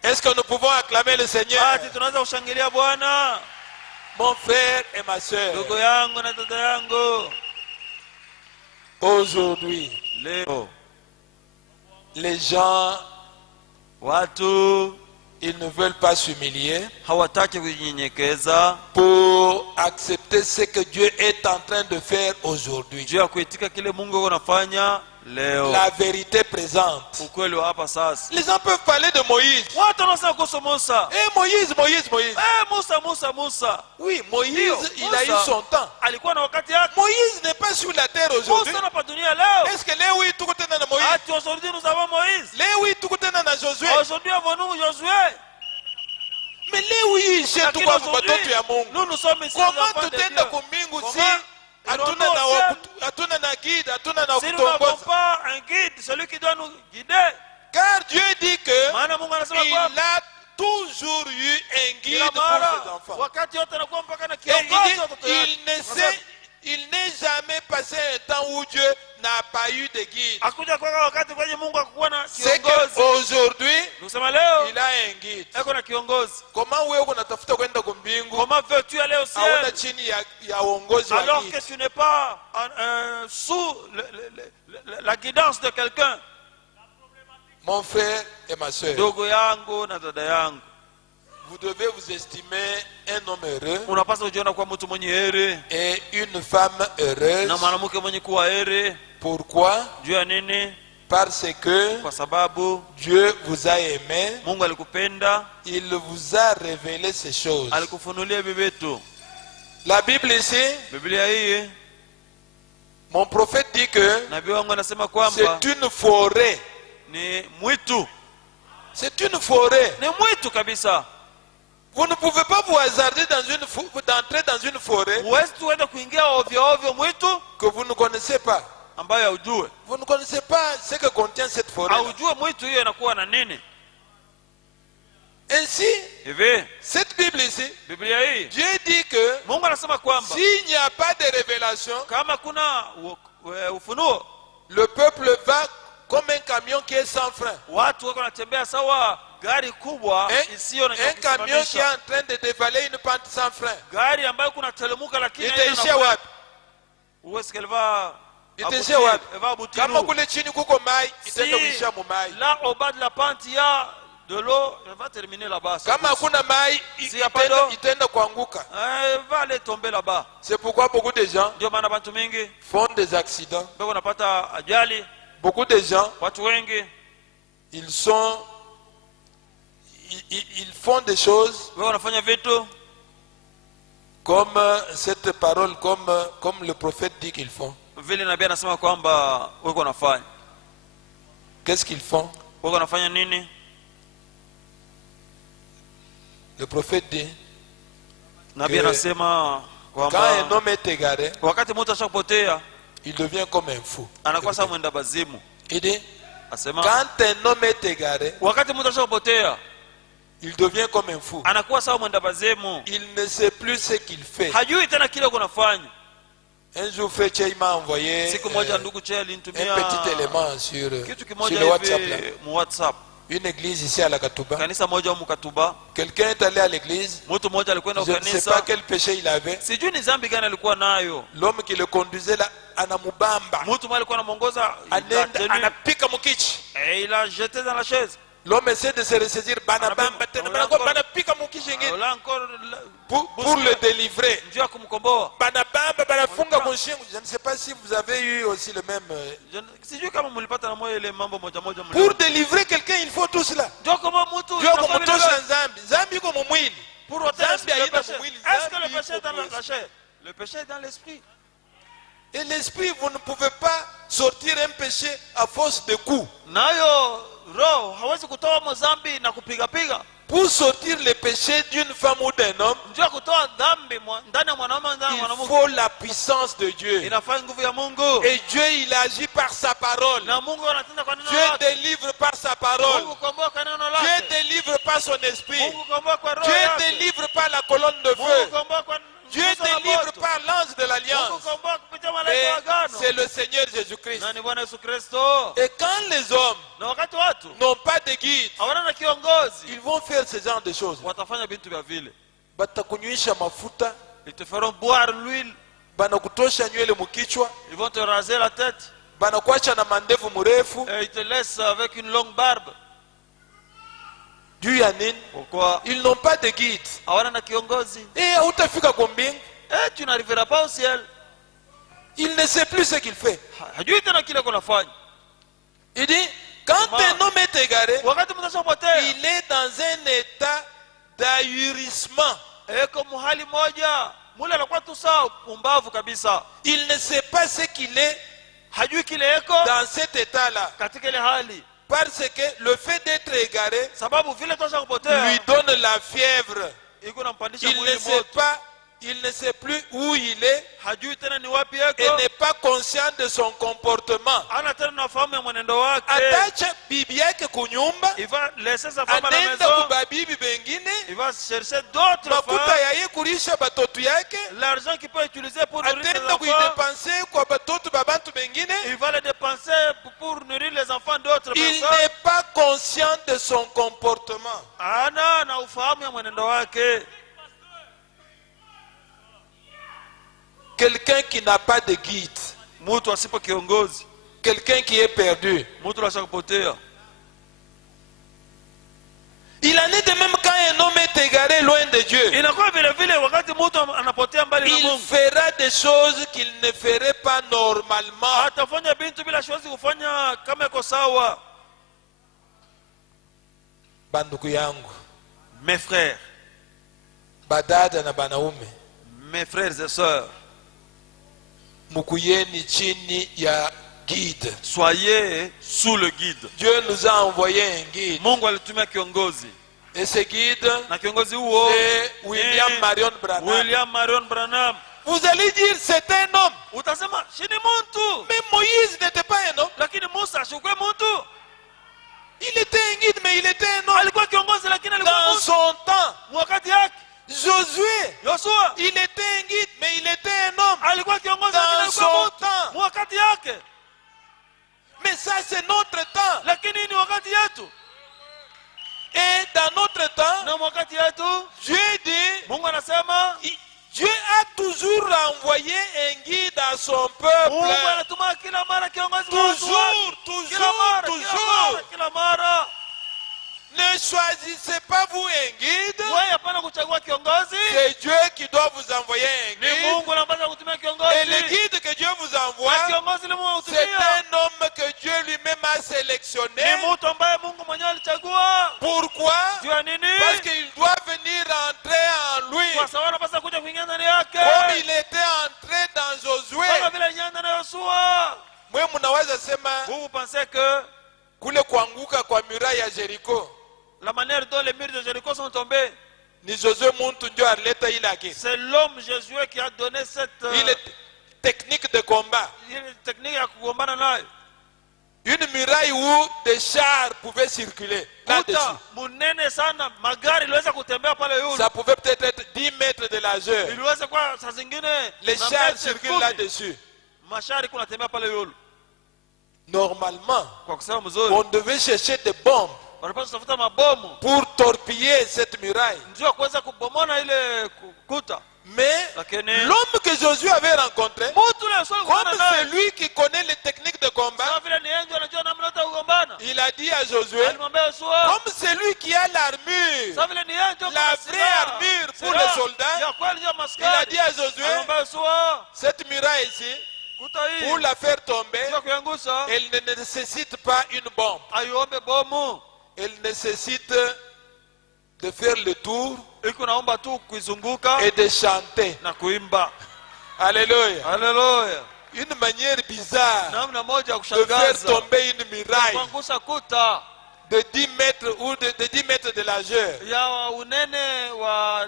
Est-ce que nous pouvons acclamer le Seigneur? Ati tunaweza kushangilia Bwana. Mon frère et ma soeur, Ndugu yangu na dada yangu, aujourd'hui, leo les gens, watu ils ne veulent pas s'humilier hawataki kujinyenyekeza pour accepter ce que Dieu est en train de faire aujourd'hui. juu ya kuitika kile Mungu anafanya leo, La vérité présente. ukweli wa hapa sasa. Les gens peuvent parler de Moïse. Watu wanasema kuhusu Musa, Moïse, Moïse, Moïse. Musa. Oui, Moïse, Ndio, il a eu Musa son temps. alikuwa na wakati yake. Moïse n'est pas sur la terre aujourd'hui. Musa na pa dunia leo. Est-ce que leo hii tuko tena na Moïse? Ati aujourd'hui nous avons Moïse. Leo hii tuko tena na Josué. Aujourd'hui avons-nous Josué. Mais leo hii she Lakini tuko aujourd'hui, watoto ya Mungu. nous sommes ici les Comment enfants de tutaenda Dieu. kumbingu si Comment? hatuna na guide, hatuna na Si nous n'avons kutongoza? pas un guide, celui qui doit nous guider. Car Dieu dit que Maana Mungu anasema il kwamba a toujours eu un guide kila pour ses mara enfants. wakati yote anakuwa mpaka na Et kiongozi wa watoto yake. il n'est jamais passé un temps où Dieu n'a pas eu de guide. Hakuja kwa wakati kwenye Mungu hakukuwa na C'est kiongozi. qu'aujourd'hui, Nusema leo il a un guide. eko na kiongozi. Comment wewe unatafuta kwenda kumbingu Comment veux-tu aller au hauna ciel chini ya uongozi wa alors guide? que tu n'es pas sous la guidance de quelqu'un? Mon frère et ma soeur, Ndugu yangu na dada yangu, vous devez vous estimer un homme heureux unapaswa kujiona kuwa mtu mwenye heri et une femme heureuse. na mwanamke mwenye kuwa heri. Pourquoi? Juu ya nini? Parce que Kwa sababu Dieu vous a aimé, Mungu alikupenda, il vous a révélé ces choses. alikufunulia hivi vitu. La Bible ici, Biblia hii Mon prophète dit que nabii wangu anasema kwamba c'est une forêt. ni mwitu, C'est une forêt. ni mwitu kabisa. Vous ne pouvez pas vous hasarder d'entrer dans une forêt Huwezi tuende kuingia ovyo ovyo mwitu que vous ne connaissez pas. ambayo haujue, Vous ne connaissez pas ce que contient cette forêt. haujue mwitu hiyo inakuwa na nini. Ainsi, Hivi cette Bible ici, Biblia hii Dieu dit que Mungu anasema kwamba s'il n'y a pas de révélation, kama kuna ufunuo, le peuple va comme un camion qui est sans frein. watu wako wanatembea sawa gari kubwa isiyo na Un camion qui est en train de dévaler une pente sans frein. gari ambayo kuna telemuka lakini Itaishia wapi? uwezi keleva Itaishia wapi? Kama abutiru. kule chini kuko mai, itaenda Si kuishia mu mai. là au bas de la pente il y a de l'eau, elle va terminer là-bas. Kama hakuna mai, Si ya pado. itaenda kuanguka. Elle va aller tomber là-bas. C'est pourquoi beaucoup de gens Ndio maana watu mingi font des accidents. bado wanapata ajali. Beaucoup de gens, Watu wengi ils font des choses wao wanafanya vitu comme cette parole, comme le prophète dit qu'ils font. vile nabii anasema kwamba wako wanafanya. Qu'est-ce qu'ils font? Wako wanafanya nini? Le prophète dit, Nabii Que- anasema quand un kwamba homme est égaré, wakati mtu ashapotea il devient comme un fou. anakuwa sawa mwenda bazimu. Il dit, Asema quand un homme est égaré, wakati mtu ashapotea il devient comme un fou. anakuwa sawa mwenda bazimu, Il ne sait plus ce qu'il fait. hajui tena kile uko nafanya. Un jour, Fétier m'a envoyé Siku moja ndugu Che un alinitumia petit élément sur kitu le kimoja WhatsApp. Là. hivi mu WhatsApp. Une église ici à la Katouba. Kanisa moja humu Katuba, Quelqu'un est allé à l'église. mtu mmoja alikwenda Je ne sais pas kanisa, quel péché il avait. sijui ni dhambi gani alikuwa nayo. L'homme qui le conduisait là, anamubamba. Mtu mmoja alikuwa anamuongoza, Anenda, anapika mukichi. et il a jeté dans la chaise. L'homme essaie de se ressaisir. Banabamba, tena, banapika mukichi ingine. Là encore Pour le délivrer. njoo kumkomboa. Banabamba, banafunga mushingu. Je ne sais pas si vous avez eu aussi le même. Sijui kama mlipata na moyo ile mambo moja moja mlio. Pour délivrer quelqu'un, il faut tout cela. Njoo kama mtu Ndio kumtosha Zambi. Zambi iko mumwili. pour ôter Zambi le haina péché. mumwili. Est-ce que Zambi le péché est dans iko la chair? Le péché est dans l'esprit. Et l'esprit, vous ne pouvez pas sortir un péché à force de coups. Nayo roho hawezi kutoa mzambi na kupiga piga. Pour sortir le péché d'une femme ou d'un homme, Njoo kutoa dhambi ndani ya mwanaume ndani ya il mwanamke. faut la puissance de Dieu. Inafanya nguvu ya Mungu. Et Dieu, il agit par sa parole. Na Mungu anatenda kwa neno Dieu lake. délivre par sa parole. Mungu komboa kwa neno Dieu lake. délivre par son esprit. Mungu komboa kwa roho Dieu yake. délivre par la colonne de Mungu feu. komboa kwa Dieu nguzo la délivre moto. par l'ange de Mungu l'alliance. komboa kupitia Et malaika wa agano. c'est le Seigneur Jésus-Christ. Na ni Bwana Yesu Kristo. Et quand les hommes Na wakati watu n'ont pas de guide, hawana na kiongozi, ils vont faire ce genre de choses. watafanya vitu vya vile. Batakunywisha mafuta, Ils te feront boire l'huile, banakutosha nywele mukichwa, ils vont te raser la tête banakuacha na mandevu mrefu. et ils te laissent avec une longue barbe. Juu ya nini? Pourquoi? Ils n'ont pas de guide. Hawana na kiongozi. Et hautafika kwa mbingu. Eh, tu n'arriveras pas au ciel. Il ne sait plus ce qu'il fait. Hajui tena kile kunafanya. Il dit, quand un homme est égaré, Wakati mtu ashapotea, il est dans un état d'ahurissement. eko muhali moja, mule anakuwa tu sawa pumbavu kabisa. Il ne sait pas ce qu'il est Hajui kile eko dans cet état-là. katika ile hali. Parce que le fait d'être égaré Sababu vile tosha kupotea, lui donne la fièvre. iko nampandisha Il ne mwili sait moto. pas, il ne sait plus où il est Hajui tena ni wapi et eko. n'est pas conscient de son comportement. Ana tena nafahamu ya mwenendo wake. Atacha bibi yake kunyumba, Il va laisser sa femme à la anaenda maison. kubabibi bengine, Il va chercher d'autres makuta femmes. yaye kulisha batoto yake, L'argent qu'il peut utiliser pour nourrir ses atenda enfants, kuidepanse kwa batoto babantu bengine. il va les dépenser pour nourrir les enfants d'autres Il personnes. n'est pas conscient de son comportement. Ana na ufahamu ya mwenendo wake. Quelqu'un qui n'a pas de guide, Mtu asipo kiongozi, quelqu'un qui est perdu. mtu anasha kupotea. Il en est de même quand un homme est égaré loin de Dieu. Inakuwa vile vile wakati mtu anapotea mbali na Il Mungu, fera des choses qu'il ne ferait pas normalement. atafanya bintu bila siwezi kufanya kama iko sawa. Banduku yangu, Mes frères, badada na banaume, mes frères et sœurs, mukuyeni chini ya guide. Soyez sous le guide. Dieu nous a envoyé un guide. Mungu alitumia kiongozi, Et ce guide, na kiongozi huo c'est William Marion Branham. William Marion Branham. Vous allez dire c'est un homme. Utasema shini muntu, Mais Moïse n'était pas un homme. lakini Musa ashukwe muntu. Il était un guide, mais il était un homme. Alikuwa kiongozi lakini alikuwa Dans Musa. son temps, Wakati yake Josué, Yoshua il était un guide, mais il était un homme. alikuwa kiongozi lakini Dans alikuwa son mtu. temps. Wakati yake, Mais ça, c'est notre temps. lakini ni wakati yetu. Et dans notre temps, Na wakati yetu Dieu dit, Mungu anasema, Dieu a toujours envoyé un guide à son Mungu peuple. anatuma kila mara kiongozi wa watu wake. Toujours, Kila mara, toujours, kila mara, toujours. kila mara. Ne choisissez pas vous un guide. Wewe hapana kuchagua kiongozi, C'est Dieu qui doit vous envoyer un ni guide. Mungu anapaswa kutumia Et le kiongozi. guide que Dieu vous envoie, Na kiongozi c'est limuhutumia un homme que Dieu lui-même a sélectionné. ni mtu ambaye Mungu mwenyewe alichagua. Pourquoi? Juu ya nini? Parce qu'il doit venir entrer en lui. Kwa sababu anapaswa kuja kuingia ndani yake, Comme il était entré dans kama Josué. vile nyanda na Yoshua. Mwe mnaweza sema Vous pensez que kule kuanguka kwa muraille ya Jericho la manière dont les murs de Jéricho sont tombés, ni Josué muntu ndio alileta ile akili. c'est l'homme Josué qui a donné cette Ile technique de combat. technique ya kugombana nayo. Une muraille où des chars pouvaient circuler là-dessus. Kuta munene sana, magari iliweza kutembea pale yule. Ça pouvait peut-être être 10 mètres de largeur. Iliweza kwa saa zingine Les na chars mètre circulent 10. là-dessus. Mashari kunatembea pale yule. Normalement, Kwa kusema mzuri, on devait chercher des bombes wanapaswa kutafuta mabomu pour torpiller cette muraille. ndio kuweza kubomona ile kuta. Mais Lakini l'homme que Josué avait rencontré, mtu yule sio comme kugombana c'est naye. lui qui connaît les techniques de Kama combat, vile ni yeye ndio anajua namna ya kugombana. il a dit à Josué, Alimwambia Yoshua, comme c'est lui qui a l'armure, kama vile ni yeye ndio la vraie armure pour les soldats, ya kweli ya il a maskari. dit à Josué, Alimwambia Yoshua, cette muraille ici, kuta pour hii la faire tomber, sio kuangusha, elle ne nécessite pas une bombe. aiombe bomu. Elle nécessite de faire le tour Iko naomba tu kuizunguka et de chanter. na kuimba. Alléluia. Haleluya. Une manière bizarre Namna moja ya de faire kushangaza tomber une muraille kuangusha kuta de 10 mètres ou de 10 mètres de largeur. ya unene wa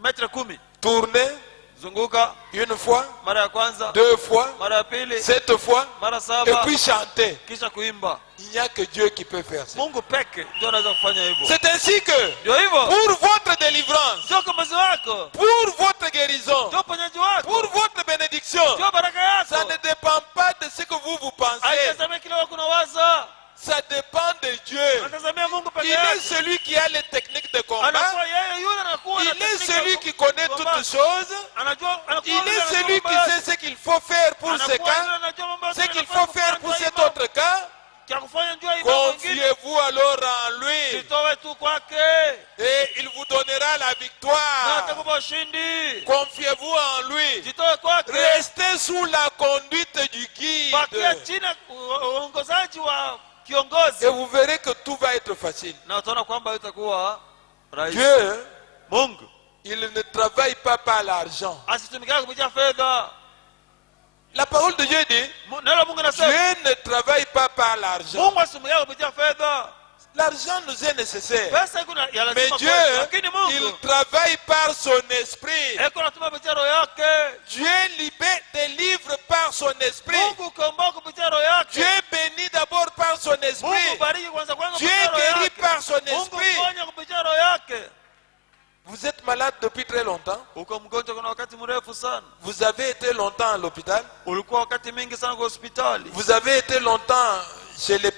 metre 10. Tourner Zunguka une fois, mara ya kwanza, 2 fois, mara ya pili, 7 fois, mara et 7, puis chanter. kisha kuimba. Il n'y a que Dieu qui peut faire ça. Mungu peke ndio anaweza kufanya hivyo. C'est ainsi que Ndio hivyo. pour votre délivrance, Ndio kombozi wako, pour votre guérison, ndio uponyaji wako, pour votre bénédiction, ndio baraka ça yako. ne dépend pas de ce que vous pensez. Haitazamia kile wewe kunawaza, Ça dépend de Dieu. anatazamia Mungu peke Il est yake. celui qui a les techniques de combat. Anakuwa yeye yule anakuwa na Il est tekniki ya celui qui connaît kuomba. toutes choses. Anajua anakuwa Il yule est anajua celui qui mambo sait ce qu'il faut faire pour ce Anakuwa yule cas, anajua mambo ce yote qu'il anafaa faut faire pour kufanya cet hivyo. autre cas. Kia kufanya njua hii mambo mengine. Confiez-vous alors en lui Jitoe tu kwake et il vous donnera la na victoire. atakupa ushindi. Confiez-vous en lui. Jitoe kwake, Restez sous la conduite du bakia guide chini ya uongozaji wa kiongozi, et vous verrez que tout va être facile. na utaona kwamba itakuwa rahisi. Dieu, Mungu il ne travaille pas par l'argent. asitumikia kupitia fedha. La parole de Dieu dit, Neno la Mungu nasema Dieu ne travaille pas par l'argent. Mungu asitumikia kupitia fedha. L'argent nous est nécessaire. Pesa iko ya Mais lazima Dieu, kwetu, lakini il Mungu travaille par son esprit. eko natuma kupitia roho yake. Dieu délivre par son esprit. Mungu komboa kupitia roho yake. Dieu bénit d'abord par son Mungu esprit. bariki kwanza Dieu kupitia roho guérit yake. par son Mungu esprit. ponya kupitia roho yake. Vous êtes malade depuis très longtemps. Uko mgonjwa kuna wakati mrefu sana. Vous avez été longtemps à l'hôpital. Ulikuwa wakati mingi sana kwa hospitali. Vous avez été longtemps chez les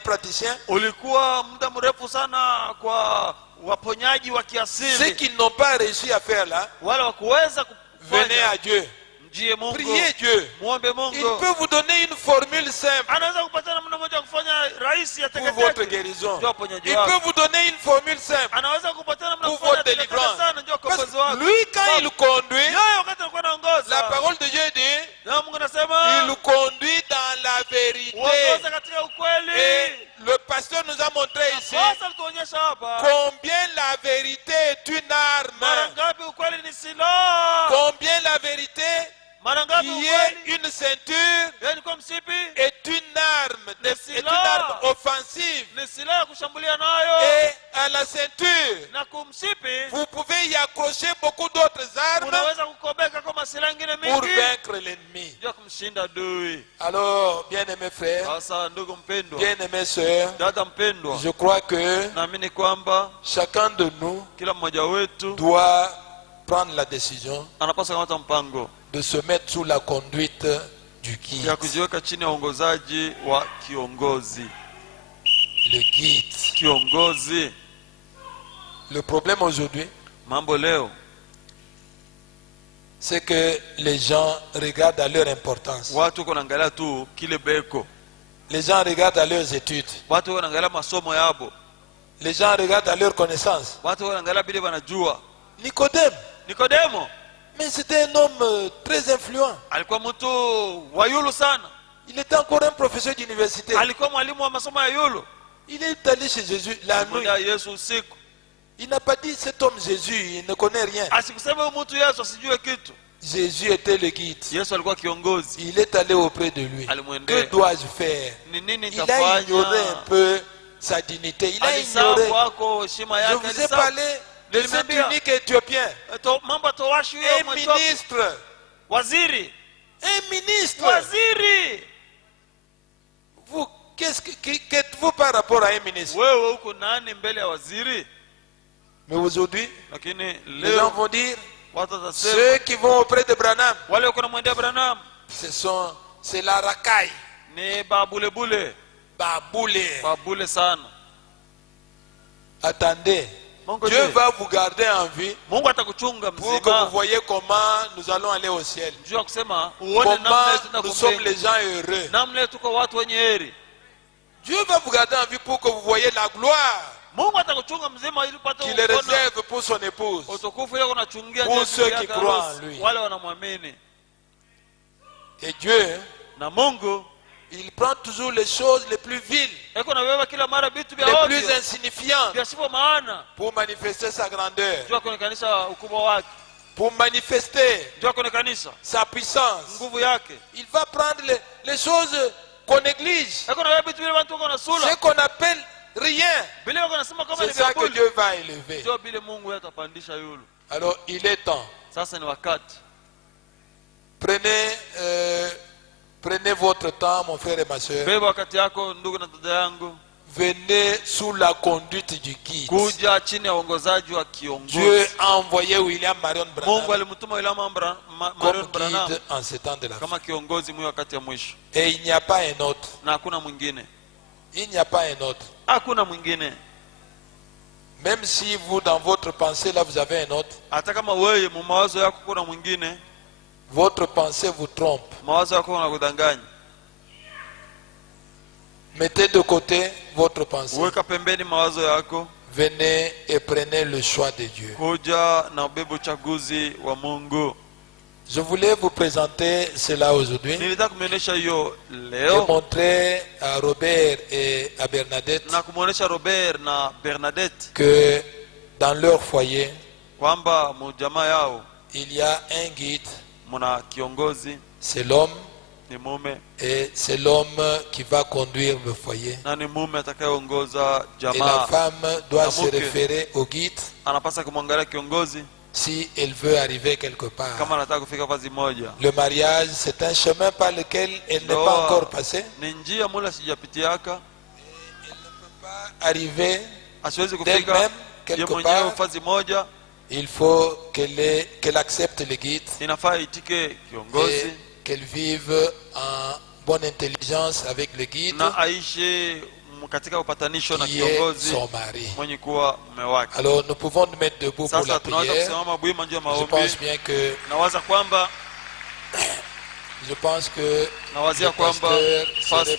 praticiens. Ulikuwa muda mrefu sana kwa waponyaji wa Ceux kiasili. qui n'ont pas réussi à faire là, Wale wa kuweza venez kufanya, à Dieu. mjie Mungu. Priez Dieu. Muombe Il Mungu. peut vous donner une formule simple Anaweza kupatia namna moja ya kufanya rahisi ya pour votre teketeke. guérison. Ndio uponyaji Il wako. peut vous donner une formule simple Anaweza kupatia namna pour kufanya votre teketeke délivrance. sana, ndio Parce ukombozi wako. que lui, quand il conduit, Yeye wakati alikuwa anaongoza, la parole de Dieu dit, na Mungu anasema il conduit dans la vérité. uongoze katika ukweli. Et le pasteur nous a montré ici Sasa alituonyesha hapa combien la vérité est une mara arme. ngapi ukweli ni silaha. Combien la vérité mara ngapi qui ukweli? est une ceinture, Yani kwa msipi est une arme, est une arme offensive. ni silaha ya kushambulia nayo, Et à la ceinture, na kumsipi vous pouvez y accrocher beaucoup d'autres armes unaweza kukobeka kwa silaha nyingine pour mingi vaincre l'ennemi. ndio kumshinda adui. Alors, bien-aimés frères, Sasa ndugu mpendwa, bien-aimées sœurs, dada mpendwa, je crois que naamini kwamba chacun de nous kila mmoja wetu doit prendre la décision anapaswa kamata mpango de se mettre sous la conduite du guide. ya kujiweka chini ya uongozaji wa kiongozi. Le guide. Kiongozi. Le problème aujourd'hui, Mambo leo c'est que les gens regardent à leur importance. watu wako naangalia tu kile beko, Les gens regardent à leurs études. watu wako naangalia masomo yabo, Les gens regardent à leurs connaissances. watu wako naangalia bile wanajua. Nicodème, Nikodemo mais c'était un homme très influent. alikuwa mtu wa yulu sana, Il était encore un professeur d'université. alikuwa mwalimu wa masomo ya yulu. Il est allé chez Jésus la nuit. Alimwendea Yesu usiku, Il n'a pas dit cet homme Jésus, il ne connaît rien. asikusema huyu mtu Yesu asijue kitu. Jésus était le guide. Yesu alikuwa kiongozi. Il est allé auprès de lui. Alimwendea. Que dois-je faire? Ni nini Il a ignoré un nitafanya? peu sa dignité. Il a ignoré. Alisabu wako heshima Je yake, vous ai alisabu. parlé de cet Nilimwambia. unique Éthiopien. Mambo towashi huyo Un mwetoka. ministre. Waziri, Un ministre. waziri. Vous, qu'êtes-vous par rapport à un ministre? Wewe uko nani mbele ya waziri? Mais aujourd'hui, Lakini les gens leo vont dire, watu watasema ceux qui vont auprès de Branham, wale wako namwendea Branham c'est la racaille. ni babulebule, Baboulé. babule sana. Attendez. Mungu Dieu je, va vous garder en vie Mungu atakuchunga pour que vous mzima. voyez comment nous allons aller au ciel. Jua kusema uone namna Comment yetu nous sommes tunakumbele. les gens heureux. Namna yetu tuko watu wenye heri. Dieu va vous garder en vie pour que vous voyez la gloire Mungu atakuchunga mzima ili upate qu'il kuona réserve pour son épouse. utukufu ile unachungia Pour Yesu ceux yake qui croient harusi, en lui. wale wanamwamini. Et Dieu, Na Mungu il prend toujours les choses les plus viles, eko nabeba kila mara vitu vya les plus ovyo insignifiantes vyasipo maana, pour manifester sa grandeur, jua kuonekanisha ukubwa wake, pour manifester jua kuonekanisha sa puissance. nguvu yake. Il va prendre les choses qu'on néglige, Eko nabeba vitu vile watu wako na ce sura qu'on appelle rien. vile wako nasema kama C'est ni ça vya que bure, Dieu va élever. ndio vile Mungu yeye atapandisha yulu. Alors, il est temps. Sasa ni wakati, Prenez votre temps, mon frère et ma soeur. beba wakati yako ndugu na dada yangu, Venez sous la conduite du guide. kuja chini ya uongozaji wa Dieu kiongozi. a envoyé William Marion Mungu Branham alimtuma William comme Marion Branham guide en ce temps de la fin. kama kiongozi mwi wakati ya mwisho, Et il n'y a pas un autre. na hakuna mwingine, Il n'y a pas un autre. hakuna mwingine. Même si vous, dans votre pensée, là, vous avez un autre, Hata kama wewe mu mawazo yako kuna mwingine, votre pensée vous trompe. mawazo yako yanakudanganya, Mettez de côté votre pensée. weka pembeni mawazo yako, Venez et prenez le choix de Dieu. kuja na ubebe uchaguzi wa Mungu. Je voulais vous présenter cela aujourd'hui. Nilitaka kumwonyesha hiyo J'ai leo montré à Robert et à Bernadette na kumwonyesha Robert na Bernadette que dans leur foyer, kwamba mujamaa yao il y a un guide, muna kiongozi, c'est l'homme, ni mume et c'est l'homme qui va conduire le foyer. na ni mume atakayeongoza Et la jamaa. femme doit Na se mke. référer au guide Anapasa kumwangalia kiongozi si elle veut arriver quelque part. kama anataka kufika fazi moja. Le mariage, c'est un chemin par lequel elle n'est pas Ndoa encore passée. ni njia mula sijapitiaka, Elle ne peut pas arriver asiwezi d'elle-même kufika ye quelque mwenyewe part. fazi moja. Il faut qu'elle accepte le guide Inafaa itike kiongozi et qu'elle vive en bonne intelligence avec le guide na aishi katika upatanisho na qui est kiongozi son mari. mwenye kuwa mume wake. Alors nous pouvons nous mettre debout pour la Sasa tunaweza prière. kusimama bwima njia Je maombi. pense bien que Nawaza kwamba je pense que nawazia le kwamba pasteur pas- serait